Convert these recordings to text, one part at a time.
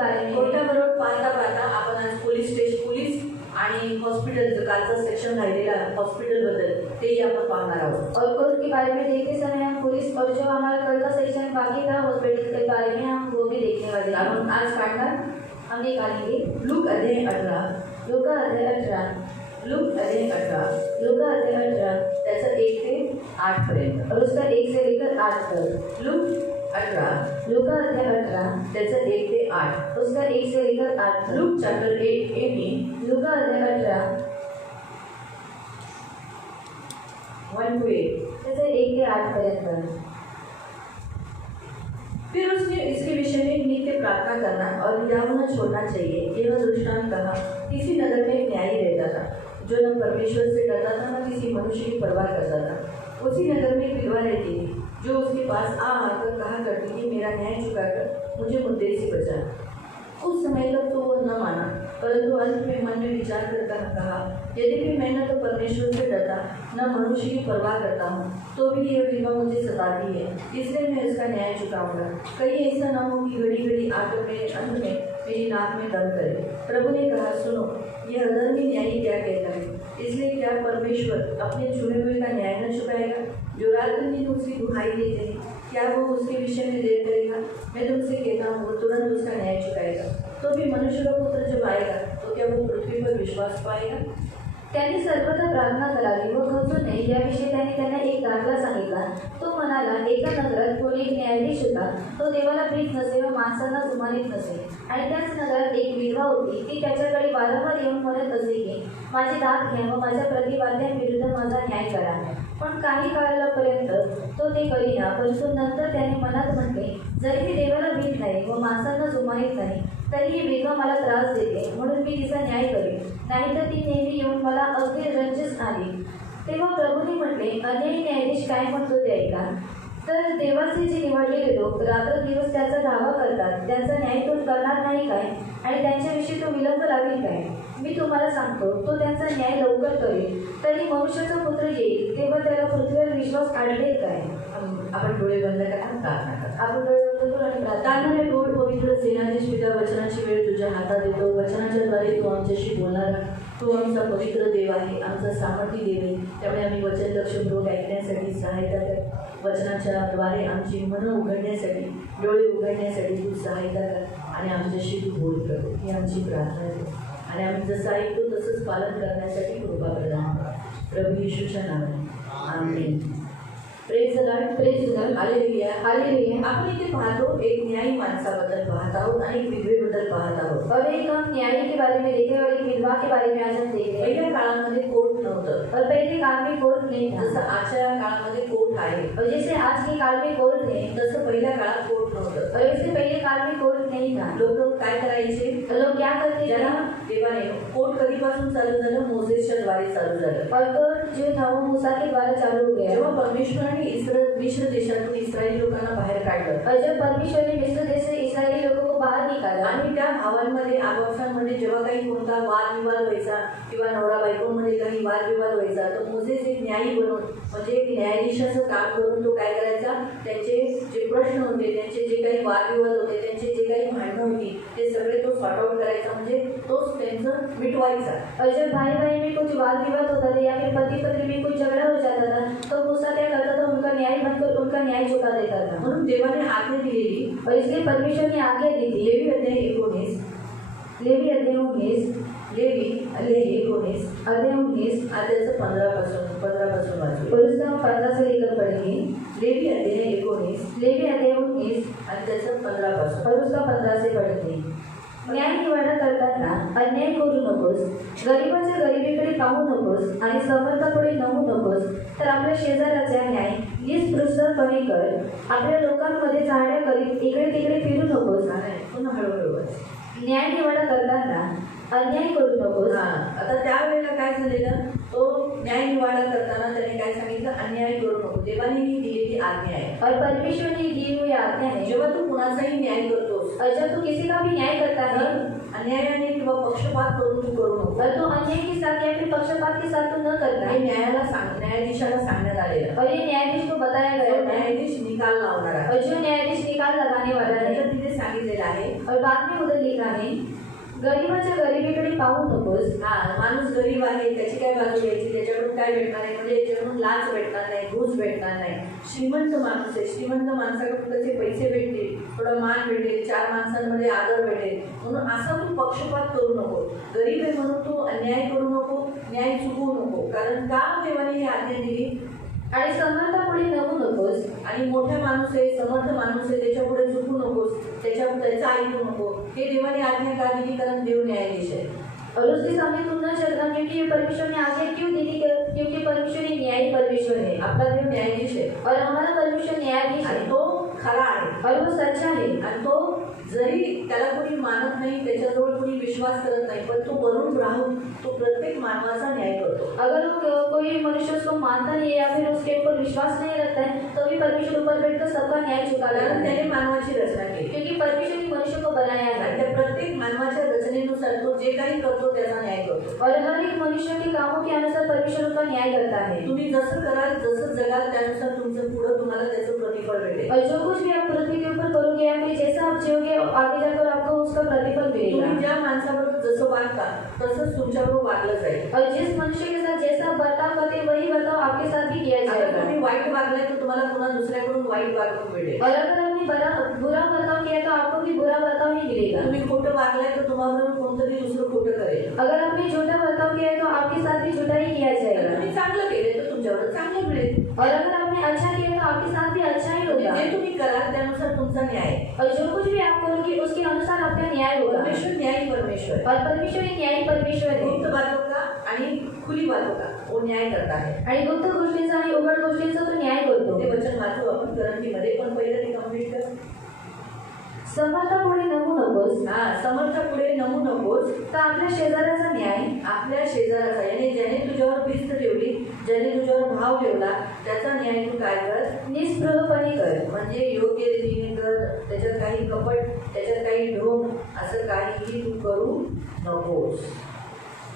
बारे में कोर्टाबरोबर पाहता आपण आज पोलीस आणि हॉस्पिटलचं कालचं सेक्शन राहिलेलं आहे हॉस्पिटलबद्दल तेही आपण पाहणार आहोत. और कोर्ट के बारे में देखते समय हम पुलिस और जो हमारा कल का सेक्शन बाकी था हॉस्पिटल के बारे में हम वो भी देखने वाले हैं. आपण आज काढणार हम निकालेंगे लूक अध्याय 18 लूका अध्याय 18 लूक अध्याय 18 लूका अध्याय 18 त्याचं 1 ते 8 पर्यंत. और उसका 1 से लेकर 8 तक. लूक 18 लूका अध्याय 18 त्याचं 1 ते 8. उसका 1 से लेकर 8 तक. लूक चॅप्टर 18 लूका अध्याय 18 1 to 8. त्याचे 1 ते 8 पर्यंत. फिर उसने इसके विषय में नित्य प्रार्थना करना और याव न छोड़ना चाहिए यह दृष्टांत कहा. किसी नगर में एक न्यायी रहता था जो न परमेश्वर से डरता था न किसी मनुष्य की परवाह करता था. उसी नगर में एक विधवा रहती थी जो उसके पास आकर कहा करती थी मेरा न्याय चुकाकर मुझे मुद्दे से बचा. कुछ समय तक तो वह न माना परंतु अंत में मन में विचार करता कहा यद्यपि मैं न तो परमेश्वर से डरता न मनुष्य की परवाह करता हूँ तो भी यह विधवा मुझे सताती है इसलिए मैं इसका न्याय चुकाऊंगा. कहीं ऐसा न हो कि घड़ी घड़ी आकर मेरे अंत में मेरी नाक में दम करे. प्रभु ने कहा सुनो यह अधर्मी न्यायी क्या कहता है. इसलिए क्या परमेश्वर अपने चुने हुए का न्याय न चुकाएगा. जो रात दिन उसकी दुहाई देते हैं क्या वो उसके विषय में देर करेगा. मैं तुमसे कहता हूँ वो तुरंत उसका न्याय चुकाएगा. तो भी मनुष्य का पुत्र जब आएगा तो क्या वो पृथ्वी पर विश्वास पाएगा. त्यांनी सर्वत्र प्रार्थना करावी व खचूने याविषयी त्यांना एक दाखला सांगितला. तो म्हणाला एका नगरात कोणी एक न्यायाधीश होता. तो देवाला भीत नसे व माणसांना जुमानीत नसे. आणि त्याच नगरात एक विधवा होती. ती त्याच्याकडे वारंवार येऊन म्हणत असे की माझी दाद घ्या व माझ्या प्रतिवाद्यांविरुद्ध माझा न्याय करा. पण काही काळापर्यंत तो ते करीना. परंतु नंतर त्याने मनात म्हटले जरी मी देवाला भीत नाही व माणसांना जुमानीत नाही तरी ही विधवा मला त्रास देते म्हणून मी तिचा न्याय करेन. नाहीतर ती नेहमी येऊन मला अगदी रंजस आली. तेव्हा प्रभूने म्हटले अन्यायी न्यायाधीश काय म्हणतो ते ऐका. तर देवाचे जे निवडलेले लोक रात्रदिवस त्याचा धावा करतात त्यांचा न्याय तो करणार नाही काय आणि त्यांच्याविषयी तो विलंब लावेल काय. मी तुम्हाला सांगतो तो त्यांचा न्याय लवकर करेल. तरी मनुष्याचा पुत्र येईल तेव्हा त्याला पृथ्वीवर विश्वास आढळेल काय. आपण डोळे बंद करा प्रार्थना करा. आपण डोळे बंद करू आणि प्रार्थना. तारणारे गोड पवित्र सेनाधीश पिता वचनाची वेळ तुझ्या हातात येतो. वचनाच्या द्वारे तू आमच्याशी बोलणारा तू आमचा पवित्र देव आहे आमचा सामर्थ्य देव आहे. त्यामुळे आम्ही वचन लक्षपूर्वक ऐकण्यासाठी सहायता कर. वचनाच्या द्वारे आमची मनं उघडण्यासाठी डोळे उघडण्यासाठी तू सहायता कर आणि आमच्याशी तू बोल कर. ही आमची प्रार्थना आहे आणि आम्ही जसं ऐकतो तसंच पालन करण्यासाठी कृपा प्रदान कर. प्रभू येशूच्या नावाने amen. Praise the Lord. Praise the Lord. Hallelujah. Hallelujah. आपण इथे पाहतो एक न्यायी माणसाबद्दल पाहत आहोत आणि एक विधवेबद्दल पाहत आहोत. और एक हम न्यायी के बारे में देखे और एक विधवा के बारे में आज हम देख रहे हैं. पहिल्या काळामध्ये कोर्ट नव्हतं और पहले काल में कोर्ट नहीं था. जसं आजच्या काळामध्ये कोर्ट आहे और जैसे आज के काल में कोर्ट है तसं पहिल्या काळात कोर्ट नव्हतं. और वैसे पहले काल में कोर्ट नहीं था. लोक काय करायचे लोग क्या करते ज्यांना थे. देवाने कोर्ट कधीपासून चालू झालं मोसेसच्या द्वारे चालू झालं. और कोर्ट जो था वो मूसा के द्वारा चालू हो गया. जेव्हा परमेश्वराने मिश्र देशातून इस्रायली लोकांना बाहेर काढलं और जब परमेश्वर ने मिस्र देश से इस्राएली लोगों को बाहर निकाला आणि त्या भावांमध्ये आपापसांमध्ये जेव्हा काही कोणता वादविवाद व्हायचा किंवा नवरा बायकोमध्ये काही वादविवाद व्हायचा तर मोसेस एक न्यायी बनून म्हणजे एक न्यायाधीशाचं काम करून तो काय करायचा त्यांचे जे प्रश्न होते त्यांचे जे काही वादविवाद होते त्यांचे जे काही भांडणं होती ते सगळे तो सॉर्ट आउट करायचा म्हणजे तोच त्यांचं मिटवायचा. और जब भाई भाई में कुछ वाद विवाद होता था या फिर पति पत्नी में कुछ झगड़ा हो जाता था तो मूसा क्या करता था उनका न्याय बनकर उनका न्याय चुका देता था. म्हणून देवाने आज्ञा दिलेली और इसलिए परमेश्वर ने आज्ञा दी थी. लेवी अध्याय 19 लेवी अध्याय 19 अध्याय 19 अध्यायाचं 15 वाचू. और उसका हम 15 से लेकर पढ़ेंगे. लेवी अध्याय 19 लेवी अध्याय 19 अध्यायाचं 15 और उसका 15 से पढ़ेंगे. न्याय निवाडा करताना अन्याय करू नकोस. गरिबाच्या गरिबीकडे पाहू नकोस आणि समर्थापुढे नमू नकोस. तर आपल्या शेजाराचा न्याय निस्पृहपणे कर. आपल्या लोकांमध्ये चाहड्या करीत इकडे तिकडे फिरू नकोस. पुन्हा हळूहळू. न्याय निवाडा करताना अन्याय करू नकोस. आता त्यावेळेला काय झालेलं तो न्याय निवाडा करताना त्याने काय सांगितलं अन्याय करू नको. देवाने दिलेली आज्ञा आहे और परमेश्वर ने दी हुई आज्ञा है. जेव्हा तू कुणाचाही न्याय करतोस और जब तू किसी का भी न्याय करता है अन्यायाने किंवा पक्षपात करून तू करू नको. और तू अन्याय के साथ या फिर पक्षपात के साथ तू न करना हे न्यायाधीशाला सांगण्यात आलेलं. और ये न्यायाधीश को बताया तो गया है न्यायाधीश निकाल लावणार आहे. और जो न्यायाधीश निकाल लगाने वाला है त्याच्यात तिथे सांगितलेलं आहे. और बाद में उधर लिखा है गरिबाच्या गरिबीकडे पाहू नकोस. माणूस गरीब आहे, त्याची काय बाजू घ्यायची, त्याच्याकडून काय भेटणार आहे, म्हणजे याच्याकडून लाच भेटणार नाही, घूस भेटणार नाही. श्रीमंत माणूस आहे, श्रीमंत माणसाकडून त्याचे पैसे भेटतील, थोडा मान भेटेल, चार माणसांमध्ये आदर भेटेल, म्हणून असा तू पक्षपात करू नको. गरीब आहे म्हणून तू अन्याय करू नको, न्याय चुकवू नको. कारण का देवाने ही आज्ञा दिली. आणि समर्थापुढे नमू नकोस. आणि मोठा माणूस आहे, समर्थ माणूस आहे, त्याच्या पुढे झुकू नकोस, त्याचं ऐकू नको. हे देवाने आज्ञा का दिली, कारण देव न्यायाधीश आहे. और उसके सामने तुम न चलना क्योंकि ये परमेश्वर ने आज्ञा क्यों दी थी क्योंकि परमेश्वर एक न्यायी परमेश्वर है. आपला देव न्यायाधीश आहे और हमारा परमेश्वर न्यायाधीश आणि है तो खरा आहे. और वो सच्चा है. आणि तो जरी त्याला कोणी मानत नाही, त्याच्याजवळ कोणी विश्वास करत नाही, पण तो वरून राहून तो प्रत्येक मानवाचा न्याय करतो. अगर वो कोई मनुष्य उसको मानता नहीं है या फिर उसके ऊपर विश्वास नहीं रखता है तो भी परमेश्वर ऊपर बैठकर सबका न्याय चुका कारण है त्याने मानवाची रचना केली. क्योंकि परमेश्वर ने मनुष्य को बनाया आणि है त्या प्रत्येक मानवाच्या रचनेनुसार तो जे काही करतो त्याचा न्याय करतो. और हर एक मनुष्य के कामों के अनुसार परमेश्वर उनका न्याय करता है. तुम्ही जसं कराल, जसं जगाल, त्यानुसार तुमचं पुढं तुम्हाला त्याचं प्रतिफळ भेटेल. और जो कुछ भी आप पृथ्वी के ऊपर करोगे या फिर जैसा आप जियोगे आगे जाकर आपको उसका प्रतिफल मिलेगा. तुम्ही ज्या माणसाबरोबर जसं वागता तसंच तुमच्याबरोबर वागलं जाईल. और जिस मनुष्य के साथ जैसा बर्ताव करते वही बर्ताव आपके साथ भी किया अगर जाएगा. तुम्ही वाईट वागलाय तर तुम्हाला पुन्हा दुसऱ्याकडून वाईट वागणूक मिळेल. और अगर आपने बुरा बर्ताव किया तो आपको भी बुरा बर्ताव ही मिलेगा. तुम्ही खोटं वागलाय तर तुम्हाला कोणतरी दुसरं खोटं करेल. अगर आपने झूठा बर्ताव किया है तो आपके साथ भी झूठा ही किया जर जाएगा. तुम्ही चांगलं केले तर तुमच्यावर चांगलं मिळेल. और अगर आपने अच्छा किया तो आपके साथ भी अच्छा ही होगा. जे तुम्ही कराल त्यानुसार तुमचा न्याय. और जो कुछ भी आप करोगे उसके अनुसार आपका न्याय होगा. परमेश्वर न्यायी परमेश्वर है. और परमेश्वर एक न्यायी परमेश्वर है. गुप्त बातों का आणि खुली बातों का वो न्याय करता है. आणि गुप्त गोष्टींचा आणि उघड गोष्टींचा तो न्याय करतो. ते वचन वाचू आपण करंटीमध्ये, पण पहिलं ते कंप्लीट कर. समर्थापुढे नमू नकोस. समर्था पुढे नमू नकोस. तर आपल्या शेजाऱ्याचा न्याय आपल्या शेजाराचा, याने ज्याने तुझ्यावर भिस्त ठेवली, ज्याने तुझ्यावर भाव ठेवला, त्याचा न्याय तू काय कर, निस्पृहपणे कर. म्हणजे योग्य रीतीने कर. त्याच्यात काही कपट, त्याच्यात काही ढोंग, असं काहीही तू करू नकोस.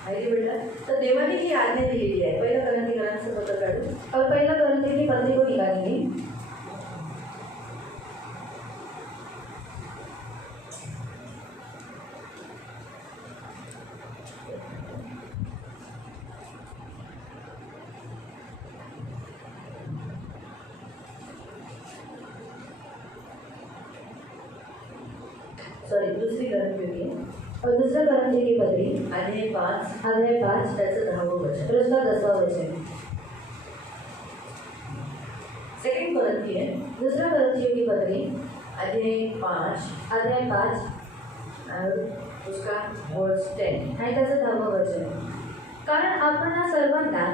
माहिती भेटला. तर देवाने ही आज्ञा दिलेली आहे. पहिलं करंटीकरांचं पत्र काढू. और पहला करंटी की पत्री को निकालेंगे. सॉरी, दुसरी करंटी होती. और दूसरा करंटी की पत्री अध्याय 5 अध्याय 5 त्याचं 10वं वचन. और उसका 10वां वचन. सेकंड करंटी आहे. दूसरा करंटियों की पत्री अध्याय 5 अध्याय 5 और उसका वर्स 10. आणि त्याचं 10वां वचन. कारण आपण सर्वांना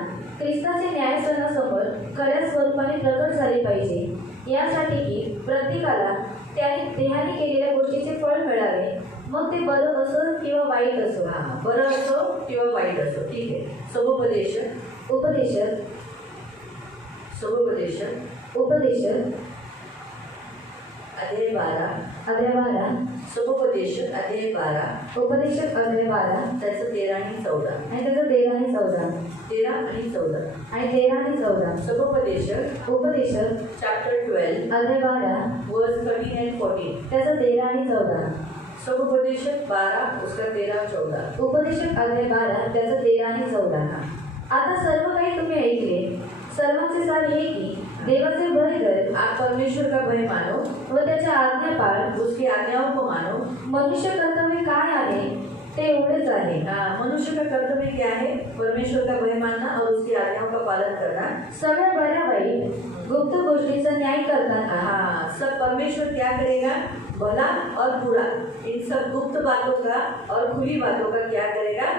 ख्रिस्ताच्या न्यायसनासमोर खऱ्या स्वरूपाने प्रकट झाले पाहिजे, यासाठी की प्रत्येकाला त्याने देहाने केलेल्या गोष्टीचे फळ मिळावे, मग ते बरं असो किंवा वाईट असो. बरं असो किंवा वाईट असो. ठीक आहे. समुपदेशक उपदेशक समुपदेशक उपदेशक अध्याय 12 अध्याय 12 समुपदेशक अध्याय 12 उपदेशक अध्याय 12 त्याचं 13 आणि 14. आणि त्याचं 13 आणि 14 13 आणि 14. आणि 13 आणि 14. समुपदेशक उपदेशक चॅप्टर 12 अध्याय 12 वर्स 13 and 14. त्याचं 13 आणि 14. समुपदेशक 12 उसका 13 14. उपदेशक अध्याय 12 त्याचं 13 आणि 14. आता सर्व काही तुम्ही ऐकले. सर्वांचे सार हे की देवाचे भय कर, आप परमेश्वर का भय मानो व त्याच्या आज्ञा पाळ. उसकी आज्ञाओं को मानो. मनुष्य कर्तव्य काय आहे ते एवढेच आहे. मनुष्य का कर्तव्य क्या है? परमेश्वर का भय मानना और उसकी आज्ञाओं का पालन करना. सगळ्या बऱ्या वाईट गुप्त गोष्टीचा न्याय करताना सब परमेश्वर क्या करेगा? भला और बुरा, इन सब गुप्त बातों का और खुली बातों का क्या करेगा?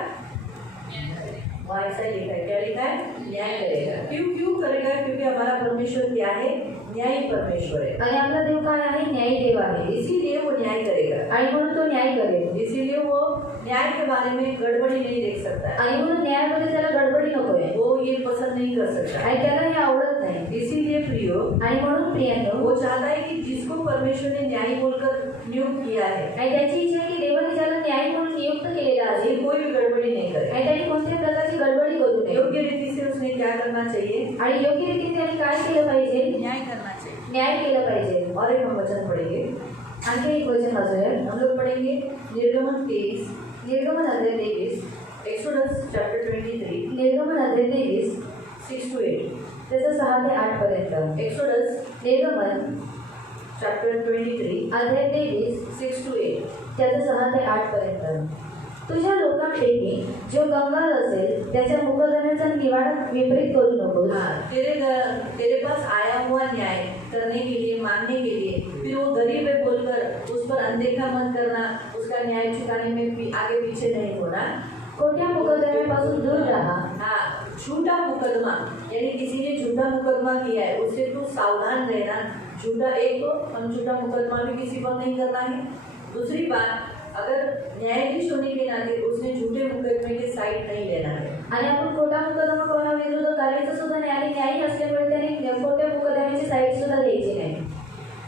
वहाँ ऐसा लिखा है. क्या लिखा है? न्याय करेगा. क्यों क्यों करेगा? क्योंकि हमारा परमेश्वर क्या है? न्यायी परमेश्वर है. आणि आपला देव काय आहे? न्यायी देव आहे. इसीलिए वो न्याय करेगा. आणि म्हणून तो न्याय करेल. इसीलिए वो न्याय के बारे में गड़बड़ी नहीं देख सकता है. आणि म्हणून न्यायामध्ये त्याला गडबडी नकोय. वो ये पसंद नहीं कर सकता. आणि त्याला हे आवडत नाही. इसीलिए प्रियो, आणि म्हणून प्रियांनो, वो चाहता है कि जिसको परमेश्वर ने न्यायी बोलकर नियुक्त किया है। आणि त्याची इच्छा आहे की देवाने ज्याला न्यायी म्हणून नियुक्त केलेला ये आहे कोई भी गड़बड़ी नहीं करे। आणि त्याने कोणत्याही प्रकारची गडबडी करू नये योग्य रीति से उसने क्या करना चाहिए? आणि योग्य रीतीने त्याने काय केलं पाहिजे न्याय करना चाहिए। न्याय केलं पाहिजे। और एक हम वचन पढ़ेंगे, आणखी एक वचन वाचूया। हम लोग पढ़ेंगे निर्गमन 23, निर्गमन अध्याय 23, एक्सोडस चैप्टर 23, निर्गमन अध्याय 23 6 to 8। त्याचं 6 ते 8 पर्यंत। एक्सोडस निर्गमन चैप्टर 23, अध्याय 23 6 to 8। त्याचं 6 ते 8 पर्यंत। तुझ्या लोकांपैकी जो गंगाळ असेल त्याच्या मुकदम्याचा निवाडा विपरीत करू नकोस। हाँ, तेरे पास आया हुआ न्याय करने के लिए, मानने के लिए, फिर वो गरीब है बोलकर उस पर अनदेखा मत करना, उसका न्याय चुकाने में आगे पीछे नहीं होना। खोट्या मुकदम्यापासून दूर राहा। हाँ, झूठा मुकदमा यानी किसी ने झूठा मुकदमा किया है उससे तू सावधान रहना। झूठा, एक तो हम झूठा मुकदमा भी किसी पर नहीं करना है। दूसरी बात, अगर न्यायाधीश होने के नाते उसने झूठे मुकदमे के साइड नहीं लेना है। आणि आपण खोटा मुकदमा कोणाविरुद्ध करायचं सुद्धा नाही आणि न्यायी असल्यामुळे त्याने खोट्या मुकदम्याची साईड सुद्धा घ्यायची नाही।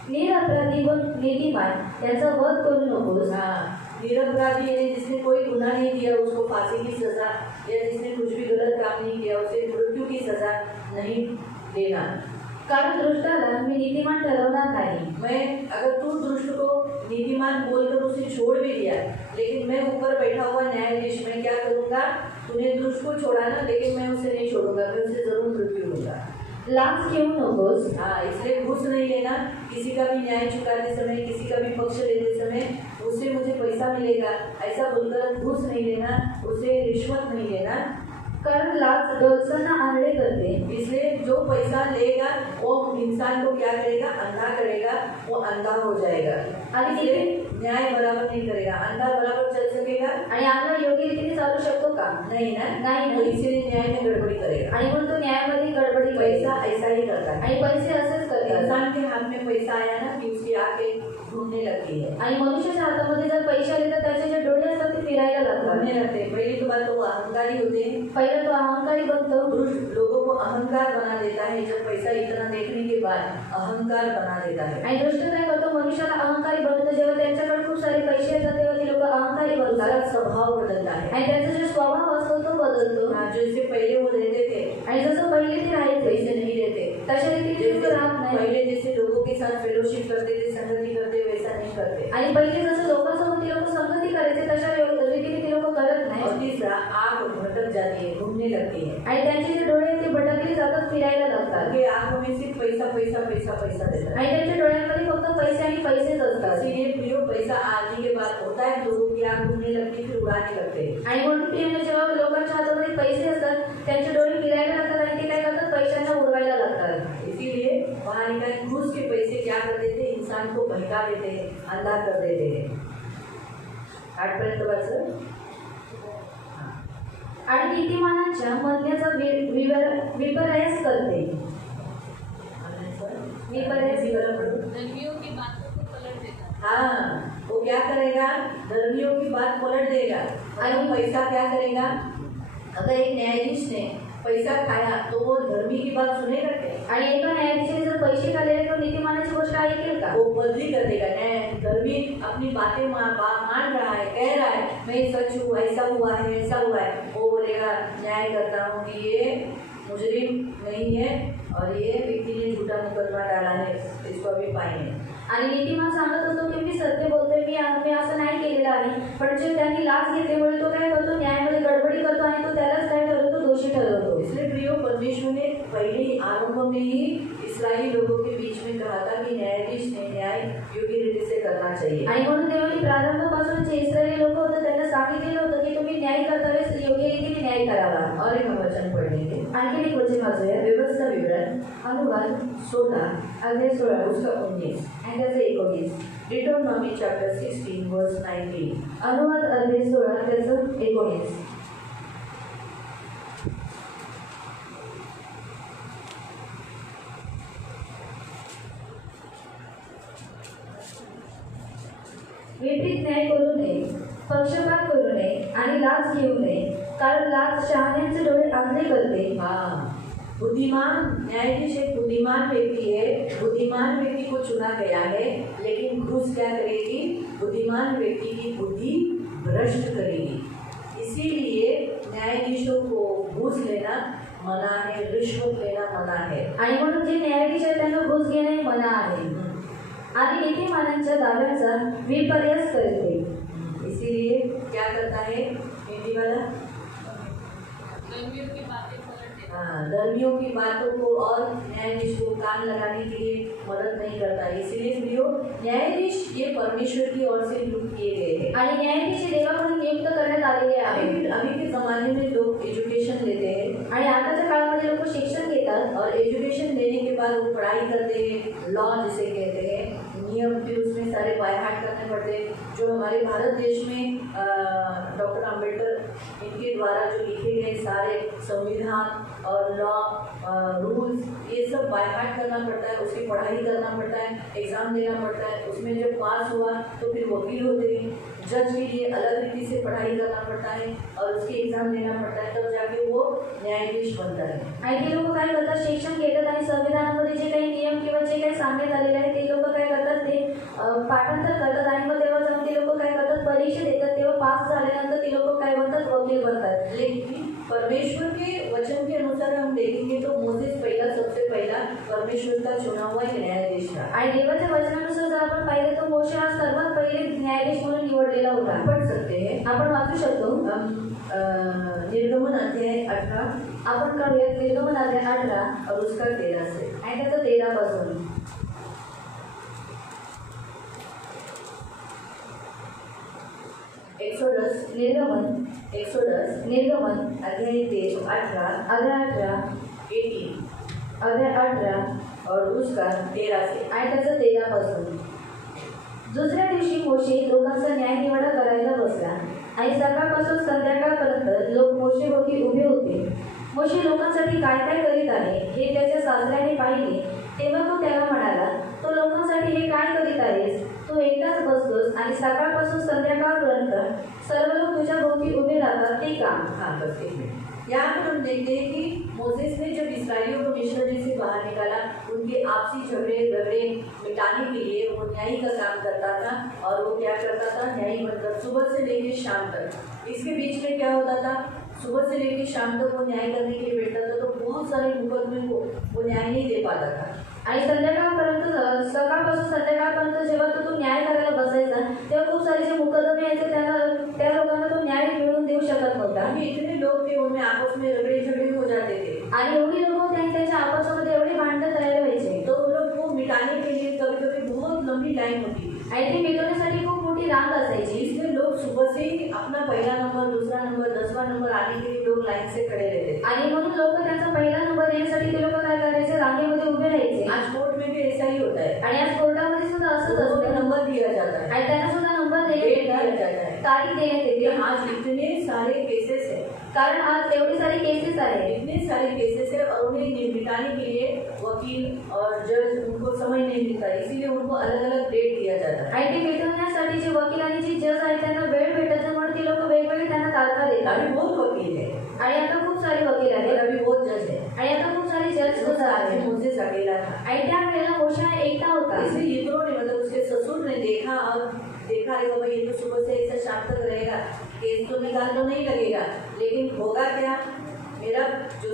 निरपराधी व नीतिमान यांचा वध करू नकोस। हाँ, निरपराधी यानी जिसने कोई गुनाह नहीं किया उसको फांसी की सजा, या जिसने कुछ भी गलत काम नहीं किया उसे मृत्यु की सजा नहीं देना। कारण दृष्टाला मी नीतिमान ठरवणार नाही। मैं अगर तू दुष्ट को नीतिमान बोलकर उसे छोड़ भी दिया, लेकिन मैं ऊपर बैठा हुआ न्यायाधीश मैं क्या करूँगा? तूने दुष्ट को छोड़ा ना, लेकिन मैं उसे नहीं छोड़ूंगा, मैं उसे जरूर मृत्यु दूंगा। लाच घेऊ नकोस। हाँ, इसलिए घूस नहीं लेना। किसी का भी न्याय चुकाते समय, किसी का भी पक्ष लेते समय उससे मुझे पैसा मिलेगा ऐसा बोलकर घूस नहीं लेना, उसे रिश्वत नहीं लेना। कारण लाच डोलसांना आंधळे करते। इसलिए जो पैसा लेगा वो इंसान को क्या करेगा? अंधा करेगा, वो अंधा हो जाएगा। आणि इसलिए न्याय बराबर नहीं करेगा। अंधा बराबर चल सकेगा? आणि आंधळा योग्य रीतीने चालू शकतो का? नहीं ना, नहीं। तो इसीलिए न्याय में गड़बड़ी करेगा। आणि म्हणून तो न्यायामध्ये गडबडी पैसा ऐसा ही करता है। आणि पैसे असेच करतात। इंसान के हाथ में पैसा आया ना कि उसकी आंखें घूमने लगती है। आणि मनुष्याच्या हातामध्ये जर पैसे आले तर त्याचे जे डोळे असतात ते फिरायला लागतात। घूमने लगते हैं। पहली तो बात तो वो अहंकारी होते हैं। पहिला तो अहंकारी बनतो। दुष्ट लोगों को अहंकार बना देता है। जब पैसा इतना देखने के बाद अहंकार बना देता है। आणि दुष्ट काय करतो? मनुष्याला अहंकारी बनवतो। जेव्हा त्यांच्याकडे खूप सारे पैसे येतात तेव्हा ते लोक अहंकारी बनतात। उसका स्वभाव बदलता है। आणि त्यांचा जो स्वभाव असतो तो बदलतो। हाँ, जो इससे पहले वो रहते थे आणि जसं पहिले ते राहायचे वैसे नहीं रहते। तशा रीतीने ते राहत नाही। पहले जैसे लोगों के साथ फेलोशिप करते थे, संगति करते, वैसा नहीं करते। आणि पहिले जसं लोकांसोबत ते लोक संगती करायचे तशा रीतीने ते लोक करत नाही। और तीसरा, आँख भटक जाती है, घूमने लगती है। आणि त्यांचे जे डोळे ते भटकले जातात, फिरायला लागतात। उनके आँखों में सिर्फ पैसा पैसा पैसा पैसा रहता है। आणि त्यांच्या डोळ्यांमध्ये फक्त पैसे आणि पैसेच असतात। इसीलिए प्रियो पैसा आने के बाद होता है लोगों की आँख घूमने लगती, फिर उड़ाने लगते हैं। आणि म्हणून प्रियांना जेव्हा लोकांच्या हातामध्ये पैसे असतात त्यांचे डोळे फिरायला लागतात आणि ते काय करतात? पैशांना उडवायला लागतात। इसीलिए वहाँ लिखा है घूस के पैसे क्या कर देते हैं? इंसान को बहका देते हैं, अंधा कर देते हैं। 8 पर्यंत वाचलं? आणि नीतिमानाच्या म्हणण्याचा विपर्यास करते। विपर्यास धर्मियों की बातों को पलट देगा। हाँ, वो क्या करेगा? धर्मियों की बात पलट देगा। और वो पैसा क्या करेगा? अगर एक न्यायाधीश ने पैसा खाया तो वो धर्मी की बात सुनेगा क्या? आणि एका न्यायाधीशाने जर पैसे खाल्लेले तो नीतिमानाची गोष्ट ऐकेल का? वो बदली कर देगा। धर्मी अपनी बातें मान रहा है, कह रहा है मैं सच हूँ, ऐसा हुआ है, ऐसा हुआ है। वो बोलेगा न्याय करता हूँ कि ये मुजरिम नहीं है और ये व्यक्ति ने झूठा मुकदमा डाला है, इसको अभी फाइन है। आणि नीतिमान सांगत होतो की मी सत्य बोलतोय, मी असं नाही केलेलं आहे। पण जे त्यांनी लाच घेतल्यामुळे तो काय करतो? न्यायामध्ये गडबडी करतो आणि तो त्यालाच काय ठरवतो? दोषी ठरवतो। इसलिए प्रियो, परमेश्वर ने पहले ही आरंभ में ही इस्राएली लोगों के बीच में कहा था कि न्यायाधीश ने न्याय योग्य रीति से करना चाहिए। आणि म्हणून देवाने प्रारंभापासून जे इस्रायली लोक होते त्यांना सांगितलेलं होतं की तुम्ही न्याय करता वेळेस योग्य रीतीने न्याय करावा। और एक हम वचन पढ़ेंगे। आणखी एक वचन वाचूया। व्यवस्था विवरण अनुवाद 16 अध्याय 16 उसका 19। आणि त्याचं 19। डिटोनॉमी चैप्टर 16 वर्स 19। अनुवाद अध्याय 16 त्याचं 19। विपरीत न्याय करू नये, पक्षपात करू नये आणि लाच घेऊ नये, कारण लाच शहाण्यांचे डोळे आंधळे करते। हाँ, बुद्धिमान न्यायाधीश एक बुद्धिमान व्यक्ति है, बुद्धिमान व्यक्ति को चुना गया है, लेकिन घूस क्या करेगी? बुद्धिमान व्यक्ति की बुद्धि भ्रष्ट करेगी। इसीलिए न्यायाधीशों को घूस लेना मना है, रिश्वत लेना मना है। आणि म्हणून जे न्यायाधीश आहेत त्यांना घूस घेणे मना आहे आणि नीतिमानांच्या दाव्यांचा विपर्यास करते। इसीलिए क्या करता है हिंदी वाला? धर्मियों की बातें पलट देता हाँ, धर्मियों की बातों को और न्यायाधीश को कान लगाने के लिए मदद नहीं करता। इसीलिए प्रियो, न्यायाधीश ये परमेश्वर की ओर से नियुक्त किए गए हैं। आणि न्यायाधीश नियमाकडून नियुक्त करण्यात आलेले आहेत। अभी के ज़माने में लोग एजुकेशन लेते हैं आणि आताच्या काळामध्ये लोक शिक्षण घेतात और एजुकेशन लेने के बाद वो पढ़ाई करते हैं, लॉ जिसे कहते हैं, नियम भी उसमें सारे बाय हार्ट करने पड़ते हैं। जो हमारे भारत देश में डॉक्टर अम्बेडकर इनके द्वारा जो लिखे गए सारे संविधान और लॉ रूल्स, ये सब बाय हार्ट करना पड़ता है, उसकी पढ़ाई करना पड़ता है, एग्ज़ाम देना पड़ता है। उसमें जब पास हुआ तो फिर वकील होते हैं, जज के लिए अलग रीति से पढ़ाई करना पड़ता है और उसकी एग्ज़ाम देना पड़ता है, तब जाके वो न्यायाधीश बनता है। आणि ते लोक काय करतात? शिक्षण घेतात आणि संविधानामध्ये जे काही नियम किंवा जे काही सांगण्यात आलेले आहे ते लोक काय करतात? ते पाठांतर करतात आणि मग तेव्हा जाऊन ते लोक काय करतात? परीक्षा देतात, तेव्हा पास झाल्यानंतर ते लोक काय बनतात? वकील बनतात। लेकिन परमेश्वर के वचन के अनुसार हम देखेंगे तो मोसेस सबसे पहला परमेश्वर का चुना हुआ एक न्यायाधीश था। आणि देवाच्या वचनानुसार जर आपण पाहिलं तर मोशे हा सर्वात पहिले न्यायाधीश म्हणून निवडलेला होता। पढ़ सकते हैं, आपण वाचू शकतो। निर्गमन अध्याय 18 आपण काढूयात निर्गमन अध्याय 18 और उसका 13 से। आणि त्याचं 13 पासून। एक्सोडस निर्गमन अध्याय 18 अध्याय 18 अध्याय 18 और उसका 13 से। आणि त्याचं 13 पासून। दुसऱ्या दिवशी मोशे लोकांचा न्यायनिवाडा करायला बसला आणि सकाळपासून संध्याकाळपर्यंत लोक मोशेभोवती उभे होते। मोशे लोकांसाठी काय काय करीत आहे हे त्याच्या सासऱ्याने पाहिले, तेव्हा तो त्याला म्हणाला, तो लोकांसाठी हे काय करीत आहेस? तू एकटाच बसतोस आणि सकाळपासून संध्याकाळपर्यंत सर्व लोक तुझ्या भोवती उभे राहतात ते का? हाँ, बस एक मिनट। यहाँ पर हम देखते हैं कि मोसेस ने जब इसराइलियों को मिस्र से बाहर निकाला, उनके आपसी झगड़े मिटाने के लिए वो न्यायी का काम करता था। और वो क्या करता था? न्यायी बनकर सुबह से लेकर शाम तक। इसके बीच में क्या होता था? सुबह से लेकर शाम तक वो न्याय करने के लिए बैठता था, तो बहुत सारे मुकदमे को वो न्याय नहीं दे पाता था। आणि संध्याकाळपर्यंत सकाळपासून संध्याकाळपर्यंत जेव्हा तो न्याय करायला बसायचा तेव्हा खूप सारे जे मुकदमे यायचे त्या लोकांना तो न्याय मिळवून देऊ शकत नव्हता। अभी इतने लोग थे, उनमें आपस में झगड़े हो जाते थे आणि एवढी लोक होती आणि त्यांच्या आपसामध्ये एवढे भांडण तयार व्हायचे, तो उन लोग को मिटाने के लिए कभी कभी बहुत लंबी लाइन होती थी। आणि ते मिटवण्यासाठी खूप मोठी रांग असायची। इसलिए लोग सुबह से ही अपना पहला नंबर, दूसरा नंबर, 10वां नंबर आने के लिए लोग लाइन से खड़े रहते थे। आणि म्हणून लोक त्यांचा पहिला नंबर येण्यासाठी ते लोक काय करायचे? रांगेमध्ये उभे राहायचे। आज कोर्ट में भी ऐसा ही होता है। आणि आज कोर्टामध्ये सुद्धा असंच उनको भी असतं, नंबर दिया जाता है, आणि त्यांना सुद्धा नंबर डेट दिया जाता है। तारीख देण्यात ये येते, आज इतने सारे केसेस हैं, कारण आज एवढी सारी केसेस आहेत। इतने सारे केसेस है और उन्हें मिटाने के लिए वकील और जज उनको समय नहीं मिलता, इसीलिए उनको अलग अलग डेट दिया जाता है। आणि ते मिटवण्यासाठी जे वकील आणि जे जज आहेत त्यांना वेळ भेटत नाही, म्हणून ते लोक वेगवेगळे त्यांना तारखा देतात। अभी बहुत वकील है आणि आता खूप सारे वकील और आहेत अभी बहुत जज है। आणि आता खूप सारे जज सुद्धा आज आहेत। मोसेस अकेला था, आणि त्या वेळेला मोशे हा एकटा होता। इसलिए यित्रो ने मतलब उसके ससुर ने देखा और देखा है भाई ये तो सुबह से ऐसा शाम तक रहेगा, केस तो निकाल तो नहीं लगेगा, लेकिन होगा क्या? मेरा जो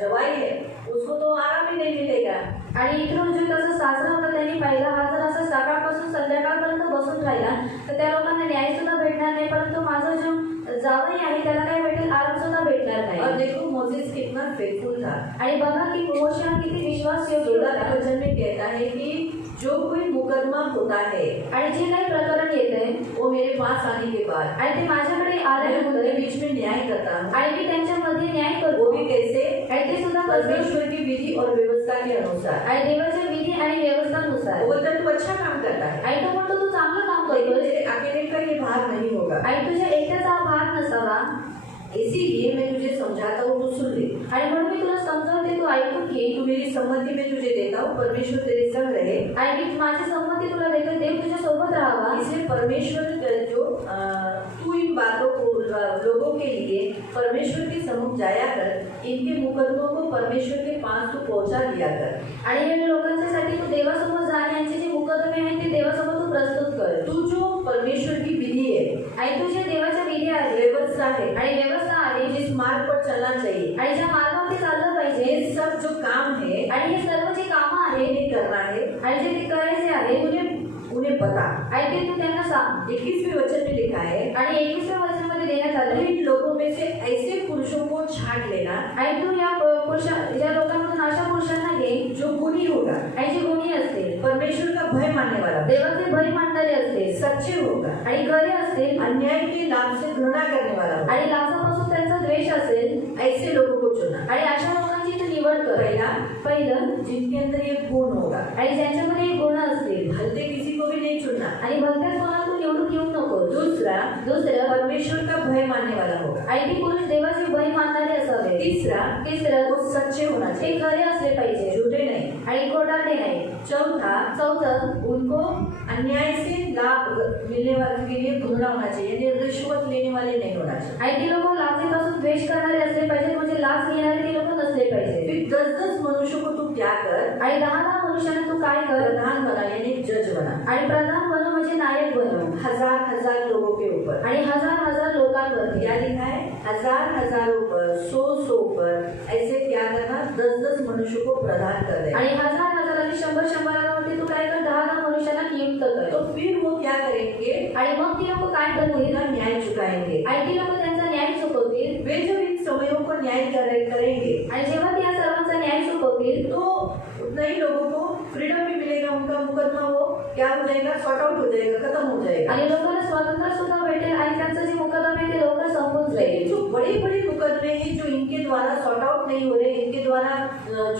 जवाई है उसको तो आराम ही नहीं मिलेगा। आणि इथून जो त्याचा सासरा होता त्यांनी पाहिला, हा जर असं सकाळपासून संध्याकाळपर्यंत बसून राहिला तर त्या लोकांना न्याय सुद्धा भेटणार नाही, परंतु माझा जो जावई आहे त्याला काय भेटेल? आराम सुद्धा भेटणार और नाही। देखो मोसेस कितना फेथफुल था। आणि बघा की मोशे हा किती विश्वासयोग्य 16 होता। वचन में कहता है कि जो कोई मुकदमा होता है आणि जे काही प्रकरण येते वो मेरे पास आने के बाद आणि ते माझ्याकडे मैं आल्यानंतर उनके बीच में न्याय करता हूँ, आणि मी त्यांच्यामध्ये न्याय वो करतो। भी कैसे? आणि ते सुद्धा करतो परमेश्वर की विधि और व्यवस्था के अनुसार। आणि देवाच्या विधी आणि व्यवस्थानुसार। वो बोलता है तू अच्छा काम करता है, आणि तो म्हणतो तू चांगलं काम लेकिन करतोस, तेरे अकेले का ये भाग नहीं होगा, आणि तुझ्या एकट्याचा हा भाग नसावा। इसीलिए मैं तुझे समझाता हूँ, तू सुन ले। आणि म्हणून मी तुला समजावते, तू ऐकून घे। तू मेरी सम्मति में तुझे देता हूँ, परमेश्वर तेरे संग रहे। आणि मी माझी संमती तुला देतो, देव तुझ्या सोबत राहावा। इसलिए परमेश्वर जो तू इन बातों को लोगों के लिए परमेश्वर के सम्मुख जाया कर, इनके मुकदमों को परमेश्वर के पास तू पहुंचा दिया कर। आणि या लोकांच्यासाठी तू देवासमोर जा आणि यांचे जे मुकदमे आहेत ते देवासमोर तू प्रस्तुत कर. तू जो परमेश्वर की विधि है, आणि तुझ्या देवाच्या विधी आहेत व्यवस्था है, आणि व्यवस्था आहे जिस मार्ग पर चलना चाहिए, आणि ज्या मार्गावरती चाललं पाहिजे ये सब जो काम है आणि हे सर्व जे कामं आहेत इन्हें करना है, आणि जे ते करायचे आहे उन्हें बता। आणि ते तू त्यांना सांग. 21वें वचन में लिखा है, आणि 21व्या वचनामध्ये देण्यात आलं इन लोगों में से ऐसे पुरुषों को छांट लेना आणि तू या या लोकांमधून अशा पुरुषांना घे जो गुणी होगा, आणि जे गुणी असतील, परमेश्वर का भय मानने वाला, देवाचे भय मानणारे असतील, सच्चे होगा, आणि खरे असतील, अन्याय के लाभ से घृणा करने वाला होगा। आणि लाचापासून त्यांचा द्वेष असेल, ऐसे लोगों को चुना। आणि अशा लोकांची तू निवड कर. पहिलं जिनके अंदर ये गुण होगा, आणि ज्यांच्यामध्ये एक गुण असतील, भलते किसी को भी नहीं चुनना। आणि भलत्याच कोणाला तू निवडून घेऊ नको. दुसरं परमेश्वर का भय मानने वाला होगा। आणि ती पुरुष देवाचे भय मानणारे असावे. तिसरं वो सच्चे होना ते चाहिए, खरे असले पाहिजे झूठे नहीं। आणि खोटारडे नाही. चौथं उनको अन्याय से लाभ मिलने वाले के लिए घृणा होना चाहिए, यानी रिश्वत लेने वाले नहीं होना चाहिए। आणि ती लोक लाचेपासून द्वेष करणारे असले पाहिजे, म्हणजे लाच घेणारे ती लोक नसले पाहिजे. फिर 10-10 मनुष्यों को तू क्या कर, आणि 10 मनुष्यांना तू काय कर, प्रधान बना, यानी जज बना, आणि प्रधान बनव म्हणजे नायक बनव. 1000-1000 लोगों के ऊपर। आणि 1000 लोकांवरती क्या लिखा है, 1000-1000 पर, 100 पर, ऐसे क्या करना, 10-10 मनुष्यों को प्रदान कर दे। आणि 1000 आणि 100 तू काय कर, 10 मनुष्यांना नियुक्त कर. तो फिर वो क्या करेंगे, आणि मग ती लोक काय करतील, उनका न्याय चुकाएंगे। आणि ती लोक त्यांचा न्याय चुकवतील. वे जब इन समयों पर न्याय करेंगे, आणि जेव्हा ती या सर्वांचा न्याय चुकवतील, तो उतना ही लोगों को फ्रीडम भी मिलेगा, उनका मुकदमा वो क्या हो जाएगा, सॉर्ट आउट हो जाएगा, खत्म हो जाएगा। आणि लोकांना स्वातंत्र्य सुद्धा भेटेल आणि त्यांचं जे मुकदमे आहे ते लवकर संपून जाईल. लेकिन जो बड़े बड़े मुकदमे हैं जो इनके द्वारा सॉर्ट आउट नहीं हो रहे, इनके द्वारा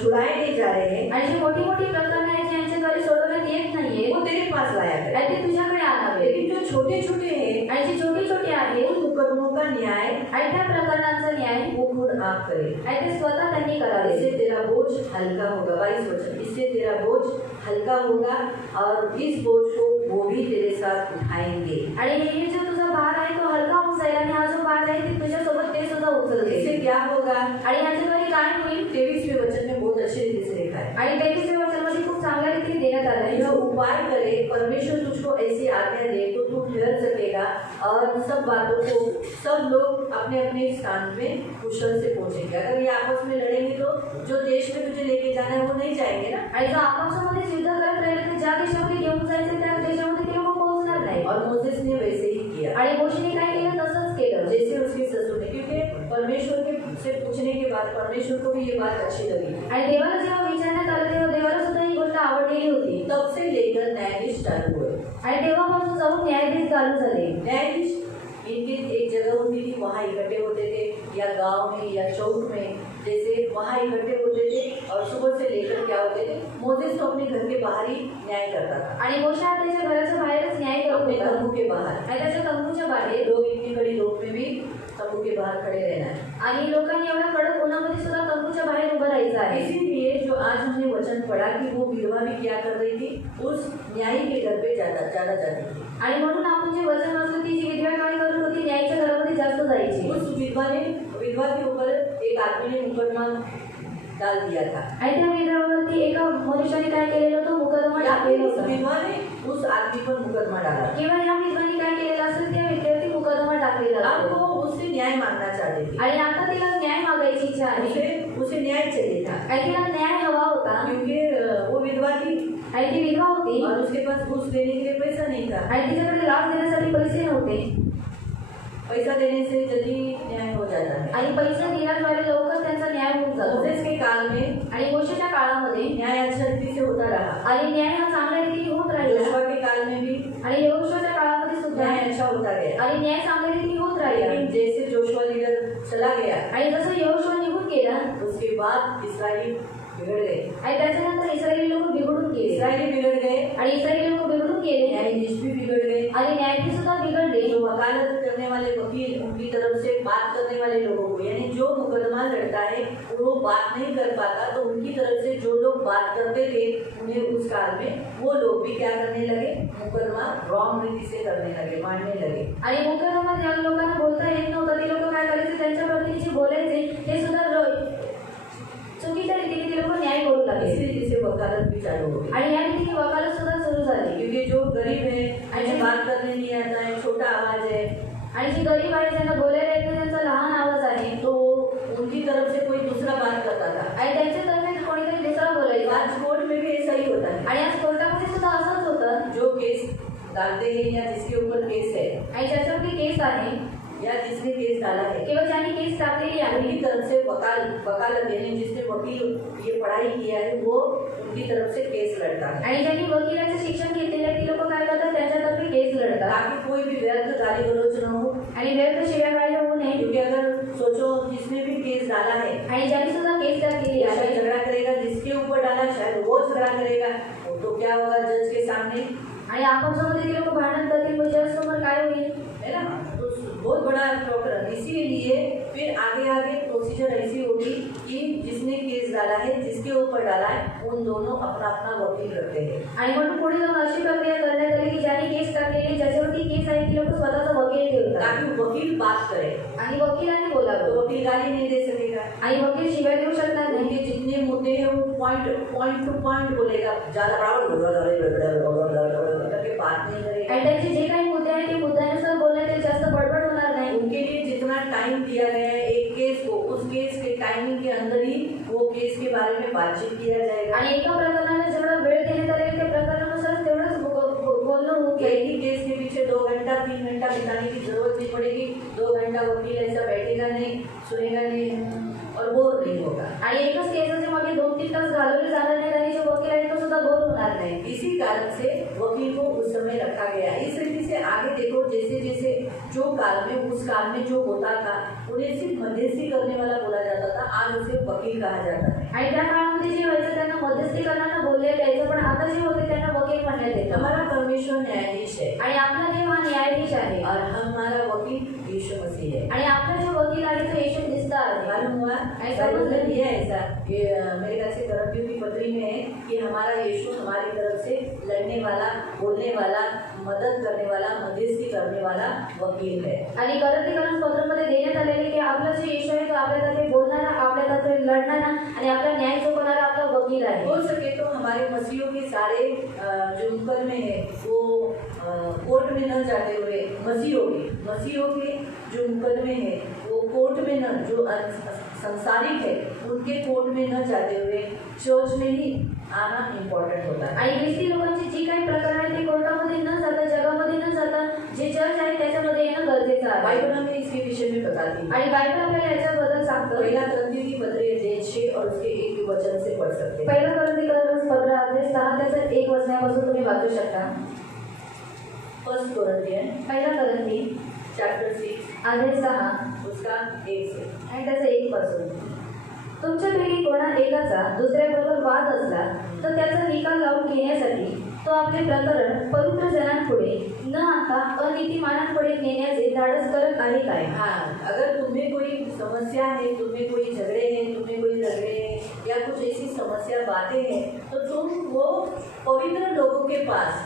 छुड़ाए नहीं जा रहे हैं, आणि जी मोठी मोठी प्रकरणे आहेत जी यांच्याद्वारे सोडवण्यात येत नाहीये, वो तेरे पास लाया करे। आणि ते तुझ्याकडे आणावे. लेकिन जो छोटे छोटे हैं, आणि जे छोटे छोटे आहेत उन मुकदमों का न्याय आणि त्या प्रकरणांचा न्याय वो खुद आप करे। आणि ते स्वतः त्यांनी करावे. इससे तेरा बोझ हल्का होगा। 22 वचन, इससे तेरा बोझ हल्का होगा और इस बोझ को वो भी तेरे साथ उठाएंगे। आणि हे जो तुझा भार आहे तो हलका होऊन जाईल आणि हा जो भार आहे ते तुझ्यासोबत ते सुद्धा उचलतील. इससे क्या होगा, आणि याच्याद्वारे काय होईल, 23वें वचन में बहुत अच्छे रीति से लिखा है। आणि 23व्या वचनामध्ये खूप चांगल्या रीतीने देण्यात आलं आहे. यह उपाय करे, परमेश्वर तुझको ऐसी आज्ञा दे तो तू ठहर सकेगा और सब बातों को सब लोग अपने अपने स्थान में कुशल से पहुंचेंगे। अगर ये आपस में लड़ेंगे तो जो देश में तुझे लेके जाना है वो नहीं जाएंगे ना। आणि जर आपापसामध्ये युद्ध करत राहिले तर ज्या देशामध्ये घेऊन जायचं त्या देशामध्ये ते लोक पोहोचणार नाही. और मोसेस ने वैसे ही किया, आणि मोशेने काय केलं तसंच केलं. जैसे उसके ससुर ने, क्योंकि परमेश्वर के से पूछने के बाद परमेश्वर को भी ये बात अच्छी लगी। आणि देवाला जेव्हा विचारण्यात आलं तेव्हा देवाला सुद्धा ही गोष्ट आवडलेली होती. तब से लेकर न्यायाधीश चालू हुए। आणि तेव्हापासून जाऊन न्यायाधीश चालू झाले. न्यायाधीश इनकी एक जगह होती थी, वहाँ इकट्ठे होते थे, या गांव में या चौक में, जैसे वहाँ इकट्ठे होते थे और सुबह से लेकर क्या होते थे, मोसेस तो अपने घर के बाहर ही न्याय करता था। आणि मोशे हा त्याच्या घराच्या बाहेरच न्याय करत अपने होता. तंबू के बाहर, आणि त्याच्या तंबूच्या बाहेर लोग इतनी बड़ी धूप में भी तंबू के बाहर खड़े रहना है। आणि लोकांनी एवढ्या कडक उन्हामध्ये सुद्धा तंबूच्या बाहेर उभं राहायचं आहे. इसीलिए जो आज हमने वचन पढ़ा कि वो विधवा भी क्या कर रही थी, उस न्यायी के घर पे ज्यादा जाती थी। आणि म्हणून आपण जे वचन वाचलं ती जी विधवा काय करत होती, न्यायाच्या घरामध्ये जास्त जायची. उस विधवा के ऊपर एक आदमी ने मुकदमा डाल दिया था। आणि त्या विधवावरती एका मनुष्याने काय केलेलं होतं, मुकदमा टाकलेला उस होता. विधवा ने उस आदमी पर मुकदमा डाला। किंवा या विधवाने काय केलेलं असेल त्या व्यक्तीवरती मुकदमा टाकलेला अब असतो. वो उससे न्याय मांगना चाहती थी, आणि आता तिला न्याय मागायची इच्छा आहे. उसे न्याय चाहिए था, आणि तिला न्याय हवा होता. क्योंकि वो विधवा थी आणि ती विधवा होती और उसके पास घूस देने के लिए पैसा नहीं था। आणि तिच्याकडे लाच देण्यासाठी पैसे नव्हते. पैसा देने से जल्दी न्याय हो जाता है। आणि पैसे दिल्याद्वारे लवकर त्यांचा न्याय होऊन जातो. मोसेस के काल में आणि मोशेच्या काळामध्ये न्याय अच्छा रीति से होता रहा, आणि न्याय हा चांगल्या रीतीने होत राहिला. योशुआ के काल में भी आणि यहोशूआच्या काळामध्ये सुद्धा न्याय अच्छा होता गया। आणि न्याय चांगल्या रीतीने होत राहिला. लेकिन जैसे जोशुआ लीडर चला गया, आणि जसं यहोशूआ निघून गेला उसके बाद इसराइली बिगड़ गए। आणि त्याच्यानंतर इस्रायली लोक बिघडून गेले. इसराइली बिगड़ गए, आणि इस्रायली लोक बिघडून गेले. न्यायाधीश भी बिगड़ गए, आणि न्यायाधीश सुद्धा बिघडले. जो वकालत करने वाले वकील, उनकी तरफ से बात करने वाले लोगों को, यानी जो मुकदमा लड़ता है वो बात नहीं कर पाता, तो उनकी तरफ से जो लोग बात करते थे उन्हें उस काल में वो लोग भी क्या करने लगे, मुकदमा रॉन्ग रीति से करने लगे, मानने लगे। आणि मुकदमा ज्या लोकांना बोलता येत नव्हतं ते लोक काय करायचे, त्यांच्यावरती चालू हो गई। आणि या रीतीने वकालत सुद्धा सुरू झाली। क्योंकि जो गरीब है जिन्हें बात करने नहीं आता है, छोटा आवाज है, आणि जी गरीब आहे ज्यांना बोलायला येत नाही, त्यांचा लहान आवाज आहे, तो उनकी तरफ से कोई दूसरा बात करता था। आणि त्यांच्यातर्फे कोणीतरी दुसरा बोलायचा। आज कोर्ट में भी ऐसा ही होता है। आणि आज कोर्टामध्ये सुद्धा असंच होतं। जो केस डालते हैं या जिसके ऊपर केस है आणि ज्याच्यावरती केस आहे या जिसने केस डाला है, किंवा ज्यांनी केस टाकलेली आहे, उनकी तरफ से वकालत यानी जिसने वकील ये पढ़ाई किया है वो उनकी तरफ से केस लड़ता है, आणि ज्यांनी वकिलाचं शिक्षण घेतलेलं आहे ती लोक काय करतात, त्यांच्यातर्फे केस लढतात। ताकि कोई भी व्यर्थ गाली गलौज न हो। आणि व्यर्थ शिव्यागाळी होऊ नये। क्योंकि अगर सोचो जिसने भी केस डाला है आणि ज्यांनी सुद्धा केस टाकलेली या शायद आहे, झगड़ा करेगा, जिसके ऊपर डाला शायद वो झगड़ा करेगा, तो क्या होगा जज के सामने, आणि आपसामध्ये ती लोक भांडण करतील, मग जज समोर काय होईल, है ना। तो बहुत बड़ा प्रॉब्लम, इसीलिए फिर आगे आगे प्रोसीजर ऐसी होगी कि जिसने केस डाला है, जिसके ऊपर डाला है, उन दोनों अपना अपना वकील रखते हैं। आणि म्हणून पुढे जाऊन अशी प्रक्रिया करण्यात आली की ज्यांनी केस टाकलेली, ज्याच्यावरती केस आहे, ती लोक स्वतःचा वकील ठेवतात ताकि वकील बात करे, आणि वकिलाने बोलावं। तो वकील गाली नहीं दे सकेगा, आणि वकील शिवाय देऊ शकणार नाही। उनके जितने मुद्दे हैं वो पॉइंट टू पॉइंट बोलेगा, ज्यादा करके बात नहीं करेगा। आणि त्यांचे जे काही मुद्दे आहेत ते मुद्द्यानुसार बोलण्यात ते जास्त बडबड होणार नाही। उनके लिए जितना टाइम दिया गया है एक केस को, उस केस के टाइमिंग के अंदर ही वो केस के बारे में बातचीत किया जाएगा। आणि एका प्रकरणाला जेवढा वेळ देण्यात आला त्या प्रकरणानुसार तेवढंच बोलणं होऊ एक ही केस के पीछे 2 घंटा 3 घंटा बिताने की जरूरत नहीं पड़ेगी। 2 घंटा वकील ऐसा बैठेगा नहीं, सुनेगा नहीं और बोर नहीं होगा। आणि एकच केसाचे मागे 2-3 तास घालवले जाणार नाही आणि जो वकील आहे तो सुद्धा बोर होणार नाही। इसी कारण से वकील को उस समय रखा गया। इस रीति से आगे देखो, जैसे जैसे जो काल में उस काल में जो होता था उन्हें सिर्फ मध्यस्थी करने वाला बोला जाता था, आज उसे वकील कहा जाता है। आणि त्या काळामध्ये जे व्हायचं त्यांना मध्यस्थी करणारा बोलण्यात यायचं, पण आता जे होते त्यांना वकील म्हणण्यात येतं। हमारा परमेश्वर न्यायाधीश है आणि आपला देव हा न्यायाधीश आहे और हमारा वकील यीशु मसीह है। आणि आपला जो वकील आहे तो येशू ख्रिस्त आहे। मालूम हुआ ऐसा बोलने दिया ऐसा ये मेरे ख्याल से गलतियों की पत्री में है कि हमारा यीशु हमारी तरफ से लड़ने वाला, बोलने वाला, मदद करने वाला, मध्यस्थी करने वाला वकील है। आणि गलतीकरण पत्रामध्ये देण्यात आलेले की आपला जो येशू आहे तो आपल्यातर्फे बोलणारा, आपल्यातर्फे लढणारा आणि आपला न्याय चुकवणारा आपला वकील आहे। हो सके तो हमारे मसीहों के सारे जो मुकदमे हैं वो कोर्ट में न जाते हुए, मसीहों के जो मुकदमे हैं वो कोर्ट में न, जो संसारिक है उनके कोर्ट में न जाते हुए चर्च में ही आना इम्पॉर्टेंट होता है। आणि ख्रिस्ती लोकांची जी काही प्रकरण आहे ते कोर्टामध्ये न जाता, जगामध्ये न जाता जे चर्च आहे त्याच्यामध्ये येणं गरजेचं आहे। बाइबल हमें इसके विषय में बताती है। आणि बायबल आपल्याला याच्याबद्दल सांगतं। पहला करंथियों की पत्री अध्याय 6 और उसके 1 वचन से पढ़ सकते हैं। पहिलं गलतीकरण पत्र अध्याय 6 त्याचं 1 वचनापासून तुम्ही वाचू शकता। फर्स्ट कोरिन्थियन पहिला गलती चैप्टर 6 अध्याय 6 उसका 1 से आणि त्याचं 1 पासून। तुमच्यापैकी कोणा एकाचा दुसऱ्याबरोबर वाद असला तर त्याचा निकाल लावून घेण्यासाठी तो आपले प्रकरण पवित्र जनांपुढे न आता अनीतिमानांपुढे नेण्याचे धाडस करत आहे काय? हाँ, अगर तुम्हें कोई समस्या है, तुम्हें कोई झगड़े हैं, तुम्हें कोई झगड़े हैं या कुछ ऐसी समस्या बातें हैं, तो तुम वो पवित्र लोगों के पास,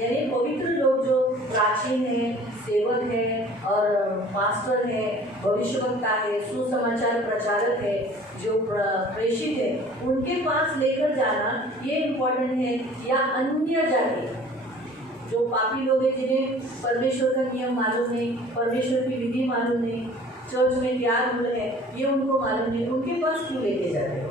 यानी पवित्र लोग जो प्राचीन हैं, सेवक हैं और मास्टर हैं, भविष्यवक्ता है, सुसमाचार प्रचारक है, जो प्रेषित है, उनके पास लेकर जाना ये इम्पोर्टेंट है। या अन्य जाति जो पापी लोग हैं, जिन्हें परमेश्वर का नियम मालूम नहीं, परमेश्वर की विधि मालूम नहीं, चर्च में क्या रूल है ये उनको मालूम नहीं, उनके पास क्यों लेके जाते हो?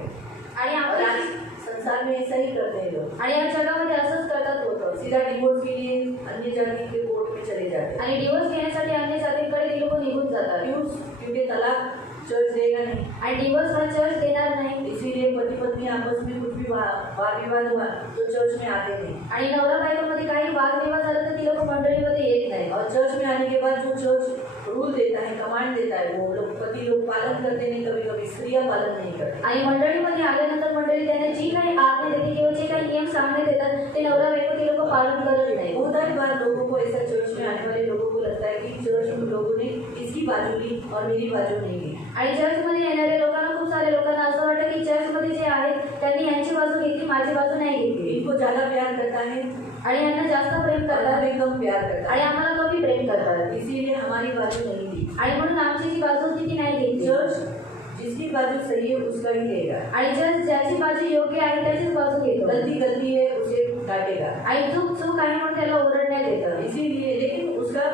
आणि और आपल्या आज संसार में ऐसा ही करते हैं लोग। आणि या जगामध्ये असंच करतात होतं। सीधा डिवोर्स के लिए अन्य जाति के कोर्ट में चले जाते हैं। आणि डिवोर्स घेण्यासाठी अन्य जातींकडे ते लोक निघून जातात। क्यों? क्योंकि तलाक चर्च देगा नहीं, आणि डिवोर्स हा चर्च देणार नाही। इसीलिए पति पत्नी आपस में कुछ भी वाद विवाद हुआ तो चर्च में आते नहीं। आणि नवरा बायकोमध्ये काही वादविवाद झाला तर ती लोक मंडळीमध्ये येत नाही। और चर्च में आने के बाद जो चर्च रूल देता है, कमांड देता है, वो लोग पति लोग पालन करते नहीं, कभी कभी स्त्रियां पालन नहीं करती। आणि मंडळीमध्ये आल्यानंतर मंडळी त्यांना जी काही आज्ञा देते किंवा जे काही नियम सांगण्यात येतात ते नवरा बायको ते लोक पालन करत नाही। बहुत सारी बार लोगों को ऐसा, चर्च में आने वाले लोगों को लगता है कि चर्च में लोगों ने इसकी बाजू ली और मेरी बाजू नहीं ली। आणि चर्चमध्ये येणाऱ्या लोकांना, खूप साऱ्या लोकांना असं वाटतं की चर्चमध्ये जे आहेत त्यांनी यांची बाजू घेतली, माझी बाजू नाही घेतली। इनको ज्यादा प्यार करता है आणि यांना जास्त प्रेम और करतात हमें कम प्यार करता आणि है, आम्हाला कमी प्रेम करतात। इसीलिए हमारी बाजू नहीं ली। आणि म्हणून आमची जी बाजू होती ती नाही घेतली। चर्च जिसकी बाजू सही है उसका ही लेगा, आणि ज्याची बाजू योग्य आहे त्याचीच बाजू घेतो. गलती है उसे काटेगा. आणि चूक आहे म्हणून त्याला ओरडण्यात येतं. इसीलिए लेकिन उसका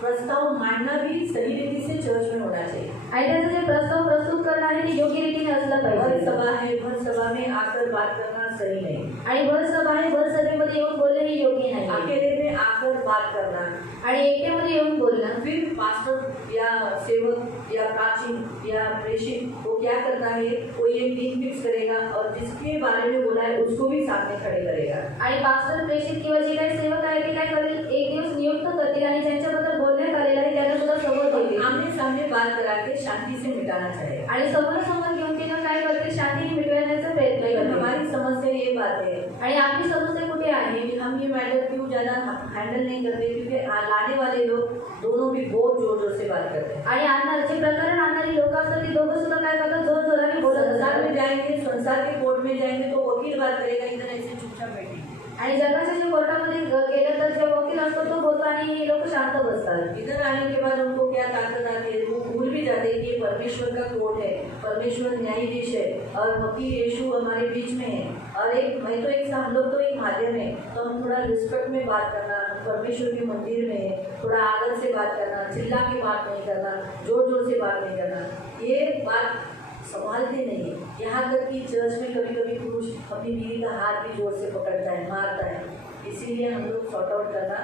प्रस्ताव मांडना भी सही रीति से चर्च में होना चाहिए. आणि त्याचं जे प्रस्ताव प्रस्तुत करणं आहे ते योग्य रीतीने असलं भर पाहिजे. सभा है, भर सभा में आकर बात करना सही नहीं. आणि भर सभा आहे, भर सभेमध्ये येऊन बोलणे हे योग्य नाही. अकेले में आकर बात करना, आणि एकट्यामध्ये येऊन बोलणं. फिर पास्टर या सेवक या प्राचीन या प्रेषित वो क्या करता है, वो ये टीम फिक्स करेगा और जिसके बारे में बोला है उसको भी सामने खड़े करेगा. आणि पास्टर प्रेषित किंवा जे काही सेवक आहे ते काय करेल, एक दिवस नियुक्त करतील आणि ज्यांच्याबद्दल बोलण्यात आलेलं आहे त्यांना सुद्धा समोर देतील. आमने सामने बात करा के शांति से मिटाना चाहिए. आणि समोरासमोर घेऊन तिनं काय करते, शांतीने मिटवण्याचा प्रयत्न लेकिन करते. हमारी समस्या ये बात है, आणि आपली समस्या कुठे आहे, हम ये मैटर क्यों ज़्यादा हैंडल नहीं करते, क्योंकि लाने वाले लोग दोनों भी बहुत जोर जोर से बात करते हैं. आणि जे प्रकरण आणणारी लोक असतात ती दोघं सुद्धा काय करतात, जोर जोराने बोलत संसार असतात. में जाएंगे, संसार के कोर्ट में जाएंगे तो वकील बात करेगा, इधर ऐसे चुपचाप बैठेंगे. आणि जगाच्या जे कोर्टामध्ये गेलं तर जे वकील असतो तो बोलतो आणि हे लोक शांत बसतात. इधर आने के बाद उनको क्या ताकत आती है, वो भूल भी जाते हैं कि ये परमेश्वर का कोर्ट है, परमेश्वर न्यायाधीश है और वकील यीशु हमारे बीच में है. और हम लोग तो एक माध्यम है, तो हम थोड़ा रिस्पेक्ट में बात करना, परमेश्वर के मंदिर में थोड़ा आदर से बात करना, चिल्ला के बात नहीं करना, जोर जोर से बात नहीं करना, ये बात संभालते नहीं है. यहाँ तक कि चर्च में कभी कभी पुरुष अपनी बीवी का हाथ भी जोर से पकड़ता है, मारता है. इसीलिए हम लोग सॉर्ट आउट करना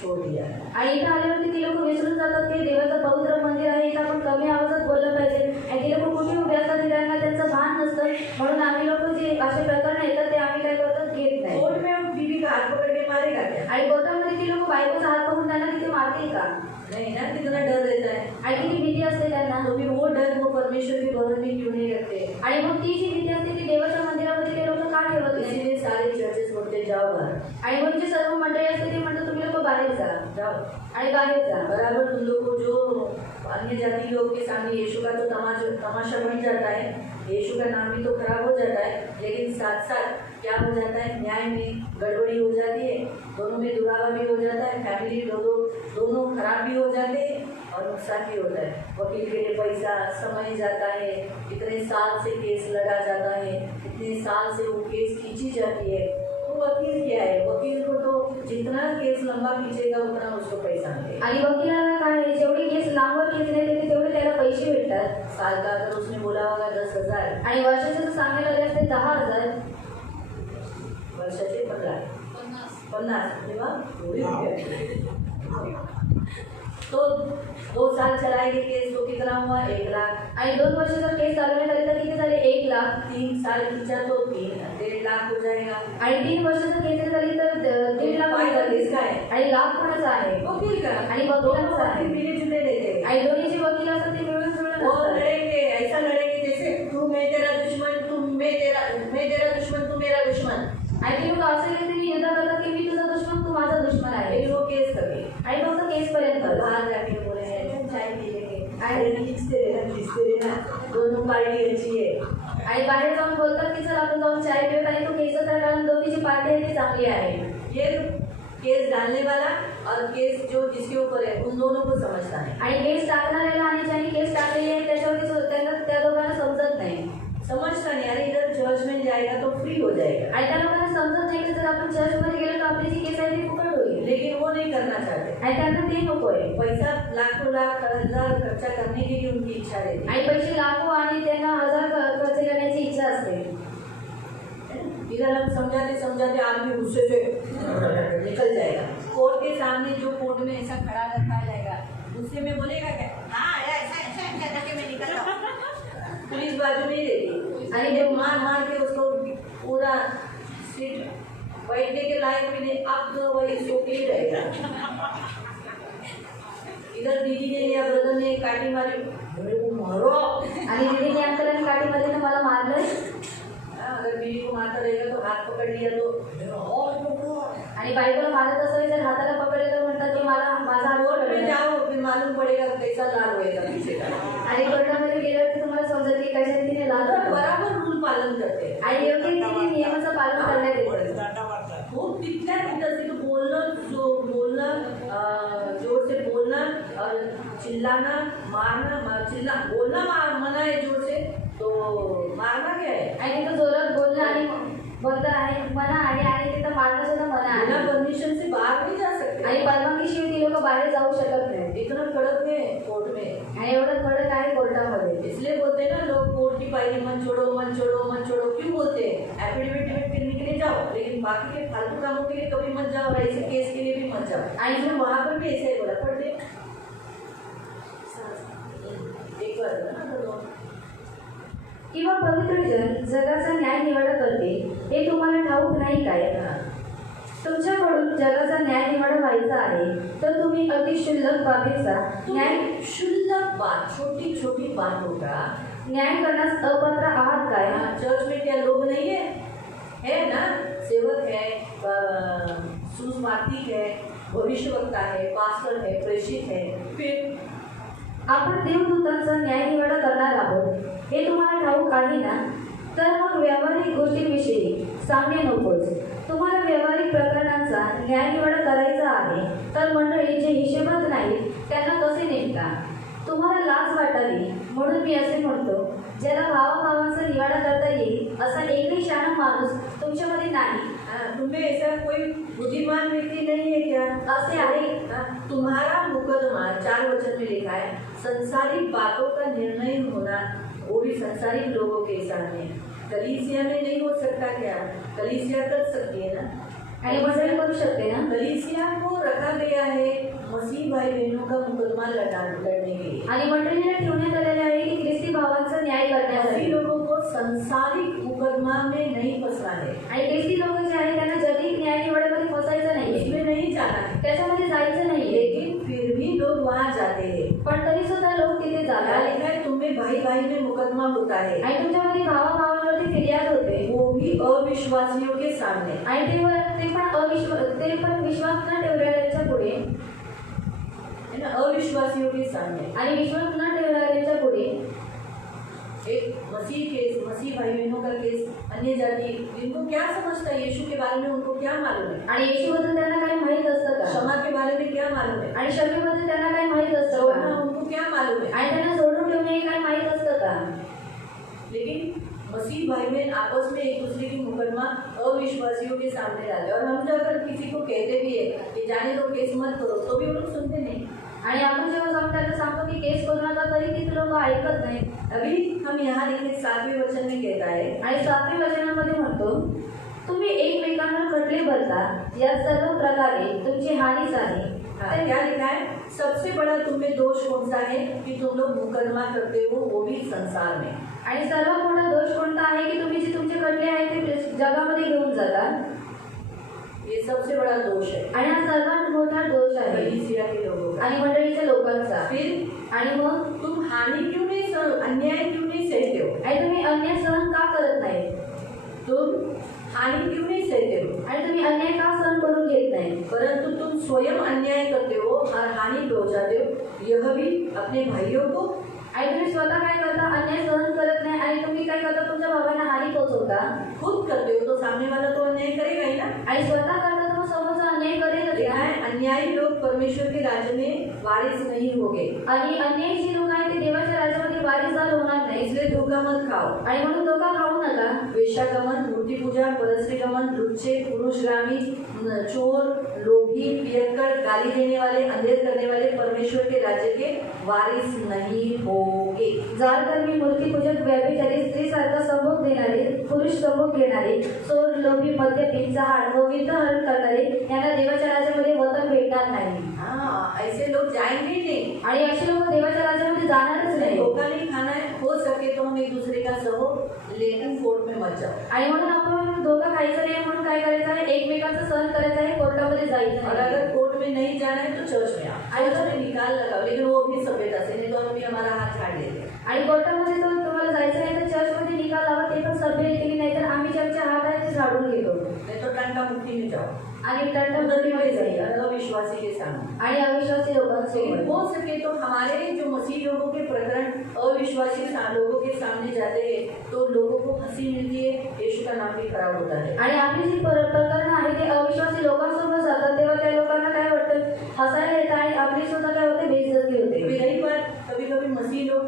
छोड़ दिया है. आणि इथं आल्यावरती ती लोक विसरून जातात की देवाचं पवित्र मंदिर आहे, इथं आपण कमी आवाजात बोललं पाहिजे. आणि ती लोक कुठे उभे असतात त्यांना त्यांचं भान नसतं, म्हणून आम्ही लोक जे असे प्रकरण येतात ते आम्ही काय करतात, घेत नाही. कोर्ट में हम बीवी का हाथ पकड़ के मारेगा क्या? आणि कोर्टामध्ये ती लोक बायकोचा हात पकडून त्यांना तिथे मारतील का? नहीं ना, कितना डर रहता है. आणि किती भीती असते त्यांना. तो फिर वो डर वो परमेश्वर के भवन में क्यों नहीं रखते? आणि मग ती जी भीती असते ती देवाच्या मंदिरामध्ये ते लोक का ठेवत नाही. इसीलिए सारे चर्चेस बोलते जाओ बाहर, आणि मग जी सर्व मंडळी असते ती म्हणतात तुम्ही लोक बाहेर जा जाओ. आणि बाहेर जा. बराबर तुम लोग को जो अन्य जाति लोग के सामने यीशु का तो तमाशा बन जाता है, यीशु का नाम भी तो खराब हो जाता है, लेकिन साथ साथ क्या हो जाता है, न्याय में गड़बड़ी हो जाती है, दोनों में दुरावा भी हो जाता है, फैमिली दोनों खराब भी हो जाते हैं और नुकसान भी होता है. वकील के लिए पैसा समय जाता है, इतने साल से केस लड़ा जाता है, इतने साल से वो केस खींची जाती है. तो वकील क्या है, वकील को तो जितना केस लंबा खींचेगा उतना उसको पैसा मिलेगा. आणि वकिलाला काय आहे, जेवढी केस लांबवर खेचण्यात येते तेवढे त्याला पैसे भेटतात. साल का अगर उसने बोला होगा 10,000, आणि वर्षाचे जर सांगायला आले असते 10,000, वर्षाचे 15, 50 तेव्हा एवढी रुपये. तो 2 साल चलाएंगे केस तो कितना हुआ, 1 लाख. आणि 2 वर्ष जर केस चालवण्यात आले तर किती झाले, 1 लाख. 3 साल खींचा तो 1.5 लाख हो जाएगा. आणि 3 वर्ष जर केस झाली तर 1.5 लाख फायदा होतात. किसका है? आणि लाख कोणाचा आहे, वकील का. आणि दोनों वकिलांचा आहे. वकील मिले जुले रहते हैं. आणि दोन्ही जे वकील असतात ते मिळून जुळून वो असतात. लड़ेंगे, ऐसा लड़ेंगे जैसे तू मैं तेरा दुश्मन, मैं तेरा दुश्मन, तू मेरा दुश्मन. आणि ते लोक असं रीतीने युद्ध करतात की मी तुझा दुश्मन तू माझा दुश्मन आहे. लेकिन वो केस कभी आणि फक्त केस पर्यंत. बाहर जाके बोलेंगे चाय पी लेंगे, अरे खींचते रहना, दोनों पार्टी अच्छी है. आणि बाहेर जाऊन बोलतात की चल आपण जाऊन चाय पिऊत आणि तो केस तर कारण दोन्हीची पार्टी आहे ती चांगली आहे. ये केस डालने वाला और केस जो जिसके ऊपर है उन दोनों को समझता है. आणि केस टाकणाऱ्याला आणि ज्यांनी केस टाकलेली आहे त्याच्यावरती त्यांना त्या दोघांना समजत नाही. समझता नहीं, अरे इधर चर्च में जाएगा तो फ्री हो जाएगा. आणि त्या लोकांना समजत नाही की जर आपण चर्चमध्ये गेलो तर आपली जी केस आहे ती फुकट होईल. लेकिन वो नहीं करना चाहते. आणि त्यांना ते नको आहे. पैसा लाखों लाख हजार खर्चा करने की भी उनकी इच्छा रहती है. आणि पैसे लाखो आणि त्यांना हजार खर्च करण्याची इच्छा असते. इधर हम समझाते आदमी गुस्से से निकल जाएगा. कोर्ट के सामने जो कोर्ट में ऐसा खड़ा रखा जाएगा, गुस्से में बोलेगा क्या, हाँ ऐसा करके मैं निकल रहा हूँ. पुलिस बाजू नहीं रहती. अरे जब मार के उसको पूरा सीट बैठने के लायक भी नहीं, अब तो वही सो के ही रहेगा. इधर दीदी ने या ब्रदर ने काटी मारी, मेरे को मारो. आणि दीदीने अंकलांनी काठीमध्ये मला मारलं. अगर बीवी को मारता रहेगा तो हाथ पकड़ लिया तो आणि बायकोला मारत असेल तर हाताला पकडले तर म्हणतात की मला माझा हात कोर्ट में पकडला. जाओ फिर मालूम पड़ेगा कैसा लाल होएगा पीछे का. आणि कोर्टामध्ये गेल्यावरती तुम्हाला समजत की कशा रीतीने लाल होतं. बराबर रूल पालन करते हैं. आणि योग्य रीतीने नियमाचं पालन करण्यात येतं. खूप तिथल्या तिथं बोलणं जोर से बोलणं और चिल्लाना, बोलना मना है जोर से, तो मारना क्या है? आणि तिथं जोरात बोलणं आणि बोलता आहे मना आहे आणि तिथं मारणं सुद्धा मना बिना आहे परमिशन से बाहर नहीं जा सकते। आणि परवानगीशिवाय ती लोक बाहेर जाऊ शकत नाही इतना कड़क है कोर्ट में। आणि एवढं कडक आहे कोर्टामध्ये। इसलिए बोलते हैं ना लोग, कोर्ट की पायरी मन छोड़ो मन छोड़ो मन छोड़ो, क्यों बोलते हैं? एफिडेविट करने के लिए जाओ, लेकिन बाकी के फालतू कामों के लिए कभी मत जाओ, ऐसे केस के लिए भी मत जाओ। आणि फिर वहाँ पर भी ऐसे ही बोला, पढ़ दे एक बार ना तो किंवा पवित्र जन जगाचा न्याय निवाडा करतील हे तुम्हाला ठाऊक नाही काय? तुमच्याकडून जगाचा न्याय निवाडा व्हायचा आहे तर तुम्ही अति क्षुल्लक बाबीचा न्याय क्षुल्लक बात, छोटी छोटी बातों का न्याय करण्यास अपात्र आहात काय? चर्च में क्या लोग नहीं है ना? सेवक है, सुसमार्थिक है, भविष्यवक्ता है, पास्टर है, प्रेषित है, फिर आपण देवदूतांचा न्याय निवाडा करणार आहोत हे तुम्हाला ठाऊक आहे ना? तर मग व्यावहारिक गोष्टींविषयी सांगणे नकोच। तुम्हाला व्यावहारिक प्रकरणांचा न्याय निवाडा करायचा आहे तर मंडळी जे हिशेबात नाहीत त्यांना कसे नेमता? तुम्हाला लाज वाटावी म्हणून मी असे म्हणतो, ज्याला भावाभावांचा निवाडा करता येईल असा एकही शहाणा माणूस तुमच्यामध्ये नाही। तुम्हें ऐसा कोई बुद्धिमान व्यक्ति नहीं है क्या? असे आहे तुम्हारा मुकदमा 4 वचन में लिखा है, संसारिक बातों का निर्णय होना, वो भी संसारिक लोगों के सामने। कलीसिया में नहीं हो सकता क्या? कलीसिया कर सकती है ना, आणि मंडळी करू शकते ना? कलीसिया को रखा गया है मसीह भाई बहनों का मुकदमा लड़ने के लिए, आणि मंडळीला ठेवण्यात आलेले आहे की ख्रिस्ती भावांचा न्याय ऐसे करण्यासाठी। लोगों को संसारिक मुकदमा में नहीं फंसना है, आणि ख्रिस्ती लोक जे आहे त्यांना जगिक न्याय निवाड्यामध्ये फसायचं नाहीये, इसमें नहीं जाना है। त्याच्यामध्ये जायचं नाहीये। लेकिन फिर भी लोग वहाँ जाते हैं। पण तरी सुद्धा लोक तिथे क्या जातात लिखा है? तुम्हें भाई भाई में मुकदमा होता है, आणि तुमच्यामध्ये भावाभावांवरती फिर्याद होते वो भी अविश्वासियों के सामने। आणि ते पण विश्वास न ठेवणाऱ्यांच्या पुढे, है ना, अविश्वासियों के सामने। आणि विश्वास न ठेवणाऱ्यांच्या पुढे एक मसीह भाई बहनों का केस, अन्य जाति, इनको क्या समझता है यीशु के बारे में, उनको क्या मालूम है? आणि येशूबद्दल त्यांना काही माहीत असतं का? क्षमा के बारे में क्या मालूम है? आणि क्षमेबद्दल त्यांना काही माहीत असतं छोड़ना का? उनको क्या मालूम है? आणि त्यांना सोडून ठेवणे हे काही माहीत असतं का? लेकिन मसीह भाई बहन आपस में एक दूसरे की मुकदमा अविश्वासियों के सामने डालते, और हम जब अगर किसी को कहते भी है कि जाने दो, केस मत करो, तो भी वो लोग सुनते नहीं। आणि आपण जेव्हा जाऊन त्यांना सांगतो की केस करू नका तरी ती लोक ऐकत नाही। अभी हम यहाँ लिखे 7वें वचन में कहता है, आणि 7व्या वचनामध्ये म्हणतो, तुम्ही एकमेकांवर खटले भरता या सर्व प्रकारे तुमची हानीच आहे। तो क्या लिखा है? सबसे बड़ा तुम्हें दोष कौन सा है कि तुम लोग मुकदमा करते हो, वो भी संसार में। आणि सर्वात मोठा दोष कोणता आहे की तुम्ही जे तुमचे खटले आहेत ते जगामध्ये घेऊन जातात। ये सबसे बड़ा दोष है आणि हा सर्वात मोठा दोष आहे कलीसिया के लोगों का। आणि मंडळीच्या लोकांचा। फिर आणि मग तुम हानि क्यों नहीं अन्याय क्यों नहीं सहते हो? आणि तुम्ही अन्याय सहन का करत नाही? तुम हानि क्यों नहीं सहते हो? आणि तुम्ही अन्याय का सहन करून घेत नाही? परंतु तुम स्वयं अन्याय करते हो और हानि पहुंचाते हो, यह भी अपने भाइयों को। आणि तुम्ही स्वतः काय करता? अन्याय सहन करत नाही आणि तुम्ही काय करता? तुमच्या भावांना हानी पोहोचवता। खुद करते हो तो सामने वाला तो अन्याय करेगा ही ना। आणि स्वतः करता तर मग समोरचा अन्याय करेलच लिखा ना। है, अन्यायी लोग परमेश्वर के राज्य में वारिस नहीं होंगे, आणि अन्यायी जी लोक आहेत ते देवाच्या राज्यामध्ये वारीसदार होणार नाही। इसलिए धोखा मत खाओ। आणि म्हणून धोका खाऊ नका। वेश्यागमन, मूर्ति पूजा, परस्त्रीगमन, लुच्चे, पुरुषगामी, चोर, लोभी, पियक्कड़, गाली देने वाले, अंधेर करने वाले परमेश्वर के राज्य के वारिस नहीं होंगे। जारकर्मी, मूर्तिपूजक, व्यभिचारी, स्त्रीसारखा संभोग देणारे, पुरुष संभोग घेणारे, चोर, लोभी, मद्यपी, चहाड व विधहरण करणारे यांना देवाच्या राज्यामध्ये वतन भेटणार नाही। हाँ, ऐसे लोग जाएंगे ही नहीं। आणि असे लोक देवाच्या राज्यामध्ये जाणारच नाही। धोखा नहीं खाना है, हो सके तो हम एक दूसरे का सहो, लेकिन कोर्ट में मत जाओ। आणि म्हणून आपण धोका खायचा नाही म्हणून काय करायचं आहे? एकमेकांचं सहन करायचं आहे, कोर्टामध्ये जायचं और नाही। अगर कोर्ट में नहीं जाना है तो चर्च में आओ, चर्च में निकाल लगाओ, लेकिन वो भी सभ्यता से, नहीं तो हम भी हमारा हाथ छाड़ देते। आणि कोर्टामध्ये जर तुम्हाला जायचं नाही तर चर्चमध्ये निकाल लावा, ते पण सभ्य रीतीने, नाहीतर आम्ही चर्चच्या हात आहे ते झाडून घेतो नहीं तो टंका मुक्ति में जाओ, आणि तंटामध्ये जाईल अविश्वासी के सामने। आणि अविश्वासी लेकिन लोकांसोबत। हो सके तो हमारे जो मसीह लोगों के प्रकरण अविश्वासी लोगों के सामने जाते हैं तो लोगों को हंसी मिलती है, यीशु का नाम भी खराब होता है। आणि आपली जी प्रकरणं आहे ते अविश्वासी लोकांसोबत जातात तेव्हा त्या लोकांना काय वाटतं हसायला येतं आणि आपली सुद्धा काय होते, बेइज्जती अभी होते. रही बात, कभी कभी मसीह लोग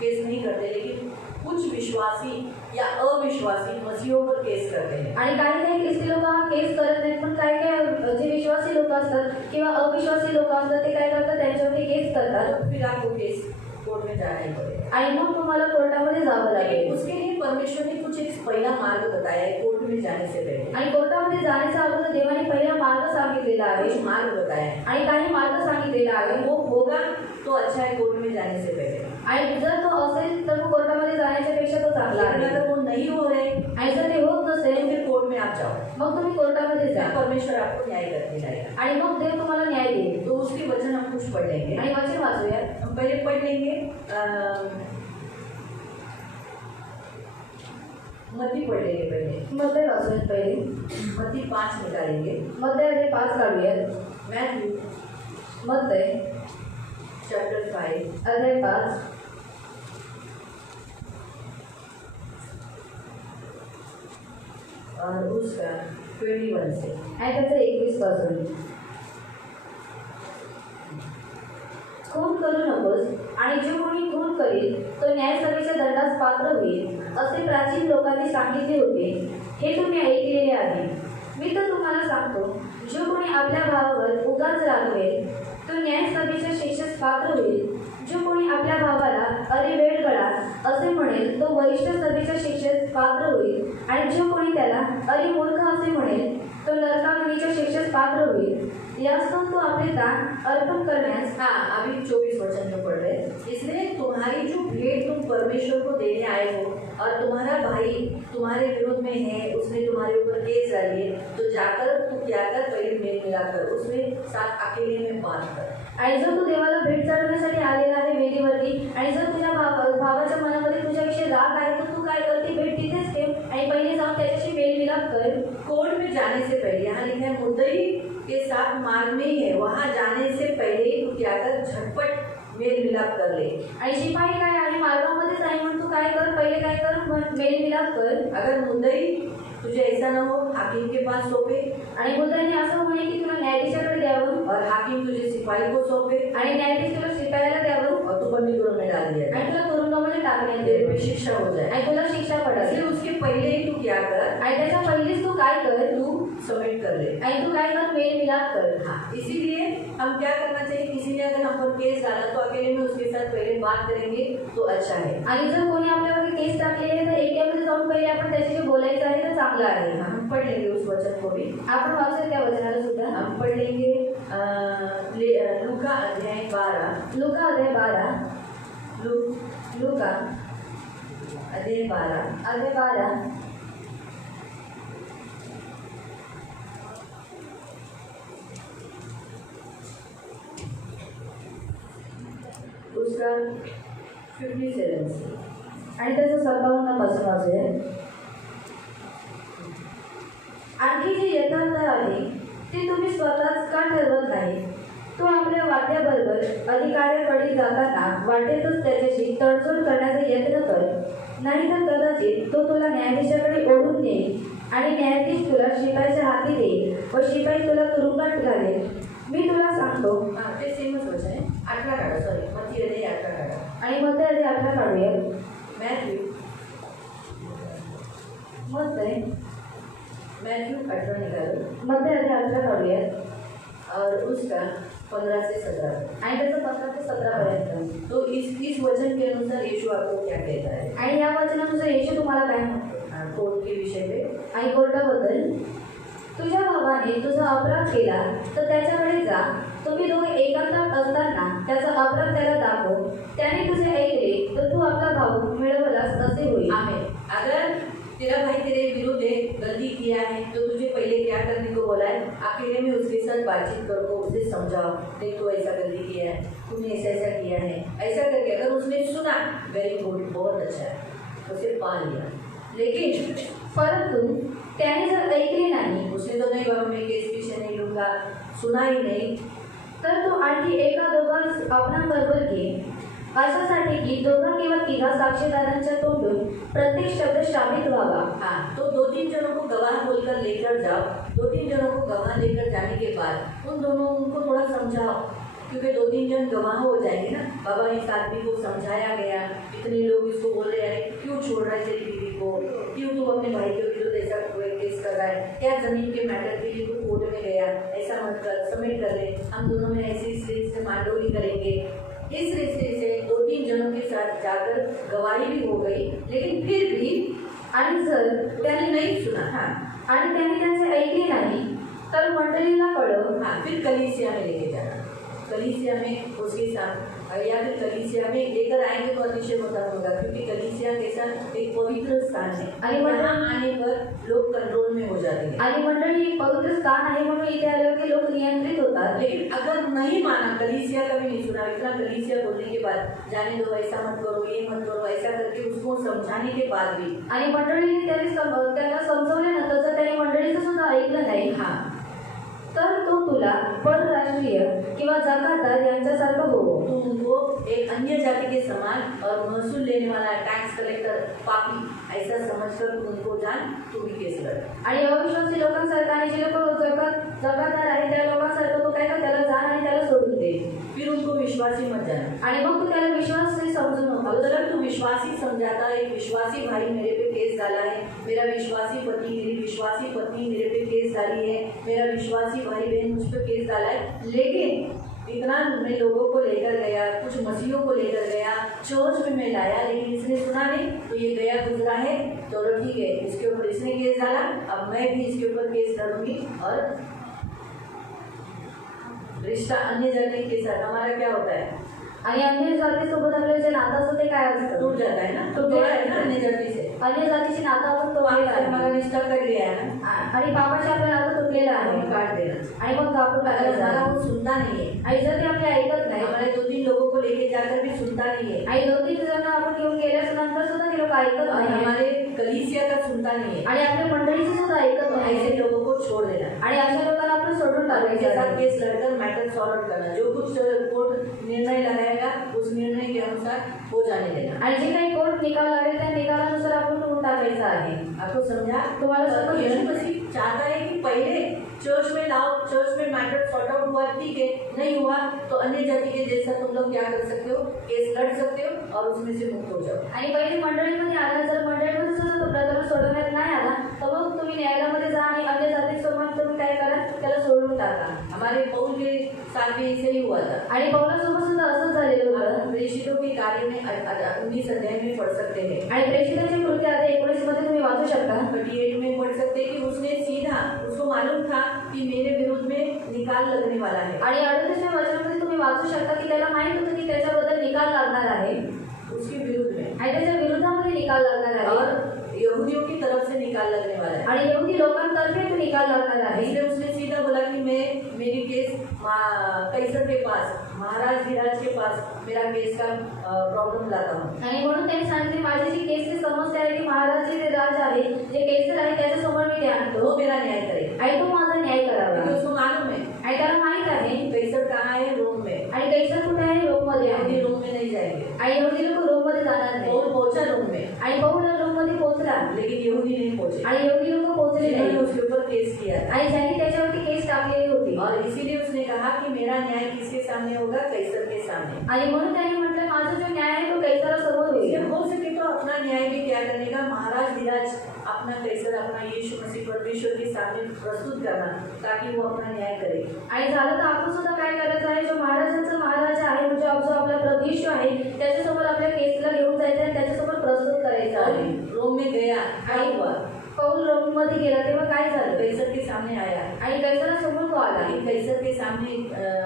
केस नहीं करते, लेकिन कुछ विश्वासी या अविश्वासी मसीहों पर केस करते हैं. आणि काही काही ख्रिस्ती लोक हा केस करत नाहीत, पण काही काही जे विश्वासी लोक असतात किंवा अविश्वासी लोक असतात ते काय करतात, त्यांच्यावरती केस करतात. तो फिर आपको केस कोर्ट में जाना ही पड़ेगा. आणि मग तुम्हाला कोर्टामध्ये जावं लेकिन लागेल. उसके लिए परमेश्वर ने कुछ एक पहला मार्ग बताया है कोर्ट में जाने से पहले. आणि कोर्टामध्ये जाण्याच्या अगोदर देवाने पहिला मार्ग सांगितलेला आहे कुछ मार्ग बताया है. आणि काही मार्ग सांगितलेला आहे. अगर वो होगा तो अच्छा है कोर्ट में जाने से पहले. आणि जर तो असेल तर तो कोर्टामध्ये जाण्याच्या पेक्षा तो चांगला लेकिन आहे. अगर वो नहीं हो रहे आणि जर ते होत तो नसेल फिर कोर्ट में आप जाओ. मग तुम्ही कोर्टामध्ये जा फिर परमेश्वर आपको न्याय करके लाएगा. आणि मग देव तुम्हाला न्याय देईल. तो उसके वचन हम कुछ पढ़ लेंगे. आणि वचन वाचूया. हम पहले पढ़ लेंगे मत्ती पढ़ लेंगे पहले. मध्य वाचूयात पहिले. मत्ती 5 निकालेंगे. मध्य अध्याय 5 काढूयात. मैथ्यू मध्य चैप्टर 5 अध्याय 5 और उसका 21 से. आणि त्याचं 21 पासून. खून करू नकोस आणि जो कोणी खून करील तो न्यायसभेच्या दंडास पात्र होईल असे प्राचीन लोकांनी सांगितले होते. हे तुम्ही ऐकलेले आहे. मी तर तुम्हाला सांगतो, जो कोणी आपल्या भावावर उगाच रागवेल तो न्यायसभेच्या शिक्षेस पात्र होईल. जो कोणी आपल्या भावाला अरे वेळ गळा असे म्हणेल तो वरिष्ठ सभेच्या शिक्षेस पात्र होईल. आणि जो कोणी त्याला अरे मूर्ख असे म्हणेल तो नरकाग्नीच्या शिक्षेस पात्र होईल. यास्तव तो आपले दान अर्पण करण्यास. हाँ, अभी 24 वचन में पढ़ रहे हैं. इसलिए तुम्हारी जो भेंट तुम परमेश्वर को देने आए हो और तुम्हारा भाई तुम्हारे विरोध में है, उसने तुम्हारे ऊपर केस डाली है, तो जाकर तू क्या कर, पहले मेल मिलाकर उसमें साथ अकेले में बात कर. आणि जर तू देवाला भेट चढवण्यासाठी आलेला आहे वेदीवरती आणि जर तुझ्या भावाच्या मनामध्ये तुझ्याविषयी राग आहे तर तू काय कर, ती भेट तिथेच ठेव आणि पहिले जाऊन त्याच्याशी मेलमिलाप कर. कोर्ट में जाने से पहले, यहाँ लिखा है मुद्दई के साथ मार्ग में ही है, वहाँ जाने से पहले ही तू क्या कर, झटपट मेल मिलाप कर ले. आणि शिपाई काय आहे, मार्गामध्येच आहे म्हणून तू काय कर, पहिले काय कर, मेलमिलाप कर. अगर मुद्दई तुझे ऐसा ना हो हाकिम के पास सौंपे आणि मुद्दाने असं म्हणे की तुला न्यायाधीशाकडे द्यावं और हाकिम तुझे सिपाही को सौंपे आणि न्यायाधीश तुला शिपायाला द्यावं और तू बंदीगृह में डाल दिया आणि तुला तुरुंगामध्ये टाकण्यात तेरे येईल पे शिक्षा हो जाए. आणि तुला शिक्षा पडेल. इसलिए उसके पहले ही तू क्या कर, आणि त्याच्या पहिलेच तू काय कर, तू सबमिट कर ले. आणि तू काय कर, मेलमिलाप कर. हाँ, इसीलिए हम क्या करना चाहिए, किसी ने अगर हम पर केस डाला तो अकेले में उसके साथ पहले बात करेंगे तो अच्छा है. आणि जर कोणी आपल्यावर केस टाकली आहे तर एकट्यामध्ये जाऊन पहिले आपण त्याच्याशी बोलायचं आहे तर चांगलं आहे. हम पढ़ लेंगे उस वचन को भी. आपण वाचूया त्या वचनाला सुद्धा. हम पढ़ लेंगे लूका अध्याय 12. लूका अध्याय 12 लूका अध्याय 12 अध्याय 12 उसका 57 से. आणि त्याचं 57 पासून वाचूया. आणखी जे यथार्थ आहे ते तुम्ही स्वतःच का ठरवत नाही. तो आपल्या वाद्याबरोबर अधिकाऱ्याकडे जाताना वाटेतच त्याच्याशी तडजोड करण्याचा यत्न कर. नाहीतर कदाचित तो तुला न्यायाधीशाकडे ओढून नेईल आणि न्यायाधीश तुला शिपाईच्या हाती देईल व शिपाई तुला तुरुंगात घालेल. मी तुला सांगतो. हाँ, ते सेमच वचन है. 18 काढा, सॉरी मत्ती अध्याय 18 काढा. आणि मध्य अध्याय 18 काढूया. मैथ्यू मैथ्यू 18 निकालो मध्य अध्याय 18 काढूया. और उसका 15 से 17. आणि त्याचं 15 ते 17 पर्यंत. तो इस वचन के अनुसार यीशु आपको क्या कहता है. आणि या वचनानुसार येशू तुम्हाला काय म्हणतो. कोर्ट के विषय पे. आणि कोर्टाबद्दल. तुझ्या भावाने तुझा अपराध केला तर त्याच्याकडे जा. तुम्ही दोघे एकांतात असताना त्याचा अपराध त्याला दाखव. त्याने तुझे ऐकले तर तू आपला भाऊ मिळवलास असे होईल. आमीन. अगर तेरा भाई तेरे विरुद्ध गलती किया है तो तुझे पहले क्या करने को बोला है, अकेले में उसके साथ बातचीत करो, उसे समझाओ, देख तो ऐसा गलती किया है, तूने ऐसा ऐसा किया है, ऐसा करके अगर उसने सुना वेरी गुड, बहुत अच्छा है, उसे पा लिया. लेकिन परंतु त्याने जर ऐकले नाही उसने तो नहीं बाबा मैं केस पीछे नहीं लूंगा, सुना ही नहीं, तर तू आणखी एका दोघांस आपणाबरोबर घे. अशासाठी की दोघा किंवा तिघा साक्षीदारांच्या तोंडून प्रत्येक शब्द शाबित व्हावा. हाँ, तो 2-3 जनों को गवाह बोलकर लेकर जाओ. 2-3 जनों को गवाह लेकर जाने के बाद उनको थोड़ा समझाओ, क्योंकि 2-3 जन गवाह हो जाएंगे ना. बाबा इस आदमी को समझाया गया, इतने लोग इसको बोल रहे हैं क्यों छोड़ रहा है तेरी बीवी को, क्यों तू अपने भाई के विरुद्ध ऐसा केस कर रहा है, क्या जमीन के मैटर के लिए तू कोर्ट में गया, ऐसा मत कर, सबमिट कर ले, हम दोनों में ऐसी इस रीत से मांडोली करेंगे. इस रिश्ते से 2-3 जनों के साथ जाकर गवाही भी हो गई, लेकिन फिर भी आणि जर त्याने नहीं सुना. हाँ आणि त्यांनी त्यांचे ऐकले नाही तर मंडळीला कळव. हाँ, फिर कलीसिया में लेके जाना. कलीसिया में उसके साथ या फिर कलीसिया में लेकर आएंगे तो अतिशय उत्तम होगा, क्योंकि कलीसिया कैसा एक पवित्र स्थान है आणि वहाँ आने पर लोग कंट्रोल में हो जाते हैं. आणि मंडळी एक पवित्र स्थान आहे म्हणून इथे आल्यावर की लोक नियंत्रित होतात. लेकिन अगर नहीं माना, कलीसिया का भी नहीं सुना, इतना कलीसिया बोलने के बाद जाने दो, ऐसा मत करो, ये मत करो, ऐसा करके उसको समझाने के बाद भी आणि मंडळीने त्यांना समजवल्यानंतर जर त्यांनी मंडळीचं सुद्धा ऐकलं नाही हाँ तर तो तुला परराष्ट्रीय किंवा जकातदार यांच्यासारखं होवो. तो उनको एक अन्य जाति के समान और महसूल लेने वाला टैक्स कलेक्टर पापी ऐसा समझकर उनको जान, तू भी केस लड़. आणि अविश्वासी लोकांसारखं आणि जे लोक जकातदार आहेत त्या लोकांसारखं तो काय कर त्याला जाण आणि त्याला सोडून दे. फिर उनको विश्वासी मत जाना. आणि मग तू त्याला विश्वास से समजू नको. अगर तू विश्वासी समझाता, एक विश्वासी भाई मेरे पे केस डाला है, मेरा विश्वासी पति, मेरी विश्वासी पत्नी मेरे पे केस डाली है, मेरा विश्वासी भाई बहन मुझ पे केस डाला है, लेकिन इतना मैं लोगों को लेकर गया, कुछ मसीहों को लेकर गया, चर्च में मैं लाया, लेकिन इसने सुना नहीं, तो ये गया गुजरा है, चलो ठीक है, इसके ऊपर इसने केस डाला, अब मैं भी इसके ऊपर केस डालूंगी. और रिश्ता अन्य जाति के साथ हमारा क्या होता है, आणि अन्य जातीसोबत आपलं जे नातं असतं ते काय असतं, टूट जाता है ना. तो टूट तोड़ा जाता है ना अन्य जाति से. अन्य जातीची नातं आपण तो तोडलेलं आपसे हमारा आहे रिश्ता कट गया है ना, आणि पापाशी आपलं नातं तुटलेलं आहे हमें काट देना. आणि मग कापून अगर टाकायचं हमारा आहे. वो सुनता नहीं है, आणि जर ते आपले ऐकत नाही हमारे 2-3 लोगों को लेके जाकर भी सुनता नहीं है, आणि 2-3 जण आपण घेऊन गेल्याच्या नंतर सुद्धा ते लोक ऐकत और नाही हमारे कलीसिया का सुनता नहीं है, आणि आपल्या मंडळीचं सुद्धा ऐकत तो नाही ऐसे लोगों को छोड़ देना. आणि अशा लोकांना आपण सोडून और उनके टाकायचं साथ आहे. केस लड़कर मैटर सॉल्व आउट करना. जो कुछ कोर्ट निर्णय लगाएगा उस निर्णय के अनुसार हो जाने देना. आणि जे काही कोर्ट निकाल लागेल त्या निकालानुसार आपण होऊन टाकायचं आहे. आपको समझा? तुम्हाला तो समझ यीशु गया? मसीह चाहता है कि पहले चर्च में लाओ, चर्च में मैटर सॉर्ट आउट हुआ, ठीक है, नहीं हुआ तो अन्य जाति के जैसा तुम लोग क्या कर सकते हो, केस लड़ सकते हो और उसमें से मुक्त हो जाओ. आणि पहिले मंडळीमध्ये आला, जर मंडळीमध्ये सुद्धा तो प्रकरण सोडवण्यात नाही आला तर मग तुम्ही न्यायालयामध्ये जा आणि अन्य जातीसोबत तुम्ही काय करा, त्याला सोडून टाका. हमारे पौल के साथ भी ऐसे ही हुआ था. आणि पौलासोबत सुद्धा असंच झालेलं होतं. हम प्रेषितों के कार्य में 19 अध्याय में पढ़ सकते हैं, आणि प्रेषितांची कृती आता 19 मध्ये तुम्ही वाचू शकता. 38 में पढ़ सकते हैं कि उसने सीधा, उसको मालूम था कि मेरे विरुद्ध में निकाल लगने वाला है. आणि 38व्या वचनामध्ये तुम्ही वाचू शकता की त्याला माहित होतं की त्याच्याबद्दल निकाल लागणार आहे उसके विरुद्ध में, आणि त्याच्या विरोधामध्ये निकाल लागणार आहे और यहूदियों की तरफ से निकाल लगने वाला है. आणि यहूदी लोकांतर्फे तो निकाल लागणार आहे. इसलिए उसने सीधा बोला कि मैं मेरी केस कैसर के पास, महाराज धीराज के पास मेरा केस का प्रॉब्लम लाता हूँ. आणि म्हणून त्यांनी सांगितले माझी जी केसची समस्या आहे ती महाराज जे राज आहे जे केसर आहे त्याच्यासमोर मी ते आणतो वो मेरा न्याय करे. आणि तो माझा न्याय क्योंकि करावा. उसको मालूम है आणि त्याला माहित आहे कैसर कहाँ है, रोम में. आणि कैसर कुठे आहे, रोममध्ये यहूदी आहे. रोम में नहीं जाएंगे. आणि यहूदी लोक रोममध्ये जाणार नाही. पौल पहुंचा रोम में, आणि पौल रोममध्ये पोहोचला लेकिन यहूदी नहीं पहुंचे. आणि यहूदी लोक पोहोचले जिन्होंने नाही उसके ऊपर केस किया था. आणि ज्यांनी त्याच्यावरती केस टाकलेली होती. और इसीलिए उसने कहा कि मेरा न्याय किसके सामने होगा, कैसर के सामने. आणि म्हणून त्यांनी म्हटलं माझा जो न्याय आहे तो कैसरासमोर ये होईल. हो सके तो अपना न्याय भी क्या करने का, महाराज धीराज अपना कैसर, अपना यीशु मसीह परमेश्वर के सामने प्रस्तुत करना, ताकि वो अपना न्याय करे. आणि झालं तर आपण सुद्धा काय करायचं आहे, जो महाराजांचा महाराज आहे म्हणजे जो आपला प्रभू यीशु आहे त्याच्यासमोर आपल्या केसला घेऊन जायचं आणि त्याच्यासमोर प्रस्तुत करायचं आहे. रोम में गया, क्या हुआ, पौल रोममध्ये गेला तेव्हा काय झालं, कैसर के सामने आया. आणि कैसरासमोर तो आला लेकिन कैसर के सामने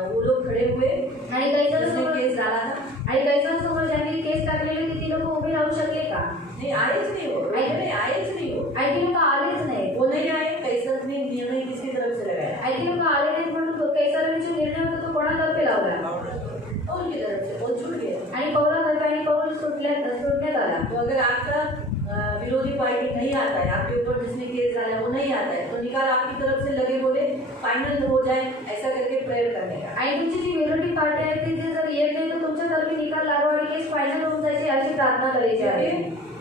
वो लोग खड़े हुए, आणि उसने कैसरासमोर केस डाला था. आणि कैसरासमोर ज्यांनी केस टाकलेली होती ती लोक उभी राहू शकले का, नहीं आएच नहीं हो, आएच नहीं हो. आणि ती लोक आलेच नाही. वो नहीं आए. कैसर ने निर्णय किसकी तरफ से लगाया, आणि ती लोक आले नाहीत म्हणून कैसराने जो निर्णय होता तो कोणातर्फे लावला, पौल की तरफ से. पौल छूट गया. आणि पौलातर्फे, आणि पौल सुटण्यात आला. तो अगर आपका विरोधी पार्टी नहीं आता है, आपके ऊपर जिसने केस डाला है वो नहीं आता है, तो निकाल आपकी तरफ से लगे बोले फाइनल हो जाए, ऐसा करके प्रेयर करने का. आणि तुमची जी विरोधी पार्टी आहे ती जे जर येत नाही तर तुमच्यातर्फे निकाल लागवा आणि केस प्रार्थना करायची आहे.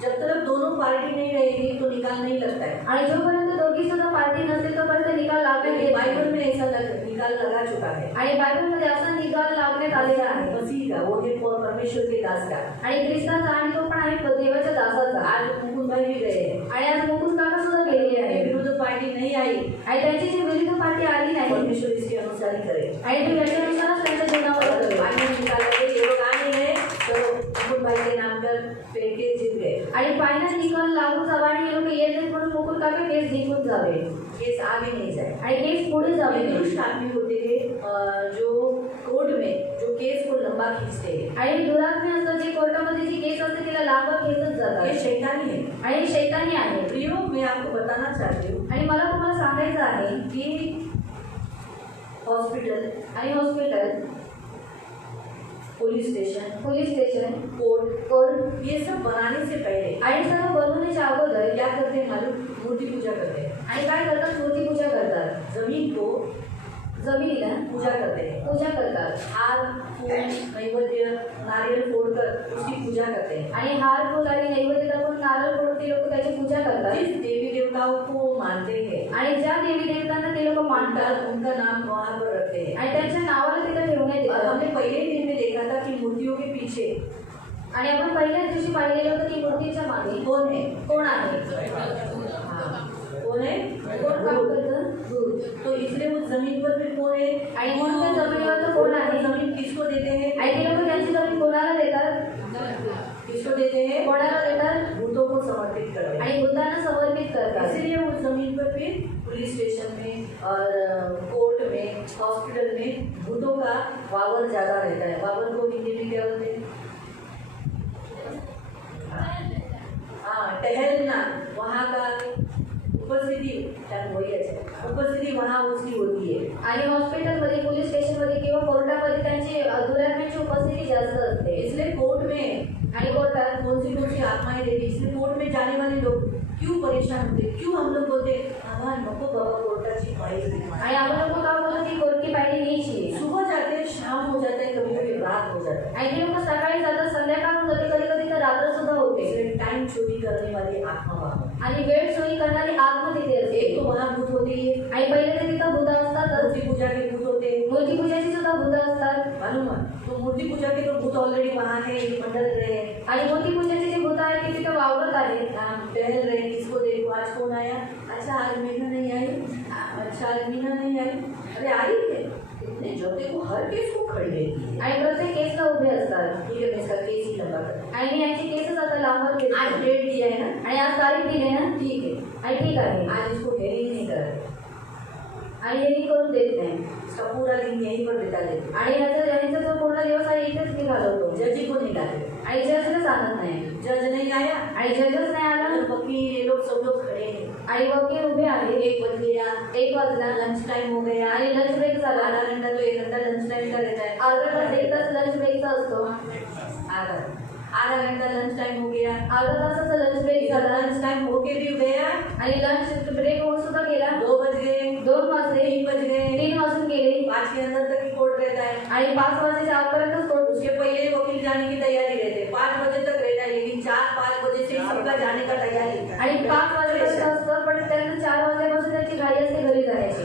जब तक दोनों पार्टी नहीं रहेगी तो निकाल नहीं लगता है। आणि जोपर्यंत दोघी सुद्धा पार्टी नसतील तोपर्यंत निकाल लागण्यात येत बाइबल नाही. में ऐसा निकाल लगा चुका है। आणि बायबलमध्ये असा निकाल लागण्यात आलेला आहे. मसीह का, वो है परमेश्वर के दास का। आणि ख्रिस्ताचा आणि तो पण आहे देवाच्या दासाचा. आज मुकुंद भाई भी गए हैं। आणि आज मुकुंद काका सुद्धा गेलेले आहे. विरुद्ध पार्टी नहीं आई, आणि त्यांची जी विरुद्ध पार्टी आली नाही परमेश्वर इसके अनुसार ही करे। आणि तो याच्यानुसारच त्यांच्या जीवनावर करेल. फाइनल निकाला गया, ये लोग आ नहीं रहे तो मुकुंद भाई के नाम पर पेड़ के जीत गए। आणि फायनल निकाल लागून जावा आणि हे लोक येत नाहीत म्हणून मुकुंद काका केस जिंकून जावे केस आगे नहीं जाए। आणि केस पुढे जावे ये नाही. दुष्ट आदमी होते हैं जो कोर्ट में जो केस को लंबा खींचते हैं। आणि दुरात्मे असतात जे कोर्टामध्ये जी केस असते तिला लांब खेचत ये जातात शैतानी है। आणि हे शैतानी आहे. प्रियो, मैं आपको बताना चाहती हूँ आणि मला तुम्हाला सांगायचं आहे कि हॉस्पिटल, आणि हॉस्पिटल, पुलिस स्टेशन, कोर्ट ये सब बनाने से पहले आणि सर्व बनवण्याच्या अगोदर क्या करते हैं मालूम? मूर्ति पूजा करते हैं। आणि काय करतात? मूर्ती पूजा करतात. जमीन को जमिनीला पूजा करते हैं। पूजा करतात. हार, फूल, नैवेद्य, नारियल फोड़कर उसकी पूजा करते हैं। आणि हार फूल आणि नैवेद्य दाखवून नारळ फोडून ते लोक त्याची पूजा करतात. जिस देवी देवताओं को मानते हैं, आणि ज्या देवी देवतांना ते लोक मानतात उनका नाम वहाँ पर रखते हैं। आणि त्यांच्या नावाला तिथे ठेवण्यात और येतात. हमने पहले ही दिन में देखा था कि मूर्तियों के पीछे आणि आपण पहिल्याच दिवशी पाहिलेलं होतं की मूर्तीच्या मागे कौन है? कोण आहे? हाँ, कौन है? कोण काम करतं? दूध. तो इसलिए उस जमीन पर फिर कौन है? आणि म्हणून त्या जमिनीवर तर कोण आहे? जमीन किसको देते हैं? आणि ते लोक त्यांची जमीन कोणाला देतात? किसको देते हैं? कोणाला देतात? भूतों को समर्पित करते हैं। आणि भूतांना समर्पित करतात. इसलिए उस जमीन पर फिर पुलिस स्टेशन में और कोर्ट में, हॉस्पिटल में भूतों का वावर ज्यादा रहता है। वावर को हिंदी में क्या बोलते हैं? हाँ, टहलना, वहाँ का उपस्थिति, शायद वही अच्छा, उपस्थिति वहाँ उसकी होती है। आणि हॉस्पिटलमध्ये, पोलीस स्टेशनमध्ये किंवा कोर्टामध्ये त्यांची दुरात्म्याची उपस्थिती जास्त असते. इसलिए कोर्ट में आणि कोर्टात कौन सी आत्माएं रहती, इसलिए कोर्ट में जाने वाले लोग क्यों परेशान होते? क्यों हम लोग बोलते हाँ नको बाबा कोर्टाची फाईल? आणि आपण लोक काय बोलतो की कोर्टची फायली न्यायची. सुबह जाते हैं, शाम हो जाता है, कभी कभी रात हो जाता है। आणि ते लोक सकाळी जातात, संध्याकाळ होऊन जाते, कधी कधी तर रात्र सुद्धा होते. इसलिए टाइम चोरी करने वाली आत्मा वहाँ। आणि वेळ चोरी करणारी आत्मा तिथे असते. एक तो वहाँ भूत होती है, आणि पहिले तर तिथं भूत असतातच. मूर्ति पूजा के भूत होते हैं, मूर्ती पूजाची सुद्धा भूत असतात. मालूम है? तो मूर्ति पूजा के तो भूत ऑलरेडी वहाँ है, ये मंडल रहे हैं, आणि मूर्ती पूजाची जी भूत आहेत ती तिथं वावरत आहेत. टहल रहे हैं। किसको देखो, आज कौन आया? अच्छा आज मीना नहीं आई। अच्छा आज मीना नहीं आई। अरे आई है, इतने जोते को हर केस को खड़ी रहती है। आणि प्रत्येक केसला उभे असतात. ठीक है, मैं इसका केस ही लंबा करता आणि मी यांची केसच आता लांबत हूँ। घेते. आज डेट दिया है ना, आणि आज तारीख दिली ना, ठीक है, आणि ठीक आहे. आज इसको हेरिंग नहीं कर, आणि हे मी करून देत नाही. इसका पूरा दिन यहीं पर बिता देते। आणि यांचा जो पूर्ण दिवस आहे इथेच मी घालवतो. जज को नहीं लाते, आणि जजला सांगत नाही. जज नहीं आया, आणि जजच नाही आला. और वकील ये लोग सब लोग खड़े हैं। आणि वकील उभे आहे. 1 बज गया, 1 वाजला लंच टाइम हो गया, आणि लंच ब्रेक झाला. आधा घंटा तो 1 घंटा लंच टाइम का रहता है। अर्धा तास 1 तास लंच ब्रेकचा असतो. आधा घंटा लंच टाइम हो गया, अर्धा तासाचा लंच ब्रेक झाला. लंच टाइम होके भी गया, आणि लंच ब्रेक होऊन सुद्धा गेला. 2 बज गए, 2 वाजले, 3 बज गए, 3 वाजून गेले. 5 के अंदर तक ही कोर्ट रहता है। आणि 5 वाजेच्या आतपर्यंत कोर्ट. उसके पहले वकील जाने की तैयारी रहते, 5 बजे तक रहता है, लेकिन 4-5 बजे से सबका जाने का तैयारी। आणि 5 वाजेपर्यंत असतं, पण त्यांना 4 वाजल्यापासून त्यांची गाडी असते घरी जाण्याची.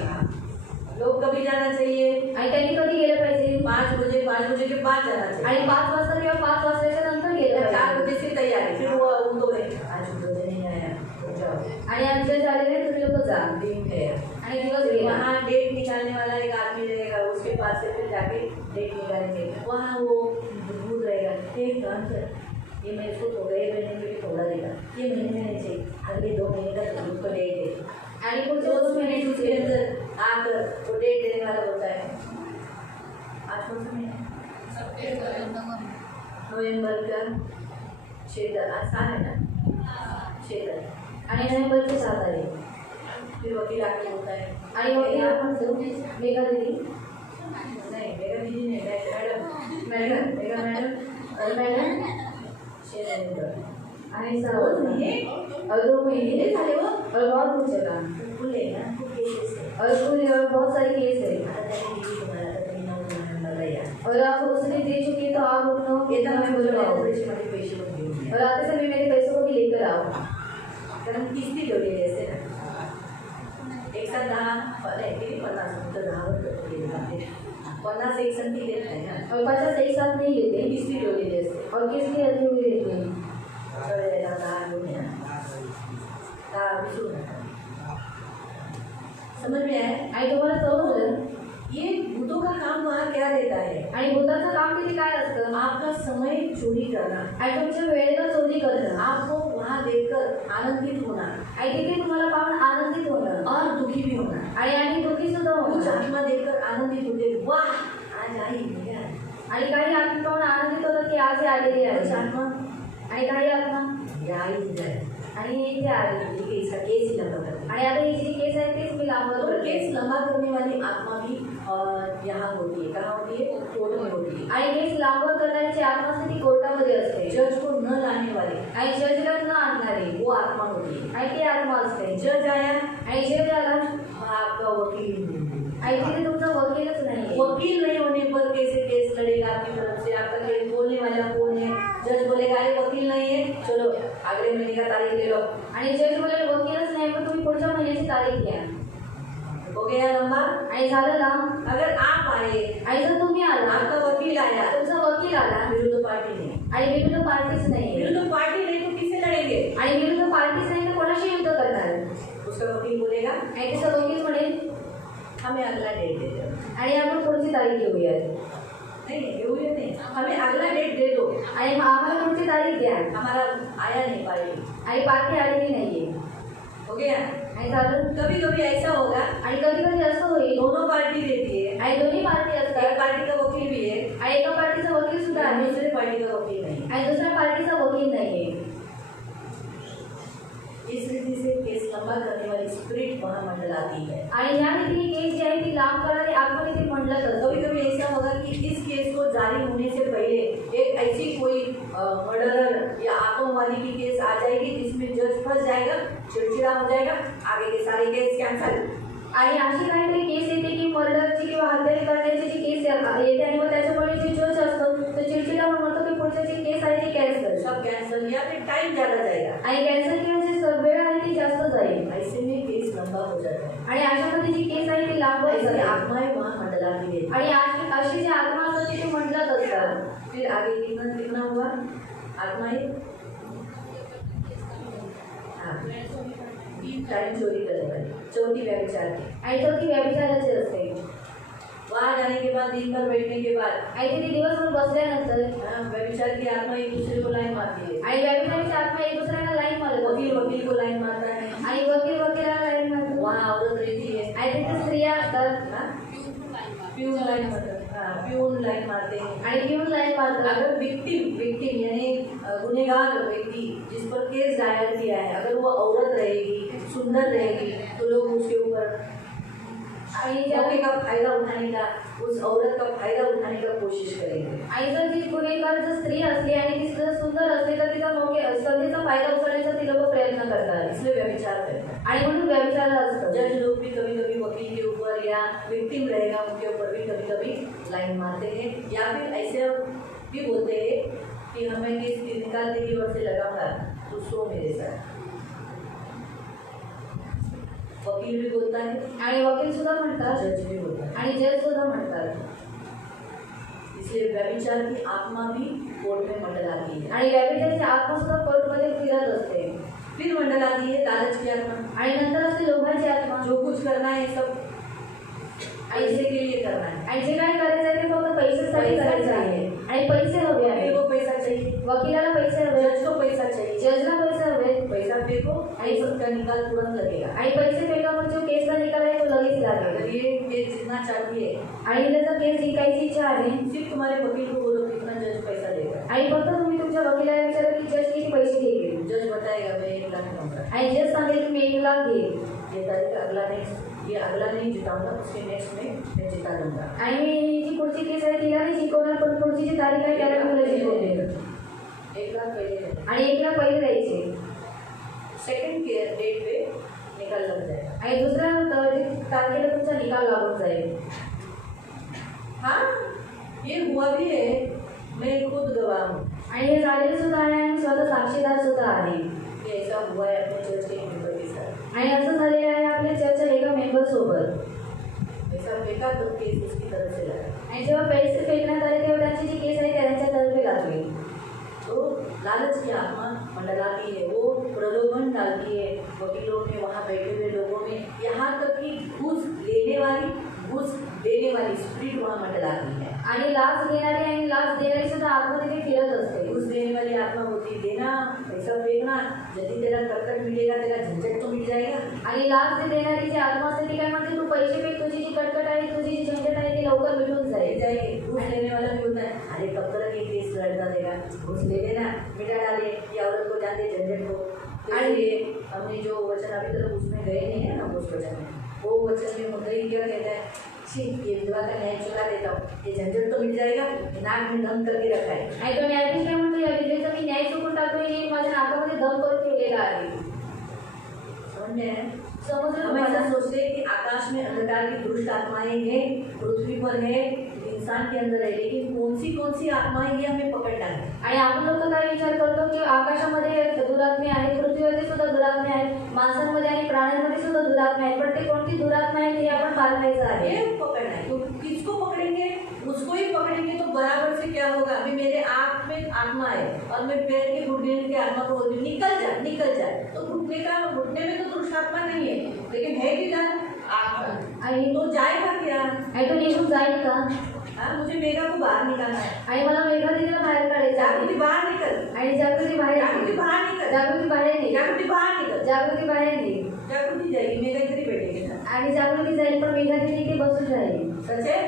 लोग कभी जाना चाहिए? आणि त्यांनी कधी गेलं पाहिजे? 5 बजे के बाद जाना चाहिए। आणि 5 वाजता किंवा 5 वाजल्याच्या नंतर गेलं 4 पाहिजे. बजे से तैयारी, फिर वो उनको आज बजे नहीं आया तो जाओ, आणि आमच्या झालेले तुम्ही लोक जा. दिन गया। आणि दिवस गेला. वहाँ डेट निकालने वाला एक आदमी रहेगा, उसके पास से फिर जाके डेट निकालेंगे। वहाँ वो भूत रहेगा, एक काम कर, ये मैं इसको तो गए महीने के लिए थोड़ा देगा, ये महीने में नहीं चाहिए, अगले 2 महीने तक भूत को डेट दे। आणि पुढचे 2 2 महीने महिने उसके अंदर आकर वो डेट देने वाला होता है। आज कौन सा महीना? नवंबर का 6 आज 7 है ना, 6 आणि नोव्हेंबरचे 7 तारीख. फिर वकील आके होता है। आणि वकील आपण मेघा दिली. नहीं, मेरा दीदी नहीं, मैडम और मॅडम 6 नवंबर आणि 6 2 वाजता. महीने और 2 महीने झाले हो, और बहुत कुछ चला. खुले ना केसेस है। और कुछ और बहुत सारी केस है. आता त्याने दीदी तुम्हाला तर 9 नोव्हेंबरला या, और आप उसने दे चुकी है तो आप उन लोगों येताना को बोललो बुलवाओ. पैसे मध्ये पैसे पण घेऊन है और आते समय मेरे पैसों को भी लेकर आओ। कारण किस्ती ठेवलेली असते ना, एक साथ 10 नाही किती 50 तर 10वर ठेवलेली असते. 50 एक संगती देत नाही ना, और 50 एक साथ नहीं लेते किस्ती ठेवलेली असते. और किसकी रखी हुई रहती है। तर याला 10 घेऊन या, 10 विसरू नका. समझ में आया? आणि तुम्हाला समजलं ये भूतों का काम वहाँ क्या रहता है? आणि भूताचं काम तिथे काय असतं आपका समय चोरी करना, आणि तुमच्या वेळेला चोरी करणं आपको वहाँ देखकर आनंदित होना आणि तिथे तुम्हाला पाहून आनंदित होणं और दुखी भी होना. आणि दुःखी सुद्धा कुछ होणं आत्मा देखकर आनंदित होते, वाह आज आई मेरा. आणि काही आत्मा पाहून आनंदित होतात की आज हे आलेले कुछ आहे आत्मा आणि काही आत्मा या आई जाए, आणि इथे आले ठीक है, इसका केस ही लंबा करते हैं. आणि आता ही जी केस आहे तेच मी लांबवत और होते. केस लंबा करने वाली आत्मा भी यहाँ होती है. कहाँ होती है? कोर्ट में होती है. आणि केस लांबवत करण्याची आत्मा असते ती कोर्टामध्ये असते जज को न लाने वाली आणि जजला न आणणारे वो आत्मा होती है. आणि ती आत्मा असते. जज आया, आणि जज आला आपका वकील आणि तिथे तुमचा वकीलच नाही. वकील नहीं होने पर कैसे केस लड़ेगा आपकी तरफ से? आपका केस बोलने वाला कौन है? जज बोलेगा अरे वकील नहीं है, चलो अगले महीने का तारीख ले लो. आणि जज बोलेल वकीलच नाही पण तुम्ही पुढच्या महिन्याची तारीख घ्या. हो गया लंबा. आणि झालं लांब. अगर आप आए, आणि जर तुम्ही आला आपका वकील आया, तुमचा वकील आला विरुद्ध पार्टी नहीं, आणि विरुद्ध पार्टीच नाही विरुद्ध पार्टी नहीं तो किससे लड़ेंगे? आणि विरुद्ध पार्टीच नाही तर कोणाशी युद्ध करणार. उसका वकील बोलेगा आणि त्याचा वकील म्हणेल हमें अगला डेट दे दो. आणि आपण पुढची तारीख घेऊया नहीं ये नहीं, हमें अगला डेट दे दो. आणि आम्हाला पुढची तारीख द्या. हमारा आया नहीं पार्टी. आणि पार्टी आलेली नाहीये. हो गया. आणि झालं. कभी कभी ऐसा होगा, आणि कधी कधी असं होईल दोनों पार्टी देती है, आणि दोन्ही पार्टी एक असतात पार्टी का वकील भी है आणि एका पार्टीचा वकील सुद्धा और आहे दूसरे पार्टी का वकील नहीं. आणि दुसऱ्या पार्टीचा वकील नाहीये. इस रीति से केस लंबा करने वाली स्पिरिट वहाँ मंडलाती है. आणि या रीतीने केस जी आहे ती लांब करणारी आत्मा तिथे मंडलत असते. कभी कभी ऐसा होगा कि इस केस को जारी होने से पहले एक ऐसी कोई मर्डरर या आतंकवादी की केस आ जाएगी जिसमें जज फंस जाएगा, चिड़चिड़ा हो जाएगा, आगे के सारे केस कैंसिल. आणि अशी काहीतरी केस येते की मर्डरची किंवा हत्या करण्याची जी केस येते आणि मग त्याच्यामुळे जे जज असतो तो चिडचिडा म्हणतो की पुढच्या जी केस आहे ती कॅन्सल. सब कैंसिल या फिर टाइम ज़्यादा जाएगा. आणि कॅन्सल किंवा जी वेळ आहे ती जास्त जाईल. ऐसे में केस लंबा हो जाता है. आणि अशामध्ये जी केस आहे ती लांब ऐसी जाते. आत्माएं वहाँ मंडलाती रहती आणि अशी जी आत्मा असतात तिथे मंडलत असतात. है. फिर आगे कितना कितना हुआ आत्माएं? हाँ, टाइम चोरी करने वाली, चौथी व्यभिचार की. आणि तो ती व्यभिचाराची असते. वहाँ जाने के बाद दिन भर बैठने के बाद आणि तिथे दिवसभर बसल्यानंतर व्यभिचार की आत्मा एक दूसरे को लाइन मारती है. आणि व्यभिचाराची आत्मा एक दुसऱ्याला लाईन मारत वकील असते. वकील को लाइन मारता है. आणि वकील वकिलाला लाईन मारतो. वहाँ औरत रहती है. आणि तिथे स्त्रिया असतात हाँ? प्यून लाइन प्यून लाइन मारते हैं. हाँ, प्यून लाइन मारते हैं. आणि घेऊन लाईन मारतात. अगर विक्टिम यानी गुनेगार व्यक्ति जिस पर केस दायर किया है, अगर वो औरत रहेगी, सुंदर रहेगी, तो लोग उसके ऊपर आणि मौके का फायदा उठाने का, उस औरत का फायदा उठाने का कोशिश करेंगे. आणि जर ती गुन्हेगार जर स्त्री असली आणि ती जर सुंदर असली तर तिचा संधीचा फायदा उचलण्याचा ती लोक प्रयत्न करतात. इसलिए व्यभिचार करते हैं. आणि म्हणून व्यभिचार असतं. जज लोग भी कभी कभी वकील के ऊपर या विक्टिम रहेगा उनके ऊपर भी कभी कभी लाइन मारते हैं, या फिर ऐसे भी बोलते हैं कि हमें केस निकाल देगी और से लगाऊंगा तो सो मेरे साथ. वकील भी बोलता है, आणि वकील सुद्धा म्हणतात जज भी बोलता है. आणि जज सुद्धा म्हणतात. इसलिए व्यभिचार की आत्मा भी कोर्ट में मंडलाती है. आणि व्यभिचाराची आत्मा सुद्धा कोर्टमध्ये फिरत असते. फिर मंडलाती है लालच की आत्मा. आणि नंतर असते लोभाची आत्मा. जो कुछ करना है सब पैसे के लिए करना है. आणि जे काय करायचं आहे ते फक्त पैशासाठी करायचं आहे. आणि पैसे हवे वकील आहेत. को पैसा चाहिए, वकिलाला पैसे हवे, जज को पैसा चाहिए. जजला पैसे हवे. पैसा फेंको आणि सबका निकाल तुरंत लगेगा. आणि पैसे फेकावर जो केसला निकाल आहे तो लगेच लागेल. अगर ये केस जीतना चाहती है, आणि त्याचा केस जिंकायची इच्छा आहे सिर्फ तुम्हारे वकील को बोलो कितना जज पैसा देगा. आणि फक्त तुम्ही तुमच्या वकिलाला विचारा की जज किती पैसे घेईल. जज बताएगा मैं 1 लाख दूंगा. आणि जज सांगेल की मी 1 लाख घेईल. ये तारीख अगला नहीं जिताऊंगा, उसके नेक्स्ट में मैं जिता लूंगा. आणि मी जी पुढची केस आहे तिला नाही जिंकवणार पण पुढची जी तारीख आहे त्याला मी तुला जिंकवते. 1 लाख पहले देना. आणि 1 लाख पहिले द्यायचे. सेकंड के डेट पे निकाल लग जाएगा. आणि दुसऱ्या तारखेला तुमचा निकाल लागून जाईल. हाँ, ये हुआ भी है, मैं खुद गवाह हूँ. आणि हे झालेलं सुद्धा आहे आणि स्वतः साक्षीदार सुद्धा आहे. ये ऐसा हुआ है अपने चर्च के मेंबर के साथ। आणि असं झालेलं आहे आपल्या चर्चच्या एका मेंबर सोबत. ऐसा बेकार तो केस उसकी तरफ से लगा। आणि जेव्हा पैसे फेकण्यात आले तेव्हा त्यांची जी केस आहे त्यांच्यातर्फे लागली. तो लालच की आत्मा मंडलाती है, वो प्रलोभन डालती है वकीलों में, वहाँ बैठे हुए लोगों में, यहाँ तक कि घूस लेने वाली घूस देने वाली स्पिरिट वहाँ मंडलाती है। आणि लाच घेणारी आणि लाच देणारी सुद्धा आत्मा तिथे फिरत असते. घूस देने वाली आत्मा होती देना, पैसा फेंकना, यदि तेरा कटकट मिलेगा तेरा झंझट तो मिट जाएगा। आणि लाच जे देणारी जी आत्मा असते ती काय म्हणते, तू पैसे फेक, तुझी जी कटकट आहे, तुझी जी झंझट आहे ती लवकर मिटून जाईल. जाएगी। घूस लेने वाला भी होता है, अरे कब तक ये केस लड़ता रहेगा, घूस ले लेना, मिटा डाले, ये औरत को जान दे झंझट को। और ये हमने जो वचन अभी तक उसमें गए नहीं है ना, उस वचन में, वो वचन में मुद्दई क्या कहता है, छी ये विधवा का न्याय चुका देता हूँ, ये झंझट तो मिट जाएगा, नाक में दम करके रखा है। आणि तो न्यायाधीश काय म्हणतो, या विधवेचा मी न्याय चुकून टाकतोय, हे माझ्या नाकामध्ये दम करून ठेवलेला आहे. समझ में है? समजलं हम ऐसा तुम्हाला? सोचते हैं कि आकाश में अंधकार की दुष्ट आत्माएं हैं, पृथ्वी पर है, इंसान के अंदर है, लेकिन कौन सी आत्माएं ये हमें पकड़ना है। आणि आपण लोक काय विचार करतो की आकाशामध्ये दुरात्मे आहेत, पृथ्वीवरती सुद्धा दुरात्मे आहेत, माणसांमध्ये आणि प्राण्यांमध्ये सुद्धा दुरात्मे आहेत, पण ते कोणती दुरात्मे आहेत हे आपण पाळायचं आहे. ये पकड़ना है, तो किसको पकड़ेंगे, उसको ही पकड़ेंगे तो बराबर से क्या होगा। अभी मेरे आँख में आत्मा है और मैं पैर के घुटने के आत्मा को बोलती हूँ निकल जा, तो घुटने में तो दुष्ट आत्मा नहीं है, लेकिन है कि आत्मा, आणि तो जाएगा क्या। आणि तो निघून जाईल का? हाँ, मुझे मेघा को बाहर निकालना है, आणि मला मेघातीला बाहेर काढायचं जागृति आहे. बाहर निकल, आणि जागृती बाहेर जागृति निघ. बाहर निकल, जागृती बाहेर निघ. जागृति बाहर निकल, जागृती बाहेर निघ. जागृति जाएगी, मेघा इधर ही बैठेगी ना। आणि जागृती जाईल पण मेघाती तिथे बसून राहील. सच है,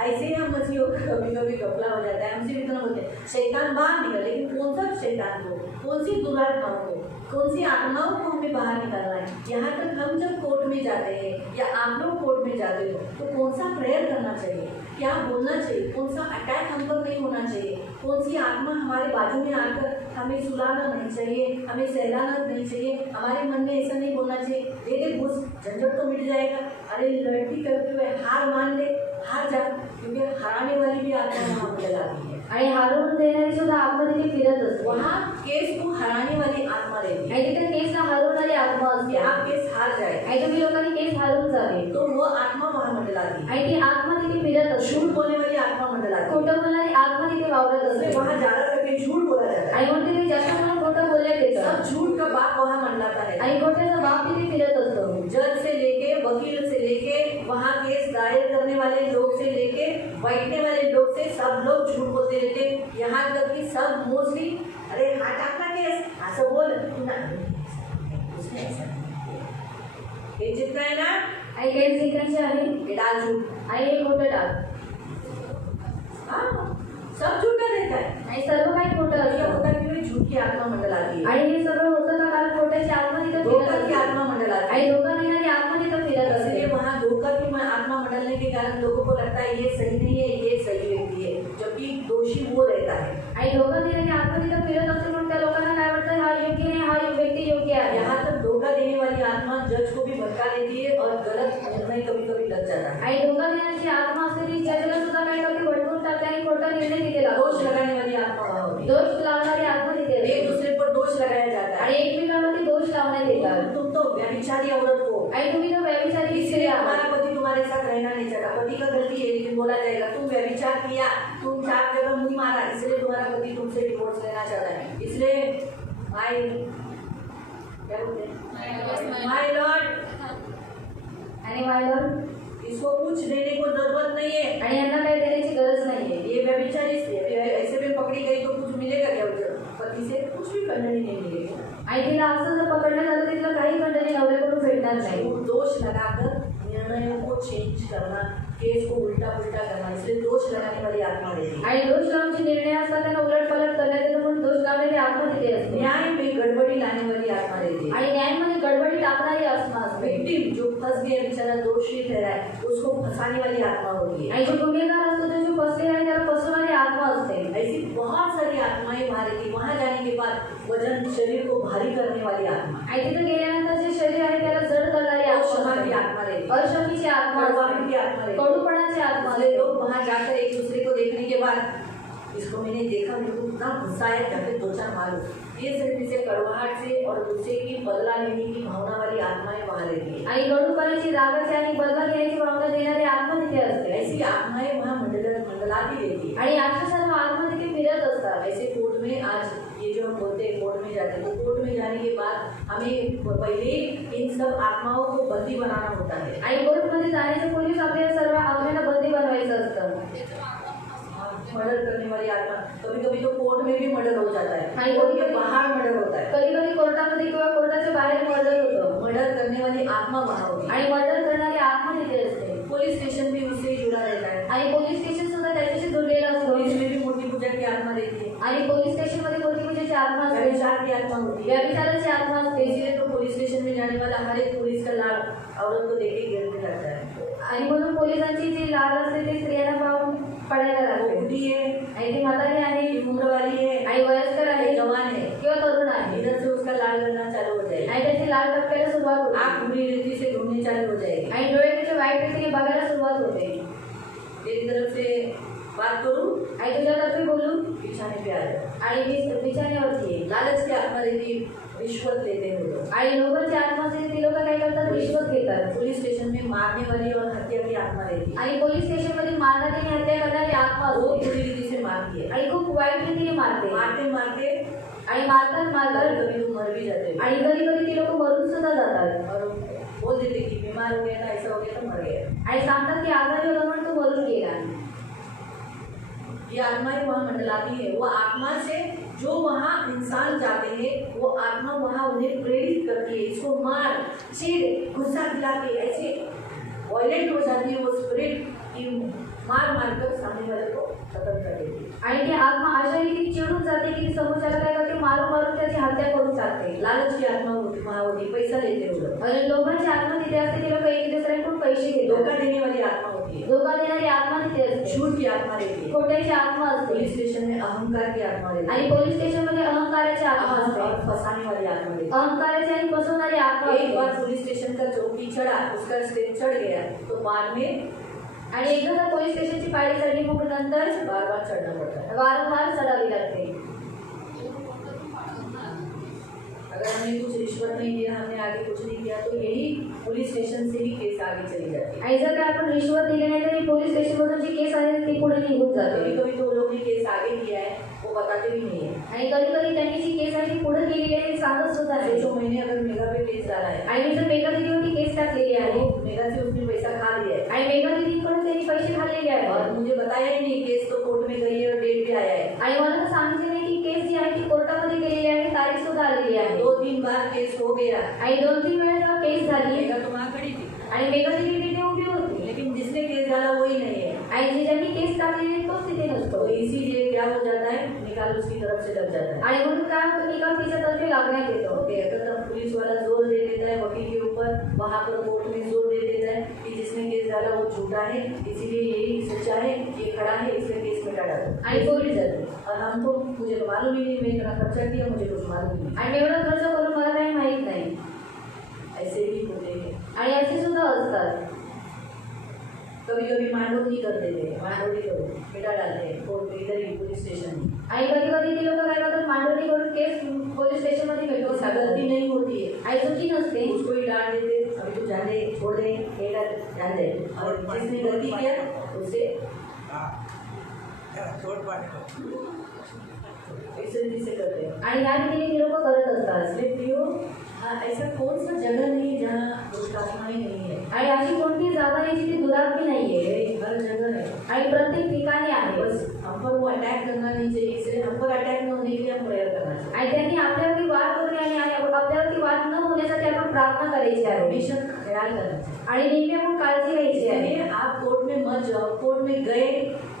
ऐसे ही हम मसीहों का कभी कभी घपला हो जाता है, हमसे भी इतना बोलते हैं शैतान बाहर निकल, लेकिन कौन सा शैतान को, कौन सी दुरात्माओं को, कौन सी आत्माओं को हमें बाहर निकालना है। यहाँ तक हम जब कोर्ट में जाते हैं या आप लोग कोर्ट में जाते हो तो कौन सा प्रेयर करना चाहिए, क्या बोलना चाहिए, कौन सा अटैक हम पर नहीं होना चाहिए, कौन सी आत्मा हमारे बाजू में आकर हमें सुलाना नहीं चाहिए, हमें सहलाना नहीं चाहिए, हमारे मन में ऐसा नहीं बोलना चाहिए दे दे घुस झंझट तो मिट जाएगा, अरे लड़की करते हुए हार मान ले, हार जा, क्योंकि हराने वाली भी आत्मा वहाँ पर लगाती है। आणि हरवून देणारी सुद्धा आत्मा तिथे फिरत असते. वहाँ केस को हराने वाली आत्मा रहती है, आणि तिथे केसला हरवणारी आत्मा कि असते. आप केस हार जाए आणि तुम्ही लोकांनी केस हरवून जावे, तो वो आत्मा वहाँ मंडलाती है। आणि ती आत्मा तिथे फिरत असते. झूठ बोलने वाली आत्मा मंडलाती है, खोटं बोलणारी आत्मा तिथे वावरत असते. वहाँ ज्यादा करके झूठ बोला जाता है, आणि म्हणून तिथे जास्त करून खोटं बोलण्यात येतं. सब झूठ का बाप वहाँ मंडलाता है। आणि खोट्याचा बाप तिथे फिरत असतो. जज से लेके वकील से लेके वहाँ केस दायर करने वाले लोग से लेके बैठने वाले लोग से सब लोग झूठ बोलते रहते, यहाँ तक कि सब मोस्टली अरे हाँ टाकना केस असं बोल उसने ऐसा हे जितना है ना आणि केस जिंकायचे आहे ये डाल झूठ, आणि हे खोटं टाक. हाँ सब झूठा रहता है। आणि सर्व काही खोटं ये असतं. होता है कि झूठ की आत्मा मंडलाती है, आणि हे सगळं होतं का कारण खोट्याची आत्मा तिथे फिरत धोखा की असते. आत्मा मंडलाती है। आणि धोका देणारी आत्मा तिथे फिरत इसलिए असते. वहाँ धोखा की आत्मा मंडलने के कारण लोगों को लगता है ये सही नहीं है, ये सही व्यक्ति है, जबकि दोषी वो रहता है। आणि धोका देणारी आत्मा तिथे फिरत असते म्हणून त्या लोकांना काय वाटतं, हा योग्य नाही, हा व्यक्ती योग्य आहे. यहाँ तक धोखा देने वाली आत्मा जज को भी भटका देती है और गलत निर्णय कभी कभी लग जाता है। आणि धोका देण्याची आत्मा असते ती जजला सुद्धा काय करते, भटकून टाकते आणि खोटा निर्णय तिथे दोष लावते. लगाने वाली आत्मा वहाँ होती है, दोष लावणारी आत्मा तिथे एक असते. दूसरे पर दोष लगाया जाता आणि है, एकमेकांवरती दोष लावण्यात येतात. तुम तो व्यभिचारी औरत हो, आणि तुम्ही तो व्यभिचारी स्त्री इसलिए आहात. तुम्हारा पति तुम्हारे साथ रहना नहीं चाहता, पति का गलती है लेकिन बोला जाएगा तुम व्यभिचार किया, तुम 4 जगह मुंह मारा, इसलिए तुम्हारा पति तुमसे डिवोर्स लेना चाहता है। इसलिए माय क्या बोलते हैं माय लॉर्ड, आणि मायलॉर्ड, इसको कुछ देने को जरूरत नहीं है, आणि यांना काही देण्याची गरज नाहीये. ये व्यभिचारी ऐसे में पकड़ी गई तो कुछ मिलेगा क्या उसे, पति से कुछ भी खंडनी नहीं मिलेगी। आणि तिला असं जर पकडण्यात आलं तिला काही खंडणी नवऱ्याकडून भेटणार नाही. दोष लगाकर निर्णयों को चेंज करना, केस को उल्टा पुल्टा करना, इसलिए दोष लगाने वाली आत्मा रहती है। आणि दोष लावण्याचे निर्णय असतात त्यांना उलटपलट करण्यात येतं म्हणून दोष लावण्याची आत्मा तिथे असते. न्याय में गड़बड़ी लाने वाली आत्मा रहती है। आणि न्यायामध्ये गडबडी टाकणारी आत्मा असते. विक्टिम जो फंस गया बेचारा दोषी ठहरा है, उसको फंसाने वाली आत्मा होती है। आणि जो गुन्हेगार असतो तो जो फसलेला आहे त्याला फसवणारी आत्मा असते. ऐसी बहुत सारी आत्माएं वहाँ रहती, वहाँ जाने के बाद वजन शरीर को भारी करने वाली आत्मा, आणि तिथे गेल्यानंतर जे शरीर आहे त्याला जड करणारी क्षमा की आत्मा आत्मा रहती, अशमीची आत्मा कड़वाहट असते. की आत्मा रहती। कडूपणाची आत्मा इसलिए असते. लोग वहाँ जाकर एक दूसरे को देखने के बाद इसको मैंने देखा, मेरे को इतना गुस्सा आया, जाके दो चार मारो। ये सिर्फ इसे कड़वाहट से और गुस्से की बदला लेने की भावना वाली आत्माएं वहाँ रहती है। आणि कडूपणाची रागाची आणि बदला घेण्याची भावना देणारी आत्मा तिथे असते. ऐसी आत्माएं वहाँ मंडलाती रहती है। आणि अशा सर्व आत्मा तिथे फिरत असतात. ऐसे कोर्ट में आज ये जो हम बोलते हैं कोर्ट में जाते हैं, तो कोर्ट में जाने के बाद हमें पहले इन सब आत्माओं को बंदी बनाना होता है। आणि कोर्टमध्ये जाण्याच्या पूर्वीच आपल्याला सर्व आत्म्यांना बंदी बनवायचं असतं. मर्डर करने वाली आत्मा, कभी कभी तो कोर्ट में भी मर्डर हो जाता है, हाँ, कोर्ट के बाहर मर्डर होता है। कधी कधी कोर्टामध्ये किंवा कोर्टाच्या बाहेर मर्डर होतं. मर्डर करने वाली आत्मा वहाँ होती है आणि मर्डर करणारी आत्मा तिथे असते. पुलिस स्टेशन भी उससे जुड़ा रहता है। आणि पोलीस स्टेशन सुद्धा त्याच्याशी जोडलेलं असतं. पुलिस में भी मूर्ति पूजा की आत्मा रहती है, आणि पोलीस स्टेशन मध्ये मूर्ती पूजेची आत्मा असते. व्यभिचार की आत्मा होती है। व्यभिचाराची आत्मा असते. इसलिए तो पुलिस स्टेशन में जाने वाला हर एक पुलिस का लाल औरत को देख के गिरने लगता है। आणि म्हणून पोलिसांची जी लाल असते ती स्त्रियांना पाहून पडायला वो लागते. बुढ़ी है, आणि ती म्हातारी आहे, उम्र वाली है, आणि वयस्कर आहे, जवान है, किंवा तरुण आहे. इधर से उसका लाल करना चालू हो जाएगा। आणि त्याची लाल टपकायला सुरुवात होते. आँख बुरी रीति से घूमने चालू हो जाएगी। आणि डोळे त्याचे वाईट रीतीने बघायला सुरुवात होते. तेरी तरफ से बात करूं, आणि तुझ्यातर्फे बोलून बिछाने पे आ जाओ। आणि मी बिछाण्यावरती आहे. लालच की आत्मा रहती, रिश्वत लेते हैं वो लोग। आणि लोकांची आत्मा असते ती लोक काय करतात, रिश्वत घेतात. पुलिस स्टेशन में मारने वाली और हत्या की आत्मा रहती है, आणि पोलीस स्टेशन मध्ये मारणारी आणि हत्या करणारी आत्मा वो असते. बुरी रीति से मारती है। आणि खूप वाईट रीतीने मारते. मारते मारते आणि मारतात मारतात कभी तो मर भी जाते हैं आणि कधी कधी ती लोक मरून सुद्धा जातात. और बोल देते कि बीमार हो गया था, ऐसा हो गया तो मर गया। आणि सांगतात की आजारी होता म्हणून तो मरून गेला. ये आत्माएं वहाँ मंडलाती है। वो आत्मा से जो वहाँ इंसान जाते हैं, वो आत्मा वहाँ उन्हें प्रेरित करती है, इसको मार चीड़ गुस्सा दिला के ऐसे वायलेंट हो जाती है वो स्पिरिट कि मार मार कर सामने वाले को खत्म कर देती है। आणि ती आत्मा अशा रीती चिडून जाते की ती समोरच्याला काय करते, मारून मारून त्याची हत्या करून टाकते. लालच की आत्मा वहाँ होती, पैसा लेते वो लोग। आणि लोकांची आत्मा तिथे असते, ती लोक एक दुसऱ्यांकडून पैसे धोखा घेतात. देने वाली आत्मा होती है, धोका देणारी आत्मा तिथे असते. झूठ की आत्मा रहती है, खोट्याची आत्मा असते. पुलिस स्टेशन में अहंकार की आत्मा रहती आणि है, पोलीस स्टेशन मध्ये अहंकाराची आत्मा और असते. फंसाने वाली आत्मा रहती है। अहंकाराची आणि फसवणारी आत्मा एक बार असते. पुलिस स्टेशन का चौकी चढ़ा, उसका स्टेप चढ़ गया, तो बाद में आणि एकदा जर पोलीस स्टेशनची पायरी चढली मग नंतर बार बार चढ़ना पड़ता है। वारंवार चढावी लागते. अगर हमने कुछ रिश्वत नहीं दिया, हमने आगे कुछ नहीं किया, तो यही पुलिस स्टेशन से ही केस आगे चली जाती है। आणि जर काय आपण रिश्वत दिली नाही तरी पोलीस स्टेशन मधून जी केस आहे ती पुढे निघून कभी जाते. कभी तो लोग ने केस आगे किया है, वो बताते भी नहीं है। आणि कधी कधी त्यांनी जी केस आहे ती पुढे केलेली आहे ती सांगत सुद्धा नाही. जो मैंने अगर मेगा पे केस डाला है, आणि मी जर मेघा दिदीवरती केस टाकलेली आहे वो मेगा से उसने पैसा खा लिया है आणि मेघा दिदीकडून त्यांनी पैसे खाल्लेले और आहेत. मुझे बताया ही नहीं, केस तो कोर्ट में गई है और डेट भी आया है। आणि मला तर सांगितले नाही की केस जी आहे ती कोर्टामध्ये गेलेली आहे, तारीख सुद्धा आलेली आहे. 2-3 बार केस हो गया, आणि 2-3 वेळा जेव्हा केस झाली मेगा तो वहाँ खड़ी थी, आणि मेघा दिदी तिथे उभी होती लेकिन जिसने केस डाला वही नहीं है। आणि जे ज्यांनी केस टाकलेली आहे तोच तिथे तो नसतो. इसीलिए क्या हो जाता है, निकाल उसकी तरफ से लग जाता है। आणि म्हणून काय होतं, निकाल तिच्यातर्फे लागण्यात येतो. ओके, अगर तब पुलिस वाला जोर दे देता है वकील के ऊपर, वहाँ पर कोर्ट में जोर दे देता है कि जिसने केस डाला वो झूठा है, इसीलिए यही सच्चा है, ये खड़ा है, इसलिए केस मिटा डालो, आणि पुलिस जाती है। और हम तो मुझे तो मालूम ही नहीं, मैं इतना खर्चा किया, मुझे कुछ मालूम ही नहीं। आणि एवढा खर्च करून मला काही माहित नाही. ऐसे भी होते हैं। आणि असे सुद्धा असतात. कभी कभी मांडोली कर देते हैं, मांडोली करो मिटा डालते हैं कोर्ट में, इधर ही पुलिस स्टेशन में। आणि कधी कधी ती लोक काय करतात, मांडवणी करून केस पोलीस स्टेशन मध्ये तो भेटून गलती गलती नहीं होती है, आणि चुकी नसते. उसको ही डांट देते, अभी तो जाने छोड़ दे, जान दे, और जिसने गलती किया उसे इस रीति से करते हैं। आणि या रीतीने ती लोक करत असतात. इसलिए प्रियो, हाँ, ऐसा कौन सा जगह नहीं जहाँ दुष्ट आत्माएं नहीं है, आणि अशी कोणती जागा नाही जिथे दुरात्मी नाहीये. ये हर जगह है। आणि प्रत्येक ठिकाणी आहे. बस हम पर वो अटैक करना नहीं चाहिए, इसलिए हम पर अटैक न होने के लिए हम प्रेयर करना चाहिए। आणि त्यांनी आपल्यावरती वाद करू नये आणि आपल्यावरती वाद न होण्यासाठी आपण प्रार्थना करायची आहे. हमेशा ख्याल करना चाहिए। आणि नेहमी आपण काळजी घ्यायची आहे. इसलिए आप कोर्ट में मत जाओ, कोर्ट में गए,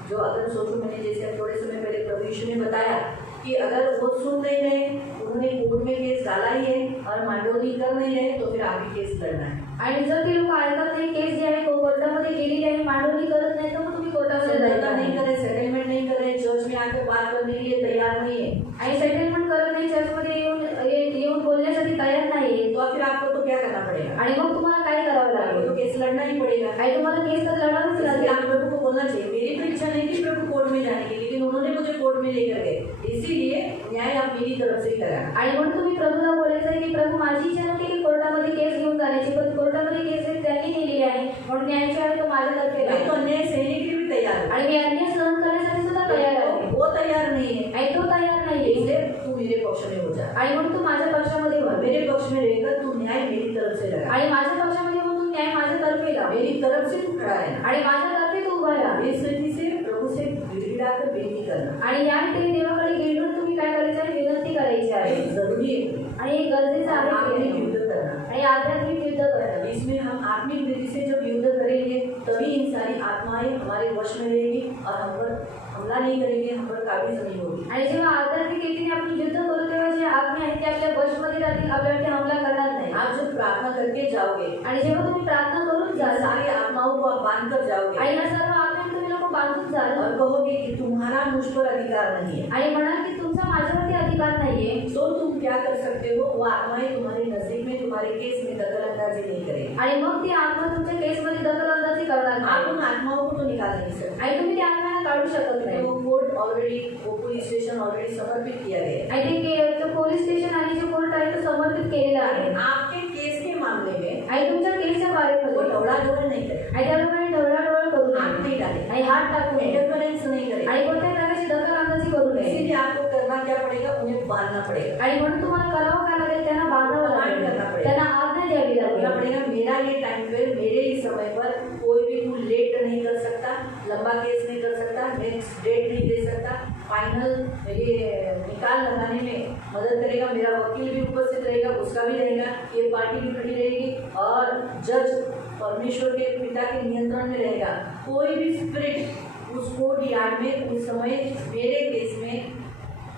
जो अगर सोचो, मैंने जैसे थोड़े समय पहले प्रभु यीशु ने बताया कि अगर वो सुन नहीं रहे, उन्होंने कोर्ट में केस डाला ही है और मांडोली कर नहीं रहे, तो फिर आगे केस लड़ना है। आणि जर ती लोक ऐकत नाही, केस जी आहे कोर्टामध्ये गेलेली आहे, मांडवणी करत नाही, तर मग तुम्ही कोर्टामध्ये समझौता जायचं नहीं करे, सेटलमेंट नहीं करे, चर्च में आकर बात करने के लिए तैयार नहीं है, आणि सेटलमेंट करत नाही, चर्चमध्ये येऊन बोलण्यासाठी तयार नाही, तो फिर आपको तो क्या करना पड़ेगा? आणि मग तुम्हाला काय करावं आपको लागेल. तो केस लड़ना ही पड़ेगा। आणि तुम्हाला केस तर लढावंच इसलिए लागेल. आप प्रभु को बोलना चाहिए, मेरी तो इच्छा नहीं थी प्रभु कोर्ट में जाने की, लेकिन उन्होंने मुझे कोर्ट में लेकर गए, इसीलिए न्याय आप मेरी तरफ से करा। आणि म्हणून तुम्ही प्रभूला बोलायचं आहे की प्रभू माझी इच्छा नव्हती की कोर्टामध्ये केस घेऊन जाण्याची, पण कोर्टामध्ये केस त्यांनी नेलेली आहे म्हणून न्यायाची आहे तो माझ्यातर्फे मैं तो अन्याय सहने के लिए भी तैयार हूँ, आणि मी अन्याय सहन करण्यासाठी सुद्धा तयार आहे वो तैयार नहीं है, आणि तो तयार नाहीये इसलिए तू मेरे पक्ष में हो जा, आणि म्हणून तू माझ्या पक्षामध्ये व्हा मेरे पक्ष में रहकर तू न्याय मेरी तरफ से लगा, आणि माझ्या पक्षामध्ये होऊन तू न्याय माझ्यातर्फे लाव मेरी तरफ से तू खड़ा है। आणि माझ्यातर्फे तू उभा राहा इस रीति से प्रभु से गिड़गिड़ाकर बेनती करना आणि या रीतीने देवाकडे गिळून तुम्ही काय करायचं आहे, विनंती करायची आहे जरूरी है, आणि हे गरजेचं आहे आत्मिक की युद्ध करना। आणि आध्यात्मिक युद्ध करणं। इसमें हम आत्मिक रीति से जब युद्ध करेंगे तभी इन सारी आत्माएं हमारे वश में रहेगी और हम पर हमला नहीं करेंगे, हम पर काबिज नहीं होगी। आणि जेव्हा आध्यात्मिक रीतीने आपण युद्ध करू तेव्हा जे आत्मा आहेत ते आपल्या वशमध्ये राहतील, आपल्यावरती हमला करणार नाही। आप जब प्रार्थना करके जाओगे आणि जेव्हा तुम्ही प्रार्थना करून या जाल सारी आत्माओं को आप बांध कर जाओगे आणि या सर्व आत्मा तुम्ही लोक बांधून जाल और कहोगे कि तुम्हारा मुझ पर अधिकार नहीं है, आणि म्हणाल की तुमचा माझ्यावरती अधिकार नाहीये, तो तुम क्या कर सकते हो, वो आत्माएं तुम्हारे नजदीक में तुम्हारे केस में दखलंदाजी नहीं करेगी। आणि मग ती आत्मा तुमच्या केसमध्ये दखलंदाजी करणार आप नाही उन आत्माओं को तो निकाल नहीं सकते, आणि तुम्ही त्या आत्म्याला काढू शकत नाही। वो कोर्ट ऑलरेडी, वो पुलिस स्टेशन ऑलरेडी समर्पित किया गया है। आणि ते पोलीस स्टेशन आणि जे कोर्ट आहे ते समर्पित केलेलं आहे आपके केस के मामले में आणि तुमच्या केसच्या वो बारेमध्ये ढवड़ाढवल नहीं करे, आणि त्या लोकांनी ढवळाढवळ करू हाथ नये नहीं डाले, आणि हात टाकू नये इंटरफेरेंस नहीं करे, आणि कोणत्या प्रकारची दखलंदाजी करू नये। इसीलिए आपको करना क्या पड़ेगा, उन्हें बांधना पड़ेगा, आणि म्हणून तुम्हाला करावं काय लागेल, त्यांना बांधावं लागेल, त्यांना आज्ञा द्यावी करना लागेल। पड़ेगा। मेरा ये टाइम पे मेरे ही समय पर कोई भी कुछ लेट नहीं कर सकता, लंबा केस नहीं कर सकता, नेक्स्ट डेट नहीं दे सकता, फाइनल ये निकाल लगाने में मदद करेगा, मेरा वकील भी उपस्थित रहेगा, उसका भी रहेगा, ये पार्टी भी खड़ी रहेगी और जज परमेश्वर के पिता के नियंत्रण में रहेगा। कोई भी स्पिरिट उस कोर्ट यार्ड में उस समय मेरे केस में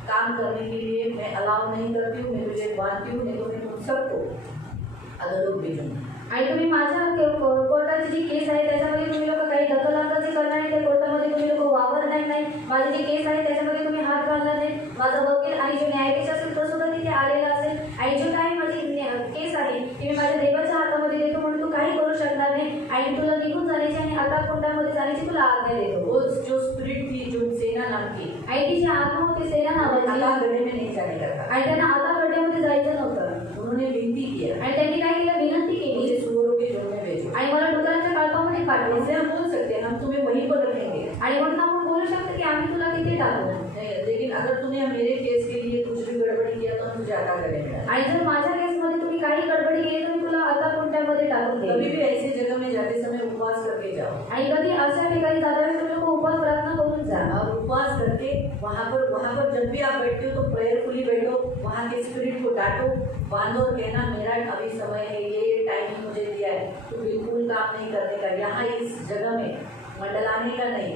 काम करने के लिए मैं अलाउ नहीं करती हूँ, मैं तुझे बांधती हूँ, नहीं तो मैं तुम सबको अधोलोक भेजूंगी। आणि तुम्ही माझ्या कोर्टाची जी केस आहे त्याच्यामध्ये तुम्ही लोक काही दखलंदाजी करणार नाही, त्या कोर्टामध्ये तुम्ही लोक वावरणार नाही, माझी जी केस आहे त्याच्यामध्ये तुम्ही हात घालणार नाही, माझा वकील आणि जो न्यायाधीश असेल तो सुद्धा तिथे आलेला असेल आणि जो काही माझी केस आहे ती मी माझ्या देवाच्या हातामध्ये देतो म्हणून तू काही करू शकणार नाही आणि तुला निघून जाण्याची आणि आता कोर्टामध्ये जाण्याची तुला आज्ञा देतो। वो जो स्पिरिट थी, जो सेना नाम की, आणि ती जी आत्मा होती सेना नावाची आता गड्ढे में नहीं जाने का था। आणि त्यांना आता गड्ड्यामध्ये जायचं नव्हतं उन्होंने विनती किया, आणि त्यांनी काय केलं, विनंती केली मुझे सुअरों के झुंड में भेजो। आणि मला डुकरांच्या कळपामध्ये पाठवा। इससे हम बोल सकते हैं, हम तुम्हें वहीं पर रखेंगे, आणि म्हणून आपण बोलू शकतो की आम्ही तुला तिथे टाकू। नहीं, लेकिन अगर तूने मेरे केस के लिए कुछ भी गड़बड़ी किया तो हम तुझे आता करेंगे। आणि जर माझ्या केसमध्ये तुम्ही काही गडबडी केली तर मी तुला आता कोणत्यामध्ये टाकून कभी देईन। भी ऐसी जगह में जाते समय उपवास करके जाओ आणि कधी अशा ठिकाणी जातावेळेस तुम्ही लोक उपवास प्रार्थना करून जा और उपवास करके वहाँ पर जब भी आप बैठते हो तो प्रेयरफुली बैठो, वहाँ के स्पिरिट को डांटो, बांधो और कहना मेरा अभी समय है, ये टाइमिंग मुझे दिया है, तो बिल्कुल काम नहीं करने का, यहाँ इस जगह में मंडलाने का नहीं।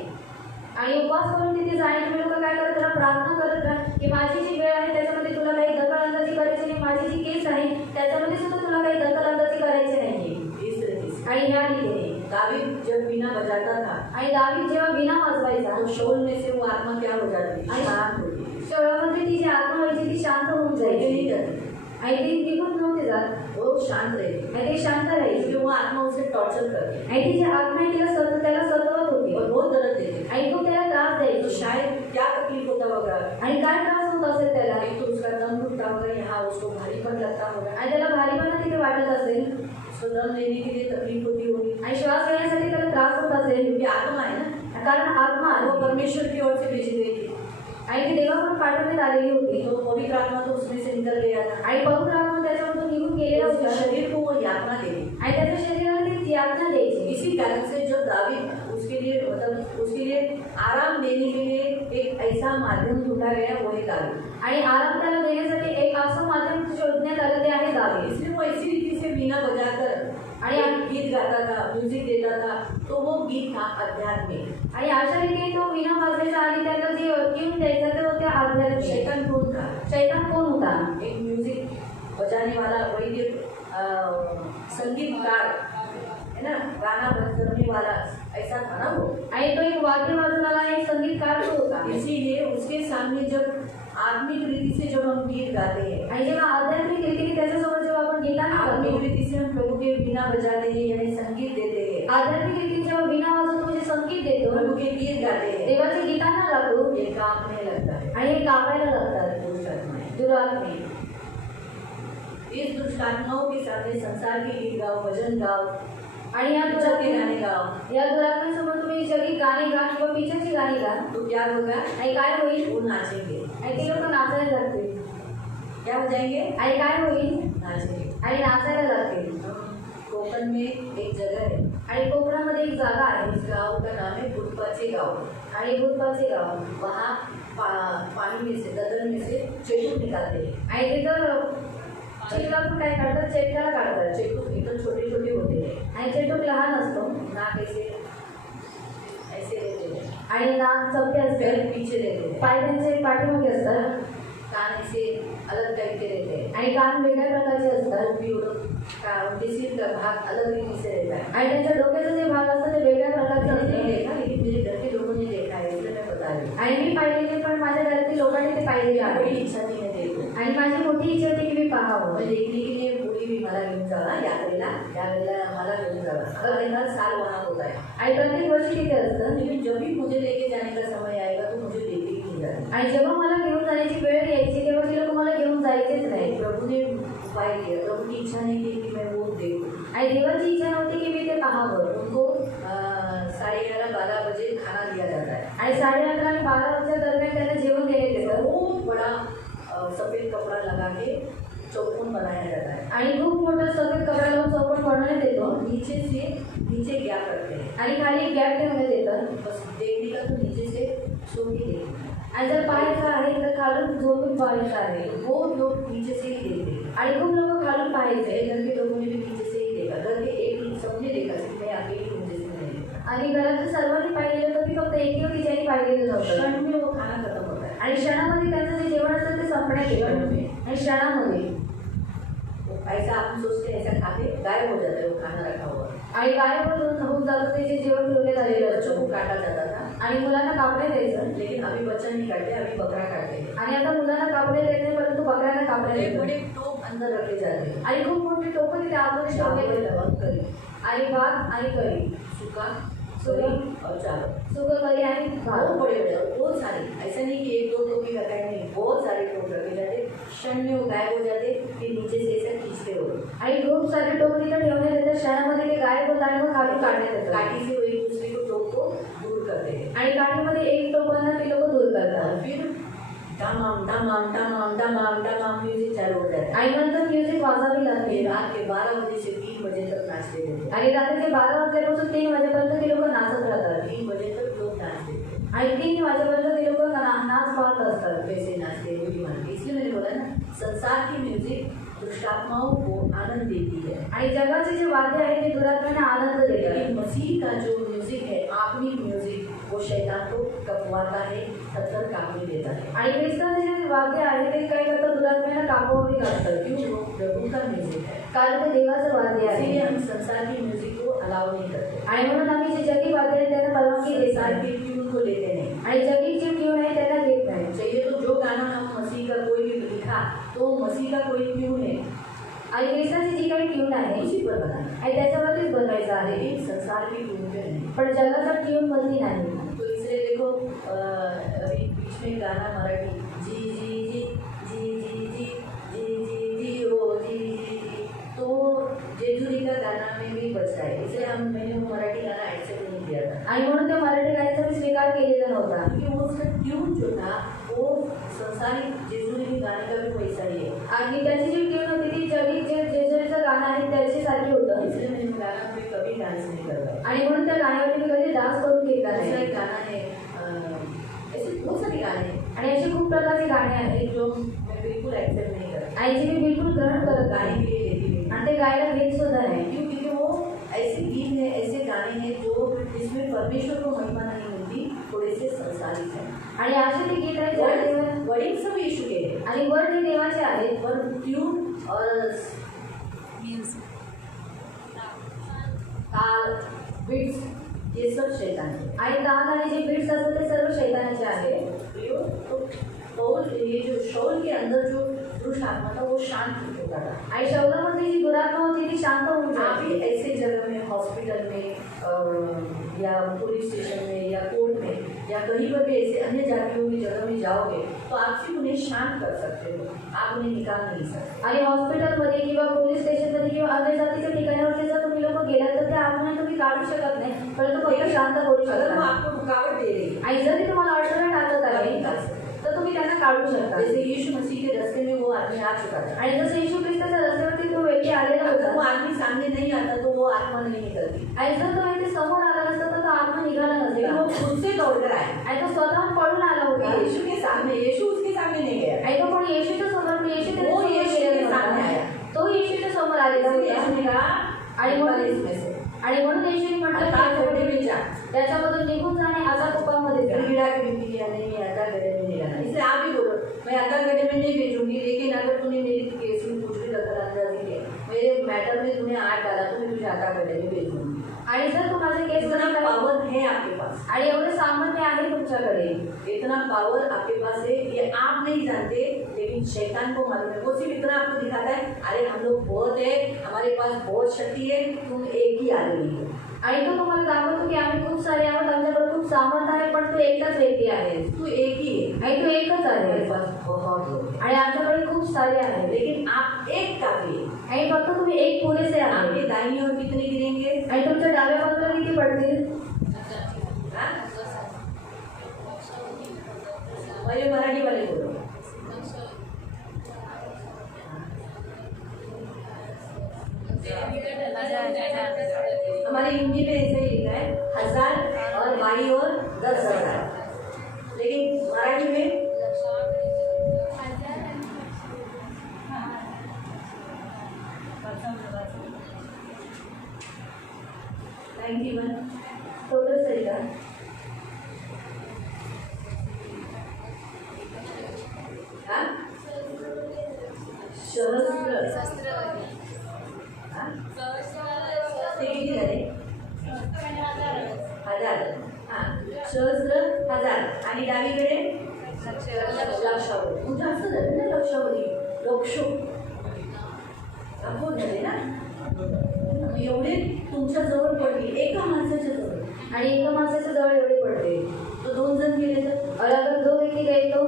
आणि उपवास करून तिथे जा आणि तुम्ही लोक काय करत राहा, प्रार्थना करत राहा की माझी जी वेळ आहे त्याच्यामध्ये तुला काही दखलंदाजी करायची नाही, माझी जी केस आहे त्याच्यामध्ये सुद्धा तुला काही दखलंदाजी करायची नाही। इस रीति से आणि या रीतीने दावीद जब बीना बजाता था आणि दावीद जेव्हा बिना वाजवायचा तो शाऊल में से वो आत्मा क्या हो जाती थी, आणि शांत होती थी, शहरामध्ये ती जी आत्मा व्हायची ती शांत होऊन आगे जायची नहीं जाती थी, आणि ती निघून नव्हती जात वो शांत रहती आणि ते शांत राहायची क्योंकि वो आत्मा उसे टॉर्चर करती आणि ती जी आत्मा आहे तिला त्याला सतवत होती और बहुत दर्द देती आणि तो त्याला त्रास तो द्यायची शायद क्या तकलीफ होता होगा, आणि काय त्रास होत असेल त्याला एक तो उसका दम घुटता होगा, यहाँ उसको भारीपन लगता होगा, आणि त्याला भारीपणा तिथे वाटत असेल उसको दम लेने के लिए तकलीफ होती होगी, आणि श्वास घेण्यासाठी त्याला त्रास होत असेल क्योंकि आत्मा है ना, कारण आत्मा वो आहे परमेश्वर की ओर से भेजी गई थी, आणि ती देवाकडून पाठवण्यात आलेली होती तो पवित्र आत्मा तो उसमें से निकल गया था, आणि पवित्र आत्मा त्याच्यामधून निघून गेलेला उसके होता शरीर को वो यातना दे दी। आणि त्याच्या शरीराला ती यातना द्यायची। इसी कारण से जो दावीद उसके लिए मतलब उसके लिए आराम देने के लिए एक ऐसा माध्यम ढूंढा गया, वो है दावीद। आणि आराम त्याला देण्यासाठी एक असं माध्यम शोधण्यात आलं ते आहे दावीद। इसलिए वो इसी रीति से बीना बजाकर आणि गीत गाता था, म्यूजिक देता था, तो वो गीत था आध्यात्मिक। आणि अशा रीतीने तो विना वाजवायचा आणि त्याला जे ट्यून द्यायचा ते होते आध्यात्मिक। शैतान कौन था? शैतान कोण होता? एक म्यूजिक बजाने वाला, वही संगीतकार है ना, गाना बजाने वाला, ऐसा था ना वो। आणि तो एक वाद्य वाजवणारा एक संगीतकार तो होता। इसीलिए उसके सामने जब आत्मिक रीति से जब हम गीत गाते हैं, आणि जेव्हा आध्यात्मिक रीतीने त्याच्यासोबत जेव्हा आपण गीतांना आत्मिक गातो, रीति से हम प्रभु के बिना बजाते हैं, यानी संगीत देते हैं, आध्यात्मिक रीतीने जेव्हा बिना वाजवतो म्हणजे संगीत देतो, प्रभु के गीत गाते हैं देवाचे गीतांना लागू ये कांपने लगता है। आणि हे कापायला लागतात दुष्टात्माएं दुरात्मे। इस दुष्टात्माओं के सामने संसार के गीत गाओ, भजन गाओ, आणि या पिक्चर के गाने दुरात्मे गाओ, या दुरात्म्यांसमोर तुम्ही जगी गाणी गा किंवा पिक्चरची गाणी गा तो क्या होगा? आणि काय होईल? वो नाचेंगे। आणि ते लोक नाचायला लागतील क्या हो जाएंगे? आणि काय होईल? नाचेंगे। आणि नाचायला लागतील। कोकण में एक जगह है, आणि कोकणामध्ये एक जागा आहे इस गांव का नाम है बुधपाचे गांव। आणि भूतपाचे गाव वहाँ पानी में से, दलदल में से चेटूक निकालते हैं। आणि तिथं चिखलातून काय काढतात? चेटकाला काढतात। चेटूक एकदम छोटे छोटे होते हैं, आणि चेटूक लहान असतो नाक ऐसे ऐसे रहते हैं, आणि नाक चपटे असते, पैर पीछे रहते हैं, पाय त्यांचे पाठीमागे असतात कान ऐसे अलग टाइप के रहते हैं, आणि कान वेगळ्या प्रकारचे असतात टोपी और उनके सिर का भाग अलग रीति से रहता है। आणि त्यांच्या डोक्याचे जे भाग असतात ते वेगळ्या प्रकारचे मैंने नहीं असतात। देखा, लेकिन मेरे घर के लोगों ने देखा है, इसलिए मैं बता रही हूँ। आणि मी पाहिलेले पण माझ्या घरातील लोकांनी ते पाहिलेले मेरी बड़ी आहे इच्छा थी मैं देखूं। आणि माझी मोठी इच्छा होती की मी पाहावं मैं देखने के लिए पूरी भी मला घेऊन जावा यात्रेला मला घेऊन जावा। हर साल वहाँ होता है, आणि प्रत्येक वर्षी तिथे असतं। लेकिन जब भी मुझे लेके जाने का समय आएगा तो मुझे लेके ही नहीं जाना। आणि जेव्हा मला घेऊन जाण्याची वेळ यायची तेव्हा ते लोक मला घेऊन जायचेच नाही। प्रभु ने उपाय किया, प्रभु की इच्छा नहीं थी कि मैं वो देखूं। आणि देवाची इच्छा नव्हती की मी ते पाहावं। उनको 11:30-12 बजे खाना दिया जाता है। आणि 11:30 आणि 12 वाजच्या दरम्यान त्यांना जेवण देण्यात येतं बहुत बड़ा सफेद कपड़ा लगा के चौकोन बनाया जाता है, आणि खूप मोठा सफेद कपडा लावून चौपट बनवण्यात येतो नीचे गैप रखते हैं, आणि खाली गॅप ठेवण्यात येतं बस देखने का तो नीचे से सो के देखना है। आणि जर पाहायचं आहे तर खालून झोपून पाहायचं आहे बहुत लोग नीचे से ही देखते हैं। आणि खूप लोक खालून मेरे पाहायचे घर के लोगों ने भी नीचे से ही देखा, घर के एक लोग सबने देखा, सिर्फ मैं अकेली नीचे से नहीं देखा। आणि घरातल्या सर्वांनी पाहिलेलं तर ती फक्त एकही होती ज्यांनी पाहिलेलं नव्हतं क्षण में वो खाना खत्म होता है, आणि क्षणामध्ये त्यांचं जे जेवण असतं ते संपण्यात येतं आणि क्षणामध्ये ऐसा आप सोचते हैं, ऐसा खाते गायब हो जाता है वो खाना रखा हुआ। आणि गायब होऊन जातं ते जे जेवण ठेवण्यात आलेलं बच्चों को असतं काटा जाता था, आणि मुलांना कापण्यात यायचं लेकिन अभी बच्चा नहीं काटते, अभी बकरा काटते हैं। आणि आता मुलांना कापण्यात येत नाही परंतु बकऱ्यांना कापण्यात बड़े येतं बड़े टोप अंदर रखे जाते हैं, आणि खूप मोठी टोपं तिथे आतमध्ये चावल ठेवण्यात येतं लवंग करी, आणि भात आणि कढी सूखा करी और चावल, सुकं कढी आणि भात बहुत बड़े बड़े और बहुत सारे, ऐसा नहीं कि एक दो टोपी का काट नहीं, बहुत सारे टोप रखे जाते, क्षण में वो गायब हो जाते, फिर नीचे से ऐसा खींचते हो, आणि खूप सारे टोप तिथे ठेवण्यात येतात क्षणामध्ये ते गायब होतात आणि मग खाली काढण्यात येतात काटी से वो एक दूसरे को टोप को दूर करते हैं। आणि काठीमध्ये एक टोपांना ते लोक दूर करतात और फिर डमाम डमाम डमाम डमाम डमाम म्यूजिक चालू हो जाता है। आणि नंतर म्युझिक वाजावी लागते ये रात के 12 बजे से 3 बजे तक नाचते रहते हैं, आणि रात्रीचे 12 वाजल्यापासून 3 वाजेपर्यंत ते लोक नाचत राहतात 3 बजे तक लोग नाचते हैं, आणि 3 वाजेपर्यंत ते लोक नाच पाहत असतात वैसे नाचते हैं वही मानते हैं। इसलिए मैंने बोला ना, संसार की म्यूजिक दुष्टात्माओं को आनंद देती है, आणि जगाचे जे वाद्य आहे ते दुरात्म्यांना आनंद देतात लेकिन मसीह का जो म्यूजिक है, आत्मिक म्यूजिक, वो शैतान को कपवाता है, थर कांपने देता है। आणि ख्रिस्ताचे जे वाद्य आहे ते काय करतात दुरात्म्यांना कापवावे लागतात क्यों? वो प्रभु का म्यूजिक है, कारण ते देवाचं वाद्य आहे इसीलिए हम संसार की म्यूजिक को अलाउ नहीं करते, आणि म्हणून आम्ही जे जगी वाद्य आहे त्यांना परवानगी देत संसार नाही के ट्यून को लेते नहीं। आणि जगी जे ट्यून आहे त्यांना घेत नाही चाहिए तो जो गाना हम मसीह का कोई भी लिखा तो मसीह का कोई ट्यून है, आणि ख्रिस्ताची जी काही ट्यून आहे उसी पर बनाना, आणि त्याच्यावरतीच बनवायचं आहे लेकिन संसार की ट्यून पे नहीं। पण जगाचा ट्यून बनली नाही तो इसलिए देखो अभी बीच में गाना मराठी जी जी जी जी जी जी जी जी जी ओ जी जी जी, तो जेजुरी का गाना में भी बजता है, इसलिए मैंने वो मराठी गाना एक्सेप्ट नहीं किया था, आणि म्हणून त्या मराठी गाण्याचा मी स्वीकार केलेला नव्हता क्योंकि वो उसका ट्यून जो था वो संसारिक जेजुरी गाने का भी वैसा ही है, आणि त्याची जी ट्यून होती ती जगी जे जेजुरीचं गाणं आहे त्याची सारखी होतं इसलिए मैंने गाना पे कभी डांस नहीं करवाया। आणि म्हणून त्या गाण्यावरती मी कधी डान्स करून घेतला दूसरा नाही एक गाना है, ऐसे बहुत सारे गाने हैं आणि असे खूप प्रकारचे गाणे आहेत जो मैं बिल्कुल एक्सेप्ट नहीं करता, आणि जे मी बिलकुल ग्रहण करत गाने नाही के लिए लेती नहीं, आणि ते गायला घेत सुद्धा नाही क्यों? क्योंकि वो ऐसे गीत है, ऐसे गाने हैं जो जिसमें परमेश्वर को महिमा नहीं मिलती, थोड़े से संसारिक है, आणि असे ते गीत आहेत ज्या देवा- वर्डिंग सब यीशु के हैं, आणि वर्ड हे देवाचे आहेत पर ट्यून और ताल बीट्स ये सब शैतान है। आणि ताल आणि जे बीट्स असतात ते सर्व शैतानाचे आहेत तो पौल ये जो शौल के अंदर जो दुष्ट आत्मा था वो शांत होता था। आणि शौलामध्ये जी दुरात्मा होती ती शांत होऊन आप जाते भी ऐसे जगह में हॉस्पिटल में या पुलिस स्टेशन में या कोर्ट या कहीं पर भी ऐसे अन्य जातियों की जगह में जाओगे तो आप सिर्फ उन्हें शांत कर सकते हो, आप उन्हें निकाल नहीं सकते। आणि हॉस्पिटलमध्ये किंवा पोलीस स्टेशनमध्ये किंवा अन्य जातीच्या ठिकाणावरती जर तुम्ही लोक गेलात तर ते आत्मा तुम्ही काढू शकत नाही, परंतु फक्त शांत करू अगर वो शकता. आपको रुकावट दे रही है आणि जर ती तुम्हाला अडचण टाकत आहे तर तुम्ही त्यांना काढू शकता. जैसे यीशु मसीह के रास्ते में वो आदमी आ चुका था, आणि जसं येशू ख्रिस्ताच्या रस्त्यावरती तो व्यक्ती आलेला अगर वो होता आदमी सामने नहीं आता तो वो आत्मा नहीं निकलती, आणि जर तो व्यक्ती समोर आला नसता तर तो आत्मा निघाला लेकिन वो नसता. खुद से दौड़कर आया। आणि तो स्वतःहून पळून आला होता. यीशु के सामने, यीशु उसके सामने नहीं गया, आणि तो कोणी येशूच्या समोर येशू त्याच्या वो समोर यीशु के गेलेला सामने नव्हता. आया। तो येशूच्या समोर आलेला इसलिए यीशु होता. ने कहा आणि निकल म्हणून इसमें से, आणि म्हणून येशूने म्हटलं अर्थात गड्ढे में जा, त्याच्यामधून निघून जाणे आता कुपामध्ये जा. गिड़ा के बीबी किया नहीं, मैं अदा गड्ढे में नहीं रहना। इसलिए आप भी बोलो मैं अदा गड्ढे में नहीं भेजूंगी, लेकिन अगर तूने मेरी केस में कुछ भी दखल-अंदाजी की, मेरे मैटर में तूने हाथ डाला तो मैं तुझे अदा गड्ढे में भेजूंगी। आणि जर तू माझे केस इतना नाही पावर है आपके पास, आणि एवढे सामर्थ्य आहे तुमच्याकडे, इतना पावर आपके पास है, ये आप नहीं जानते लेकिन शैतान को मालूम है। वो सिर्फ इतना आपको दिखाता है, अरे हम लोग बहुत है, हमारे पास बहुत शक्ति है, तुम एक ही आदमी हो। आणि तो तुम्हाला दाखवतो की आम्ही खूप सारे आहोत, आमच्याकडे खूप सामर्थ्य आहे, पण तू एकटाच व्यक्ती आहे तू एक ही है, आणि तू एकच हमारे आहे पास बहुत लोग हैं, आणि आमच्याकडे खूप सारे आहे, लेकिन आप एक काफी है। आणि फक्त तुम्ही एक पुरेसे आहे. आपके दाहिनी ओर कितने गिरेंगे? आणि तुमच्या डाव्या बाजूला किती पडतील? हाँ? पहले मराठी वाले बोलो। हमारे हिंदी में ऐसे ही लिखा है 1000 और बाई और 10,000, लेकिन मराठी में टोटल सही का? हाँ? सहस्त्र हाँ? ते किती झाले? 1000 हाँ, सहस्त्र 1000 आणि डावीकडे लक्षावधी. जास्त झाले ना लक्षावधी, अफोट झाले ना, एवढे तुमच्या जवळ पडली एका माणसाच्या जवळ, आणि एका माणसाच्या जवळ एवढे पडते. तो 2 जण गेले तर और अगर दो व्यक्ति गए तो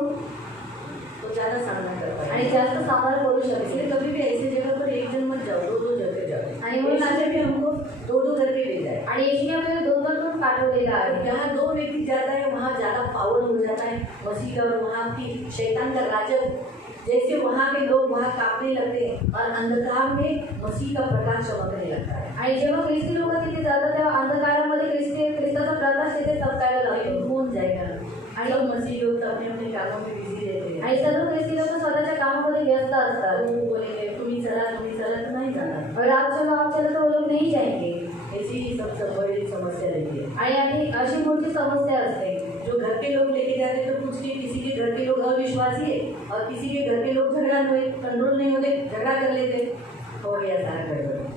ज्यादा सामना कर पाएगा। आणि जास्त सांभाळ करू इसलिए शकते. कभी भी ऐसी जगह पर एक जन मत जाओ, 2 जगह जाओ। आणि म्हणून ऐसे भी हमको 2 करके भेजा है। आणि येशूने आपल्याला दोन करून पाठवलेला आहे. जहाँ 2 व्यक्ति जाता है वहाँ ज़्यादा पावर हो जाता है मसीह का, और वहाँ की शैतान का राजत्व, जैसे वहाँ के लोग वहाँ कांपने लगते हैं और अंधकार में मसीह का प्रकाश चमकने लगता है। आणि जेव्हा ख्रिस्ती लोक तिथे जातात तेव्हा अंधकारामध्ये ख्रिस्ताचा प्रकाश तिथे चमकायला लागतो. लेकिन कौन जाएगा? आणि सब मसीह लोग तो अपने अपने कामों में बिजी रहते हैं। आणि सर्व ख्रिस्ती लोक स्वतःच्या कामामध्ये व्यस्त असतात. वो बोलेंगे तुम्ही चला तो नहीं जाना। और आप चलो तो वो लोग नहीं जाएंगे. ऐसी ही सबसे बड़ी समस्या रहती है। आणि आधी अशी मोठी समस्या असते. जो घर के लोग लेके जाते तो कुछ नहीं, किसी के घर के लोग अविश्वासी है और किसी के घर के लोग झगड़ा हुए, कंट्रोल नहीं होते, झगड़ा कर लेते, हो गया सारा गड़बड़।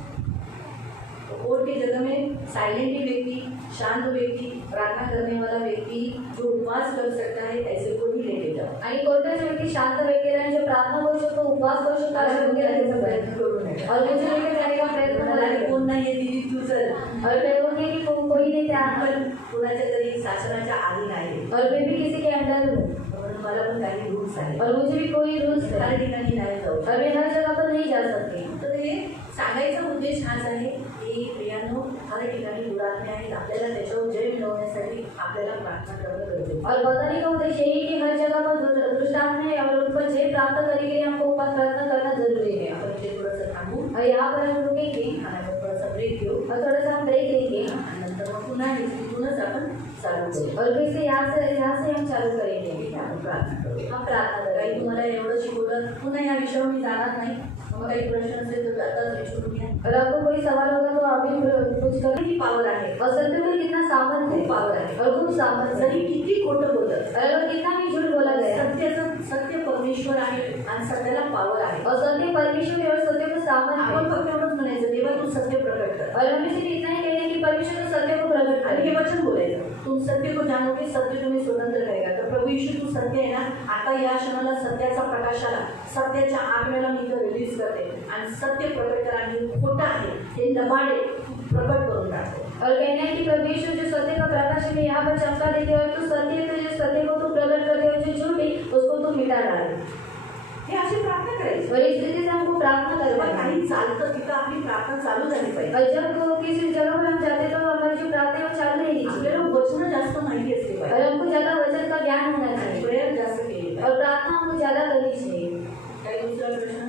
तो कोर्ट की जगह में साइलेंट व्यक्ति, शांत व्यक्ति, प्रार्थना करने वाला व्यक्ति जो उपवास कर सकता है, ऐसे को ही लेके जाओ। आणि कोणत्याच व्यक्ती शांत व्यक्तीला आणि जो प्रार्थना करू शकतो, उपवास करू शकतो, अशा व्यक्तीला घ्यायचा प्रयत्न करू नये. और मुझे लेके जाने का प्रयत्न मला करा. कोण नाही दीदी तू चल, और मैं बोलूँगी कि कोई नहीं त्या पण कुणाच्या तरी शासनाच्या अधीन आहे, और मैं भी किसी के अंडर हूँ. म्हणून मला पण काही रूल्स आहे, और मुझे भी कोई रूल्स है. हर ठिकाणी नाही जाऊ और मैं हर जगह पर नहीं जा सकती. तर हे सांगायचा उद्देश हाच आहे की प्रियांनो, हर ठिकाणी दुरात्मे आहेत, आपल्याला त्याच्यावर जय मिळवण्यासाठी आपल्याला प्रार्थना करणं गरजेचं आहे। और बताने का उद्देश्य यही कि हर जगह पर दुष्टात्म है और उन पर जय प्राप्त करने के लिए हमको उपवास प्रार्थना करना जरूरी है. आपण ते थोडंसं थांबू और यहाँ पर हम रुकेंगे आणि आपण थोडासा ब्रेक घेऊ और थोड़ा सा हम ब्रेक लेंगे आणि नंतर मग पुन्हा इथूनच आपण चालू करू। और फिर से यहाँ से हम चालू करेंगे. ठीक आहे, आपण प्रार्थना करू। हम प्रार्थना काही करेंगे. तुम्हाला एवढं शिकवलं, पुन्हा या विषयावर मी जाणार नाही, मग काही प्रश्न असेल तर आताच विचारून घ्या। और आपको कोई सवाल होगा तो अभी कुछ करें. किती पावर आहे, और सत्य में कितना सामर्थ है, खूप पावर आहे, और खूप सामर्थ है. जरी किती खोटं बोलत, और अगर कितना भी झूठ बोला गया, सत्य परमेश्वर आहे आणि सत्याला पावर आहे। और सत्य परमेश्वर है और सत्य को सामर्थ है. आपण फक्त एवढंच म्हणायचं, देवा तू सत्य प्रकट कर, और हमें सिर्फ इतना ही कहना है कि परमेश्वर तो सत्य को प्रकट आणि करे. हे वचन बोलायचं, तू तुम सत्य को जानोगे, सत्य तुम्हें स्वतंत्र करेगा. तर प्रभू येशू तू सत्य आहे ना, आता या क्षणाला सत्याचा प्रकाशाला, सत्याच्या आत्म्याला मी इथं रिलीज करते आणि सत्य प्रकट करा आणि खोटं आहे हे लबाडे प्रकट करून टाकते. और कहना है कि प्रभु यीशु जो सत्य का प्रकाश है यहाँ पर चमका देते और तू सत्य है तो जो सत्य को तू प्रकट करते और जो झूठ है उसको तू मिटा डाले. हे अशी प्रार्थना करायची. और इस रीति से हमको प्रार्थना तेव्हा करना है. काही चालतं तिथं आपली प्रार्थना चालू झाली पाहिजे. और जब किसी जगह पर हम जाते हैं तो हमारी जो प्रार्थना है वो चालू रहनी चाहिए. आपल्याला वचनं जास्त माहिती असते और पाहिजे. हमको ज्यादा वचन का ज्ञान होना चाहिए प्रेयर जास्त केली पाहिजे. और प्रार्थना हमको ज्यादा करनी चाहिए. काही दुसरा प्रश्न?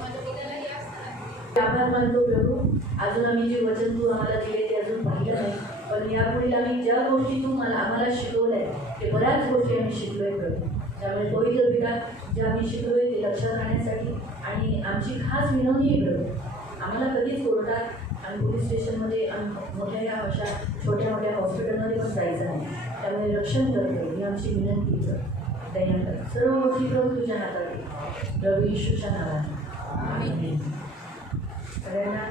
माझं बोलायला हे असतं. आभार मानतो प्रभू, अजून आम्ही जे वचन तू आम्हाला दिले ते अजून पाहिलं नाही, पण यापुढील आम्ही ज्या गोष्टी तू आम्हाला शिकवल्या ते बऱ्याच गोष्टी आम्ही शिकलोय प्रभू. त्यामुळे पवित्र पिता जे आम्ही शिकलोय ते लक्षात राहण्यासाठी आणि आमची खास विनवणी आहे प्रभू, आम्हाला कधीच कोर्टात आणि पोलीस स्टेशनमध्ये मोठ्या या अशा छोट्या मोठ्या हॉस्पिटलमध्ये पण जायचं नाही. त्यामुळे रक्षण करतो ही आमची विनंती कर. दया सर्व गोष्टी प्रभू तुझ्या हातात आहे. प्रभू येशूच्या नावाने आमेन. सगळ्यांना